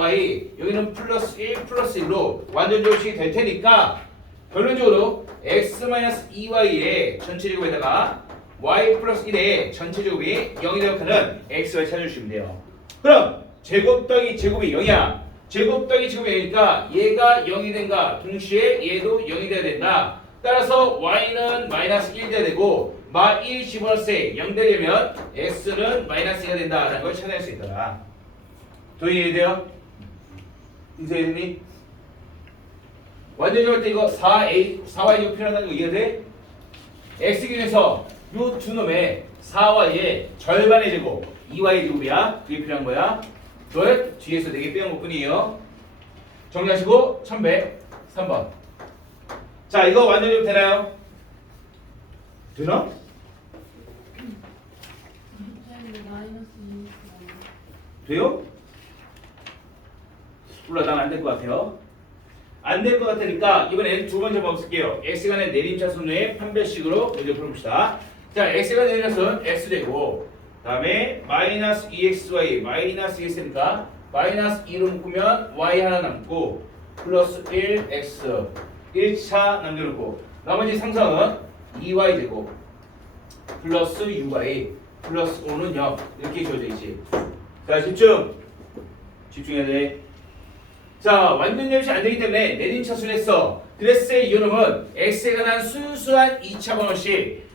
여기는 플러스 1 플러스 1로 완전조식이 될 테니까 결론적으로 x-2y의 전체 제곱에다가 y 플러스 1의 전체 제곱이 0이 되는 x를 찾아주시면 돼요. 그럼 제곱 더하기 제곱이 0이야. 제곱 더하기 제곱이 0이니까 얘가 0이 된가 동시에 얘도 0이 돼야 된다. 따라서 y는 마이너스 1 돼야 되고 마1 집어넣을 때 0 되려면 x는 마이너스 2가 된다라는 걸 찾아낼 수 있더라. 도희 이해돼요? 인쇄해주니? 완전 적을 때 이거 4y 제곱 필요하다는 거 이해돼? x균에서 요 두 놈의 4y의 절반의 제곱 2y 제곱이야. 그게 필요한 거야. 널 뒤에서 4개 빼온 것 뿐이에요. 정리하시고 1103번. 자, 이거 완전 제곱 되나요? 되나? 선생님 마이너스 2 돼요? 몰라, 난 안 될 것 같아요. 안 될 것 같으니까 이번엔 두 번째 법 쓸게요. x간의 내림차순의 판별식으로 문제 풀어봅시다. 자, x가 내림차순 x되고 다음에 마이너스 2xy 마이너스 2x니까 마이너스 2로 묶으면 y 하나 남고 플러스 1x 1차 남겨놓고 나머지 상성은 2y 제곱 플러스 6y 플러스 5는 0 이렇게 주어져 있지. 자, 집중해야 돼. 자, 완전 제곱이 안 되기 때문에 내림차순 했어. 그랬을 이 놈은 x에 관한 순수한 2차 번호식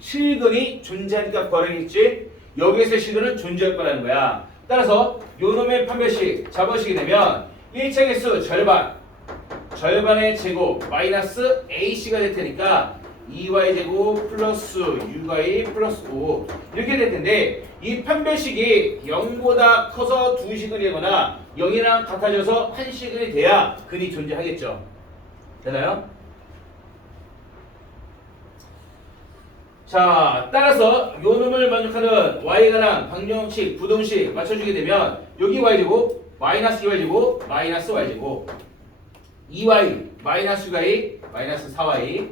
실근이 존재하니까 구하겠지. 여기에서 실근은 존재할 거라는 거야. 따라서 요 놈의 판별식 잡아주시게 되면 1차 개수 절반의 제곱 마이너스 ac가 될 테니까 2y 제곱 플러스 6y 플러스 5 이렇게 될 텐데 이 판별식이 0보다 커서 2시근이 되거나 0이랑 같아져서 1시근이 돼야 근이 존재하겠죠. 되나요? 자, 따라서 요 놈을 만족하는 y에 관한 방정식, 부동식 맞춰주게 되면 여기 y제곱, 마이너스 2y제곱, 마이너스 y제곱 2y, 마이너스 6y, 마이너스 4y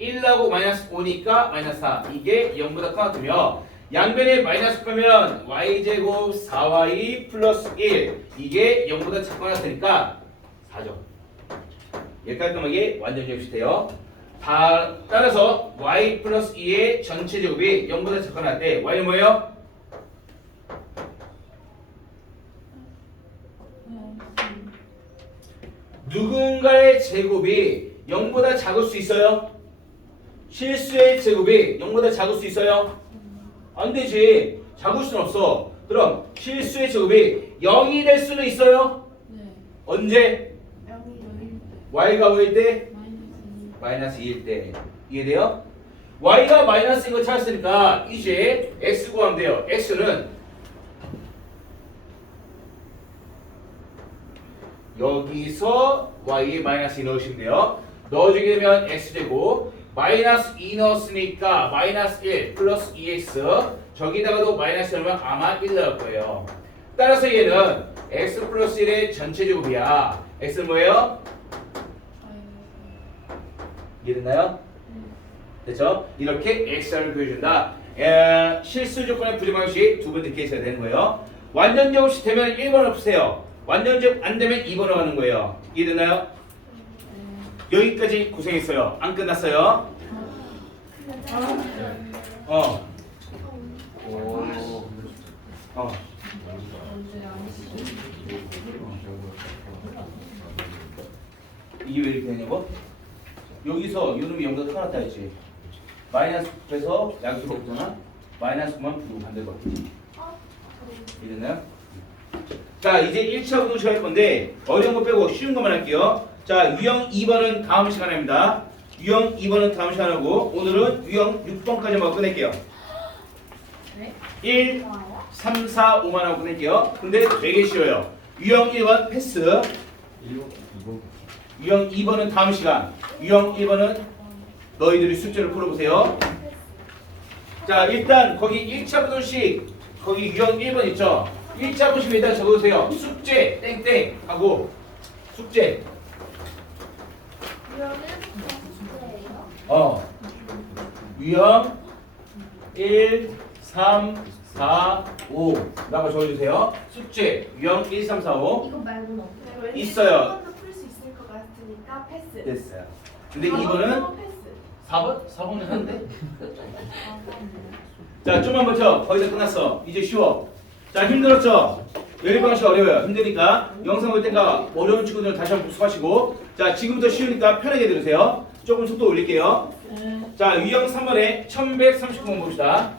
1하고 마이너스 5니까 마이너스 4 이게 0보다 커트며 양변에 마이너스 빼면 y제곱 4y 플러스 1 이게 0보다 작거나 같으니까 4죠. 얘 깔끔하게 완전 제곱이 돼요. 따라서 y 플러스 2의 전체 제곱이 0보다 작거나 할 때 y는 뭐예요? 누군가의 제곱이 0보다 작을 수 있어요? 실수의 제곱이 0보다 작을 수 있어요? 안 되지. 작을 수는 없어. 그럼 실수의 제곱이 0이 될 수는 있어요? 네. 언제? 0일 y가 5일 때? 마이너스 2 마이너스 2일 때. 이해돼요? y가 마이너스 2거 찾았으니까 이제 x 구하면 돼요. x는 여기서 y에 마이너스 2 넣으시면 돼요. 넣어주게 되면 x되고 마이너스 2 넣었으니까 마이너스 1 플러스 2x 저기다가도 마이너스 넣으면 아마 1 나올 거예요. 따라서 얘는 x 플러스 1의 전체 제곱이야. x는 뭐예요? 이해됐나요? 됐죠? 이렇게 x를 구해준다. 실수 조건의 부정방식 두 번 듣게 있어야 되는 거예요. 완전 제곱이 되면 1번 없으세요. 완전 제곱 안 되면 2번으로 가는 거예요. 이해됐나요? 여기까지 고생했어요. 안 끝났어요. 이게 왜 이렇게 되냐고? 여기서 요놈이 0보다 커났다 했지. 마이너스 9에서 양수로 붙잖아. 마이너스 9만 부르고 반대로 바뀌지. 이해됐나요? 자, 이제 1차 부동식 할 건데 어려운 거 빼고 쉬운 것만 할게요. 자, 유형 2번은 다음 시간에 합니다. 유형 2번은 다음 시간에 하고 오늘은 유형 6번까지 한번 끝낼게요. 1, 3, 4, 5만 하고 끝낼게요. 근데 되게 쉬워요. 유형 1번 패스. 유형 2번은 다음 시간. 유형 1번은 너희들이 숙제를 풀어보세요. 자, 일단 거기 1차 부동식 거기 유형 1번 있죠? 1차 부동식 일단 적어주세요. 숙제 땡땡 하고 숙제. 유형 1, 3, 4, 5 라고 적어주세요. 숙제 유형 1, 3, 4, 5 이거 말고는 없어요. 왠지 있어요. 한 번도 풀 수 있을 것 같은 있으니까 패스. 됐어요. 근데 이거는 패스. 4번? 4번은 한데. 자, 좀만 버텨. 거의 다 끝났어. 이제 쉬워. 자, 힘들었죠? 연립방식 어려워요. 힘드니까 영상 볼 때가 어려운 친구들은 다시 한번 복습하시고, 자, 지금부터 쉬우니까 편하게 들으세요. 조금 속도 올릴게요. 자, 유형 3번에 1139번 봅시다.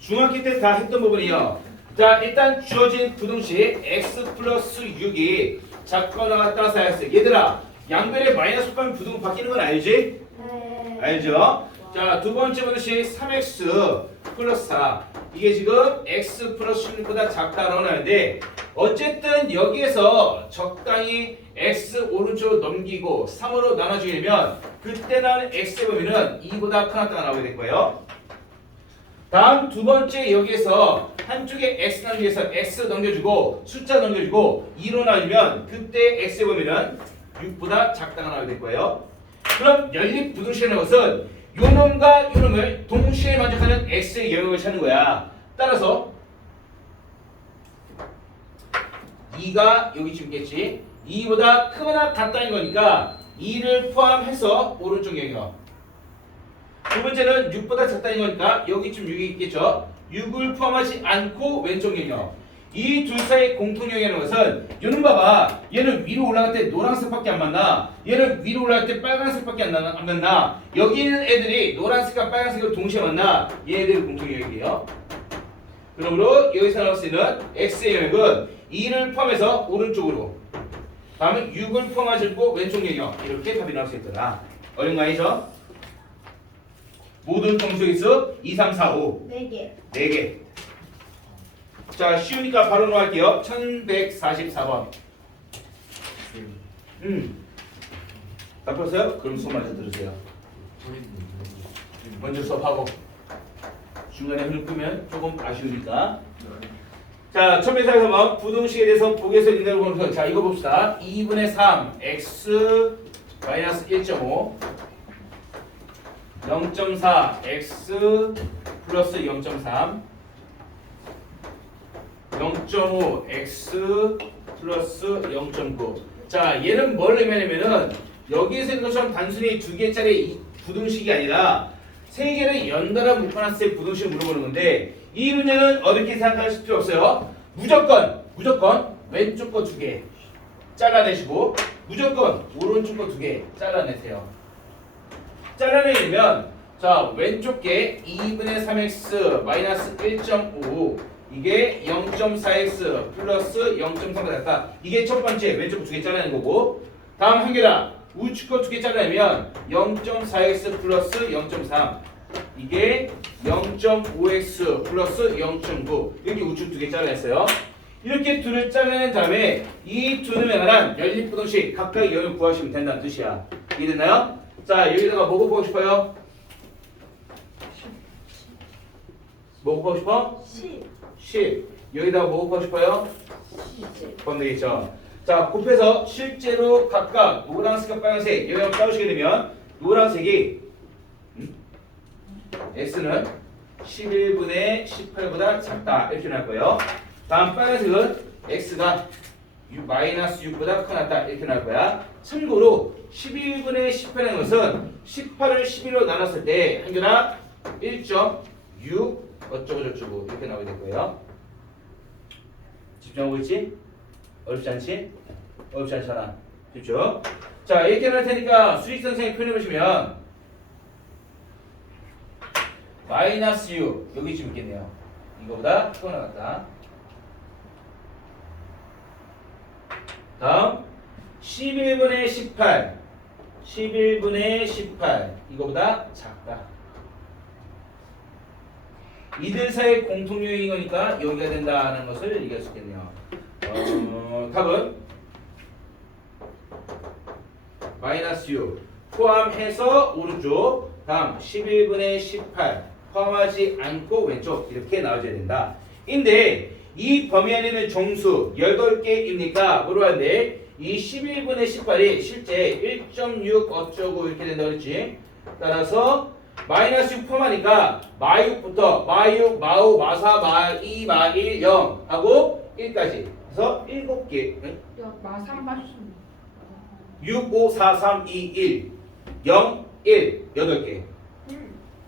중학기 때 다 했던 부분이요. 자, 일단 주어진 부등식 x 플러스 6이 작거나 따라서 하였어요. 얘들아, 양변에 마이너스 곱하면 부등은 바뀌는 건 알지? 네. 알죠? 자, 두 번째 부등식 3x 플러스 4. 이게 지금 x 플러스 16보다 작다라고 하는데, 어쨌든 여기에서 적당히 x 오른쪽으로 넘기고 3으로 나눠주려면 그때 나는 x의 범위는 2보다 크다가 나오게 될 거예요. 다음 두 번째 여기에서 한쪽에 x 넘겨서 x 넘겨주고 숫자 넘겨주고 2로 나누면 그때 x의 범위는 6보다 작다가 나오게 될 거예요. 그럼 연립 부등식이라는 것은 요놈과 요놈을 동시에 만족하는 x의 영역을 찾는 거야. 따라서 2가 여기쯤 있겠지. 2보다 크거나 같다는 거니까 2를 포함해서 오른쪽 영역. 두 번째는 6보다 작다는 거니까 여기쯤 6이 있겠죠. 6을 포함하지 않고 왼쪽 영역. 이 둘 사이의 공통영역이라는 것은 얘는 봐봐. 얘는 위로 올라갈 때 노란색밖에 안 만나. 얘는 위로 올라갈 때 빨간색밖에 안 만나. 여기 있는 애들이 노란색과 빨간색을 동시에 만나. 얘네들이 공통영역이에요. 그러므로 여기서 나올 수 있는 x의 영역은 2를 포함해서 오른쪽으로, 다음에 6을 포함하지 않고 왼쪽 영역. 이렇게 답이 나올 수 있더라. 어려운 거 아니죠? 모든 정수의 수 2, 3, 4, 5 4개. 4개. 자, 쉬우니까 바로 넘어갈게요. 1144번. 다 풀었어요? 그럼 수업 먼저 들으세요. 먼저 수업하고 중간에 흐름 끄면 조금 아쉬우니까. 자, 1144번 부등식에 대해서 보기에서 인대로 보면서, 자, 이거 봅시다. 2분의 3 x 마이너스 1.5 0.4 x 플러스 0.3 0.5 x 플러스 0.9. 자, 얘는 뭘 의미하냐면은 여기에서 있는 것처럼 단순히 두 개짜리 부등식이 아니라 세 개를 연달아 묶어놨을 때 부등식을 물어보는 건데, 이 문제는 어렵게 생각하실 필요 없어요. 무조건 왼쪽 거 2개 잘라내시고 무조건 오른쪽 거 2개 잘라내세요. 잘라내면, 자, 왼쪽 게 2분의 3x 마이너스 1.5 이게 0.4x 플러스 0.3보다 같다. 이게 첫 번째 왼쪽 2개 잘라내는 거고, 다음 한 개다. 우측 거 2개 잘라내면 0.4x 플러스 0.3 이게 0.5x 플러스 0.9 이렇게 우측 2개 잘라냈어요. 이렇게 둘을 잘라낸 다음에 이 두 놈에 관한 연립부등식 각각의 영역 구하시면 된다는 뜻이야. 이해됐나요? 자, 여기다가 뭐 곱하고 싶어요? 뭐 곱하고 싶어? 10. 여기다가 뭐 곱하고 싶어요? 10. 되겠죠. 자, 곱해서 실제로 각각 노란색과 빨간색 영역 따르시게 되면 노란색이 x는 11분의 18보다 작다 이렇게 나올 거예요. 다음 빨간색은 x가 마이너스 6보다 크다 이렇게 나올 거야. 참고로 11분의 18이라는 것은 18을 11로 나눴을 때 한결아 1.6 어쩌고 저쩌고 이렇게 나오게 될 거예요. 집중하고 있지? 어렵지 않지? 어렵지 않잖아. 그렇죠? 자, 이렇게 할 테니까 수직 선생님 표현해 보시면 마이너스 6 여기쯤 있겠네요. 이거보다 크거나 같다. 다음 11분의 18 11분의 18 이거보다 작다. 이들 사이의 공통유형인 거니까 여기가 된다는 것을 얘기할 수 있겠네요. 답은 마이너스 6 포함해서 오른쪽, 다음 11분의 18 포함하지 않고 왼쪽 이렇게 나와줘야 된다. 인데 이 범위 안에는 정수 8개입니까? 물어봤는데 이 11분의 18이 실제 1.6 어쩌고 이렇게 된다고 그랬지. 따라서 마이너스 6 포함하니까 마6부터 마6, 마5, 마4, 마2, 마1, 0 하고 1까지. 그래서 7개. 야, 마상 맞춤. 6, 5, 4, 3, 2, 1 0, 1 8개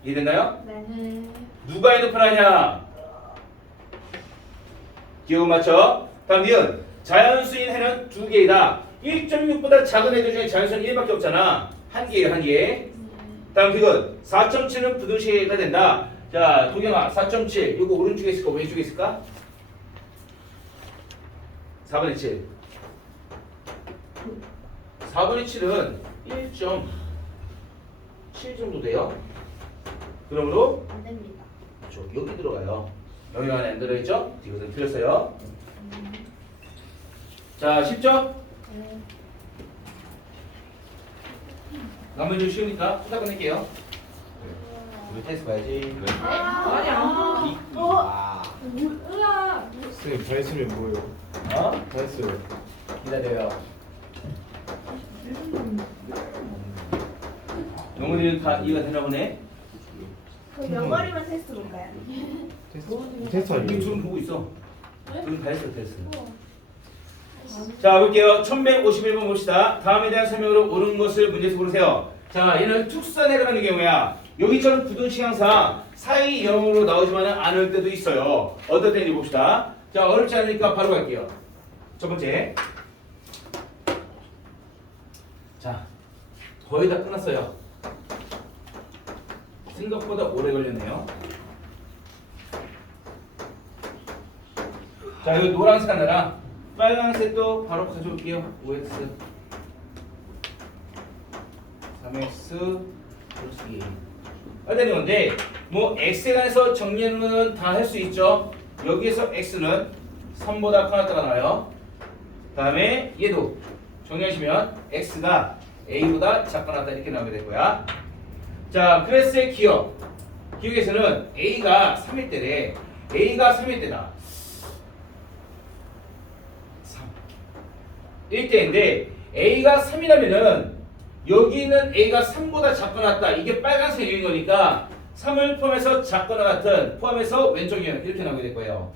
이해됐나요? 네. 누가 핸드폰하냐? 기호 맞춰. 다음 니은 자연수인 해는 2개이다. 1.6보다 작은 애들 중에 자연수는 1밖에 없잖아. 1개예요, 1개. 다음 디귿 4.7은 부등식가 된다. 자, 도경아 4.7 이거 오른쪽에 있을까 왼쪽에 있을까? 4분의 7 4분의 7은 1.7 정도 돼요. 그러므로 안 됩니다. 그렇죠. 여기 들어가요. 여기 안에 안 들어있죠? 이것은 틀렸어요. 자, 쉽죠? 네. 나머지 쉬우니까 후다 끝낼게요. 우리 테스트 봐야지. 아니 안 보고. 으아. 선생님 다 했으면 뭐예요? 어? 다 했어요. 기다려요. 영훈이는 다 이해가 되나 보네? 그 명거리만 테스트 볼까요? 테스트 이게 아니에요? 지금 보고 있어. 지금 다 했어, 테스트. 자, 볼게요. 1151번 봅시다. 다음에 대한 설명으로 옳은 것을 문제에서 고르세요. 자, 얘는 특수한에 해당하는 경우야. 여기처럼 부등식 항상 사이 0으로 나오지만 않을 때도 있어요. 어떨 때인지 봅시다. 자, 어렵지 않으니까 바로 갈게요. 첫 번째. 자, 거의 다 끝났어요. 생각보다 오래 걸렸네요. 자, 이거 노란색 하나랑 빨간색도 바로 가져올게요. 5x 3x 플러스 2 되는 건데 뭐 x에 관해서 정리는 다 할 수 있죠. 여기에서 x는 3보다 커졌다가 나와요. 다음에 얘도 정리하시면 x가 a보다 작거나 같다 이렇게 나오게 될 거야. 자, 클래스의 기억에서는 a가 3일 때래. a가 3일 때다. 1대인데 a가 3이라면은 여기 있는 a가 3보다 작거나 같다. 이게 빨간색인 거니까 3을 포함해서 작거나 같은 포함해서 왼쪽 유형 이렇게 나오게 될 거예요.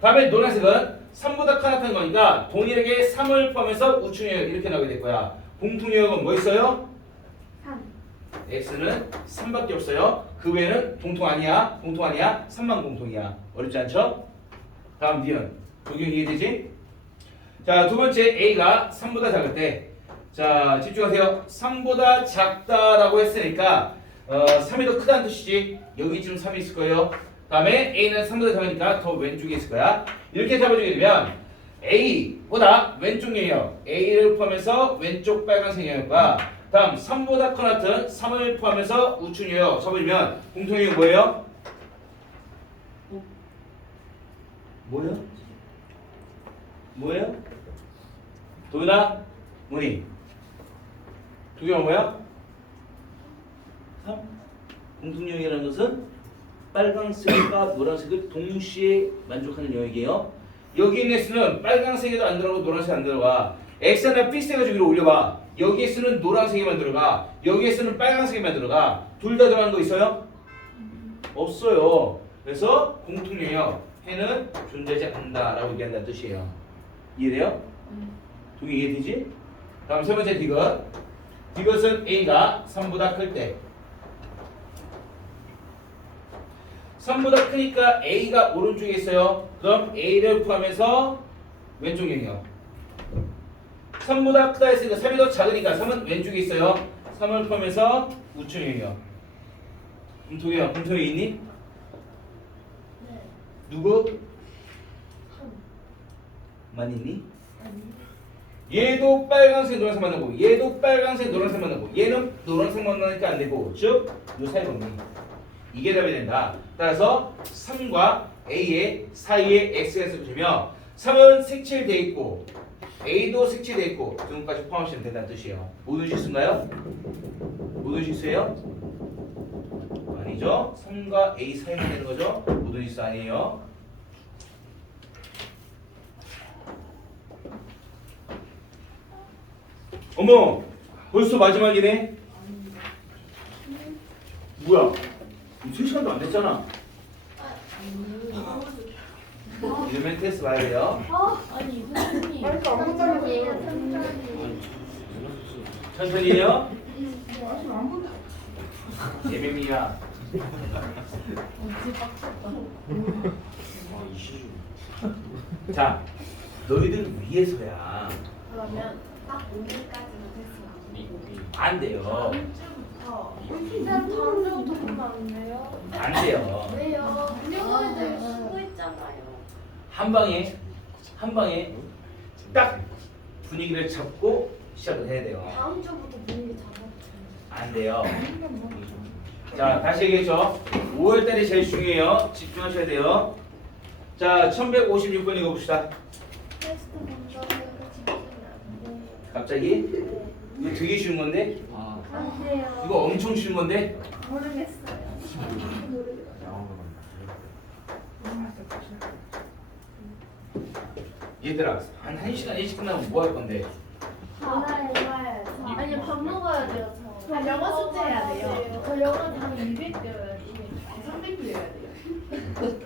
다음에 노란색은 3보다 커 나타난 거니까 동일하게 3을 포함해서 우측 유형 이렇게 나오게 될 거야. 공통 유형은 뭐 있어요? 3. x는 3밖에 없어요. 그 외에는 공통 아니야. 3만 공통이야. 어렵지 않죠? 다음 니은 도경 이해되지? 자, 두 번째 a가 3보다 작을 때, 자 집중하세요. 3보다 작다라고 했으니까 3이 더 크다는 뜻이지. 여기쯤 3이 있을 거예요. 다음에 a는 3보다 작으니까 더 왼쪽에 있을 거야. 이렇게 잡아주게 되면 a보다 왼쪽 영역 a를 포함해서 왼쪽 빨간색 영역과 다음 3보다 커 같은 3을 포함해서 우측 영역 잡아주면 공통 영역 뭐예요? 뭐예요? 도윤아, 뭐니? 두 개가 뭐야? 3. 공통영역이라는 것은 빨간색과 노란색을 동시에 만족하는 영역이에요. 여기 있는 X는 빨간색에도 안 들어가고 노란색 안 들어가. X는 픽스해가지고 위로 올려봐. 여기 X는 노란색에만 들어가. 여기 X는 빨간색에만 들어가. 둘 다 들어간 거 있어요? 없어요. 그래서 공통영역 해는 존재하지 않는다라고 얘기한다는 뜻이에요. 이해돼요? 두 개 이해되지? 다음 세 번째 디귿. 디귿은 A가 3보다 클 때. 3보다 크니까 A가 오른쪽에 있어요. 그럼 A를 포함해서 왼쪽 영역. 3보다 크다 했으니까 3이 더 작으니까 3은 왼쪽에 있어요. 3을 포함해서 우측 영역. 도경아, 공통이 있니? 네. 누구? 많이 있니? 얘도 빨간색 노란색 만나고 얘도 빨간색 노란색 만나고 얘는 노란색 만나니까 안 되고 즉 요 사이 정리. 이게 답이 된다. 따라서 3과 A의 사이에 X가 있으면 3은 색칠돼 있고 A도 색칠돼 있고 등까지 포함하시면 된다는 뜻이에요. 모든 실수인가요? 모든 실수예요? 아니죠. 3과 A 사이만 되는 거죠. 모든 실수 아니에요. 어머, 벌써 마지막이네. 뭐야? 3시간도 안 됐잖아. 이러면 테스트 봐야 돼요. 아니 선생님. 아니, 안 본다는 거예요. 천천히요. 아직 안 본다. 예배미야. 자, 너희들 위해서야. 그러면 딱 오늘까지는 됐어. 안 돼요. 다음 주부터. 그냥 다음 주부터 보면 안 돼요? 안 돼요. 왜요? 운영원들 쓰고 있잖아요. 한 방에 딱 분위기를 잡고 시작을 해야 돼요. 다음 주부터 분위기 잡았죠. 안 돼요. 자, 다시 얘기했죠. 5월달이 제일 중요해요. 집중하셔야 돼요. 자, 1156번 읽어봅시다. 테스트 먼저 해요. 집중은 안 돼요. 갑자기? 이거 되게 쉬운 건데? 안 돼요. 이거 엄청 쉬운 건데? 모르겠어요. 얘들아, 한 1시간 일찍 끝나면 뭐 할 건데? 알아요. 아니 밥 먹어야 돼요. 저. 영어 숙제 해야 돼요. 저 영어 한 200 배워야지. 300 배워야 돼요.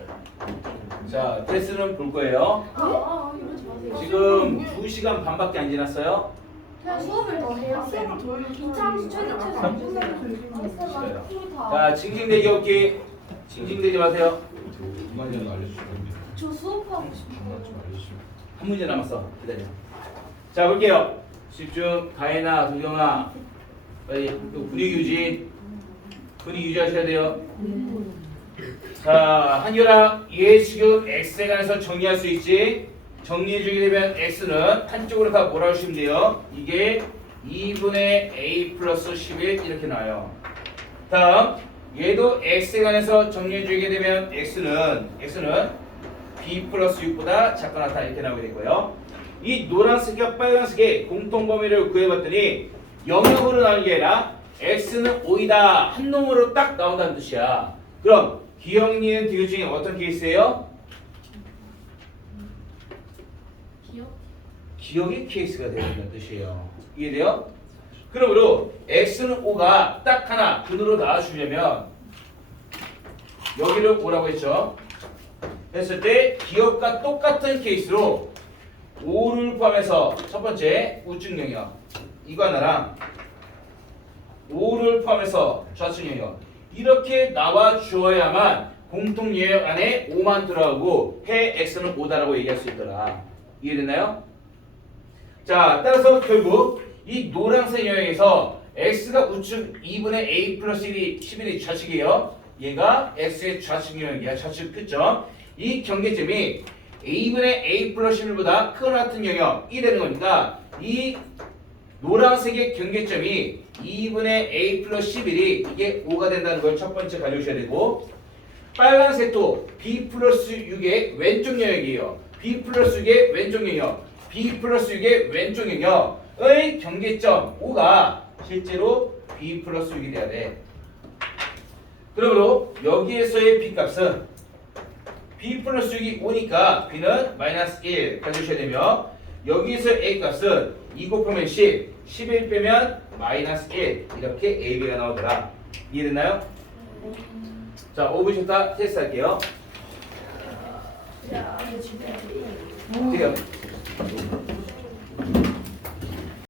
자, 테스트는 볼 거예요. 이러지 마세요. 지금 2시간 반밖에 안 지났어요. 그냥 수업을 더 해요. 수업을 더 해요. 이창수 최대 최대 안 끝나요. 자, 징징대기 없기. 징징대지 마세요. 저 수업하고 싶어요. 한 문제 남았어. 기다려. 자, 볼게요. 집중. 가인아, 도경아. 빨리 또 분위기 유지. 분위기 유지하셔야 돼요. 자, 한결아. 얘 지금 x에 관해서 정리할 수 있지? 정리해주게 되면 x는 한쪽으로 다 몰아주시면 돼요. 이게 2분의 a 플러스 11 이렇게 나와요. 다음 얘도 x에 관해서 정리해주게 되면 x는 b 플러스 6보다 작거나 같다 이렇게 나오게 되고요. 이 노란색과 빨간색의 공통범위를 구해봤더니 영역으로 나오는 게 아니라 x는 5이다 한 놈으로 딱 나온다는 뜻이야. 그럼 기억니은 디귿 중에 어떤 케이스예요? 기억이 케이스가 되는 뜻이에요. 이해돼요? 그러므로 x는 5가 딱 하나 근으로 나와주려면 여기를 5라고 했죠. 했을 때 기억과 똑같은 케이스로 5를 포함해서 첫 번째 우측 영역 이거 하나랑 5를 포함해서 좌측 영역 이렇게 나와 주어야만 공통 영역 안에 5만 들어가고 해 x는 5다라고 얘기할 수 있더라. 이해됐나요? 자, 따라서 결국 이 노란색 영역에서 x가 우측 2분의 a 플러스 11이 좌측이에요. 얘가 x의 좌측 영역이야. 좌측 끝점. 이 경계점이 a분의 a 플러스 11보다 크거나 같은 영역이 되는 거니까 이 노란색의 경계점이 2분의 a 플러스 11이 이게 5가 된다는 걸 첫 번째 가져오셔야 되고 빨간색도 b 플러스 6의 왼쪽 영역이에요. b 플러스 6의 왼쪽 영역 b 플러스 6의 왼쪽 영역의 경계점 5가 실제로 b 플러스 6이 돼야 돼. 그러므로 여기에서의 b 값은 b 플러스 6이 5니까 b는 마이너스 1 가져오셔야 되며 여기에서 a 값은 2 곱하면 10, 11 빼면 마이너스 1 이렇게 ab가 나오더라. 이해됐나요? 자, 5분 쉬었다 테스트 할게요. 야, 이거 진짜. 어때요?